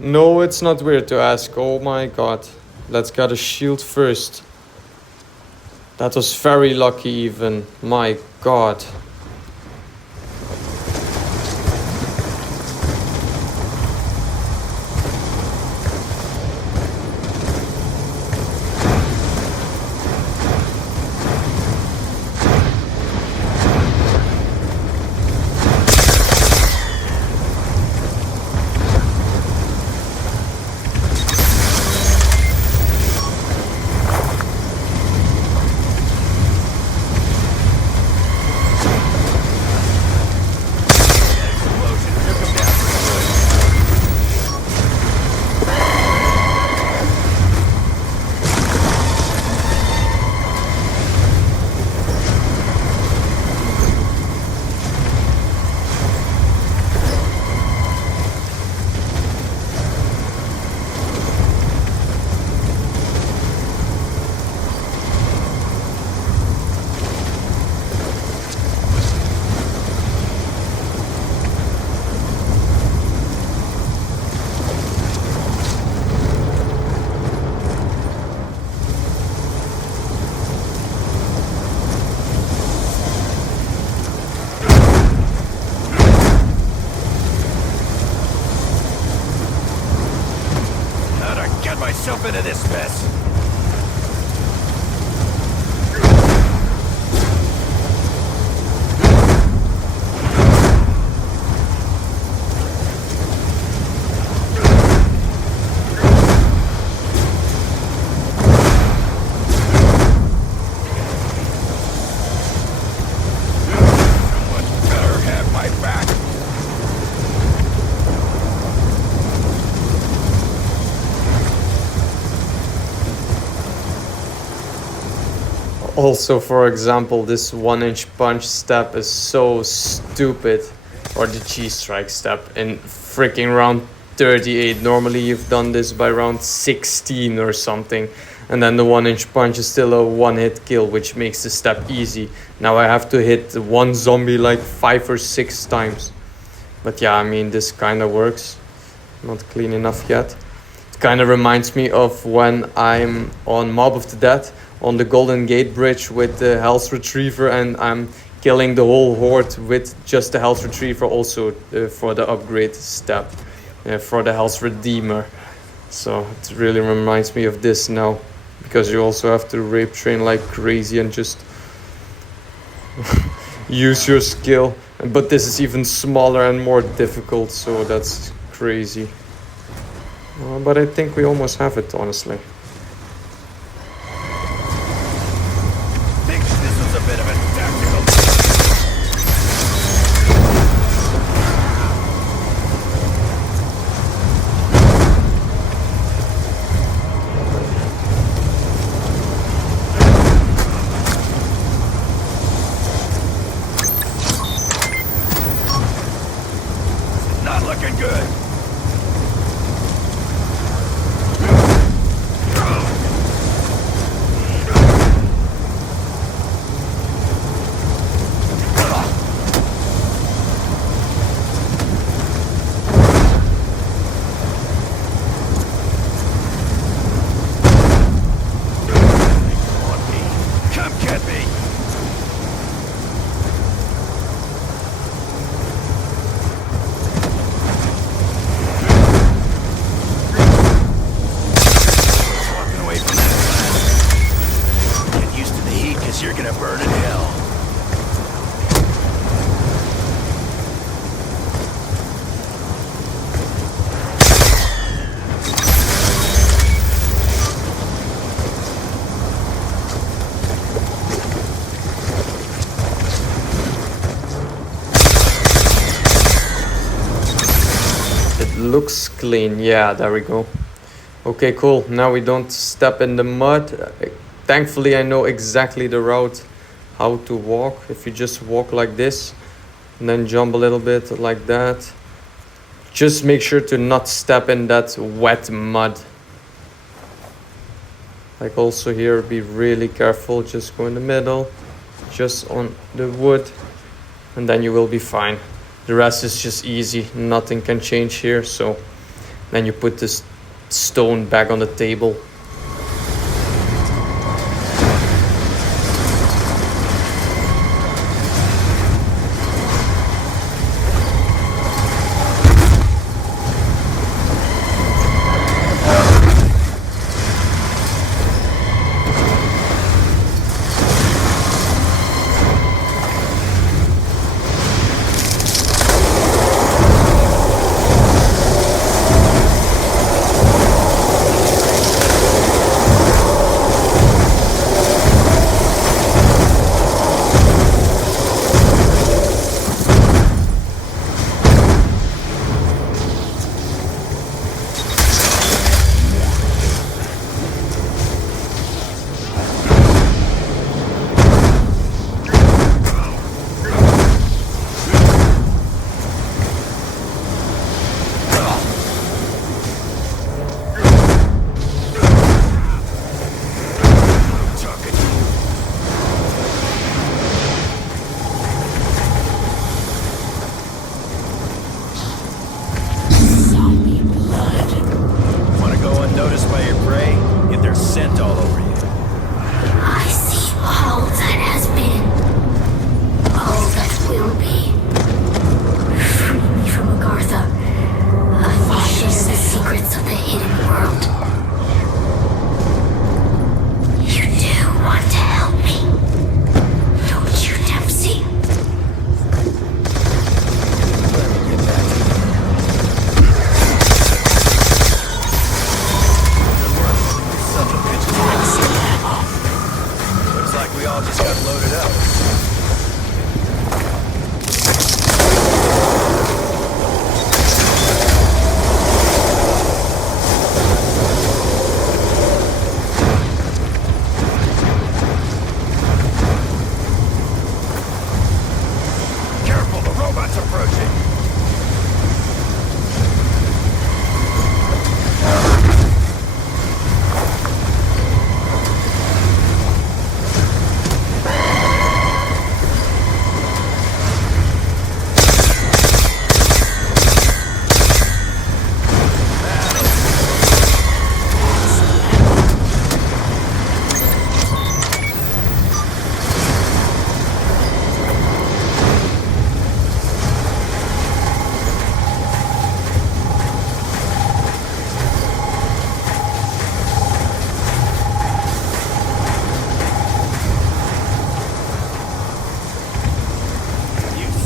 No, it's not weird to ask. Oh my god. Let's get a shield first. That was very lucky even. My god. Myself into this mess. Someone better have my back. Also, for example, this 1-inch punch step is so stupid. Or the G-strike step in freaking round 38. Normally you've done this by round 16 or something. And then the 1-inch punch is still a one-hit kill, which makes the step easy. Now I have to hit one zombie like 5 or 6 times. But yeah, I mean, this kind of works. Not clean enough yet. It kind of reminds me of when I'm on Mob of the Dead on the Golden Gate Bridge with the Health Retriever, and I'm killing the whole horde with just the Health Retriever also for the upgrade step, for the Health Redeemer. So it really reminds me of this now, because you also have to rape train like crazy and just use your skill. But this is even smaller and more difficult, so that's crazy. But I think we almost have it, honestly. This was a bit of a tactical. Not looking good. Come get me. Walking away from that. Get used to the heat, because you're gonna burn in hell. It looks clean. Yeah, there we go. Okay, cool. Now we don't step in the mud. Thankfully, I know exactly the route, how to walk. If you just walk like this, and then jump a little bit like that. Just make sure to not step in that wet mud. Like also here, be really careful. Just go in the middle, just on the wood. and then you will be fine. The rest is just easy, nothing can change here. So then you put this stone back on the table. Noticed by your prey, get their scent all over you. I see all that has been, all that will be. Free me from Agartha. Let me share the secrets of the hidden world. You do want to help me, don't you, Dempsey? Looks like we all just got loaded up. Careful, the robot's approaching.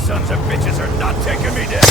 Sons of bitches are not taking me down!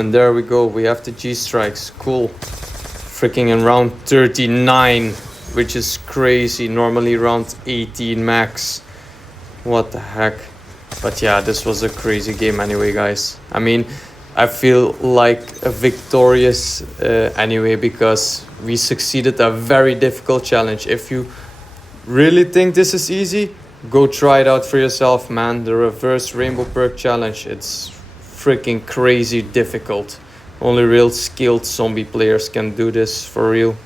and there we go. We have the G-strikes. Cool. Freaking in round 39, which is crazy. Normally round 18 max. What the heck. But yeah, this was a crazy game anyway, guys. I mean, I feel like a victorious anyway, because we succeeded a very difficult challenge. If you really think this is easy, go try it out for yourself, man. The reverse rainbow perk challenge, it's freaking crazy difficult. Only real skilled zombie players can do this for real.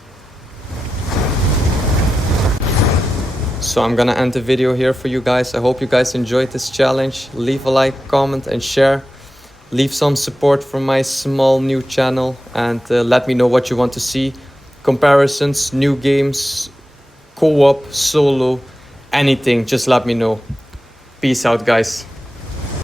So I'm gonna end the video here for you guys. I hope you guys enjoyed this challenge. Leave a like, comment and share. Leave some support for my small new channel, and let me know what you want to see. Comparisons, new games, co-op, solo, anything, just let me know. Peace out, guys.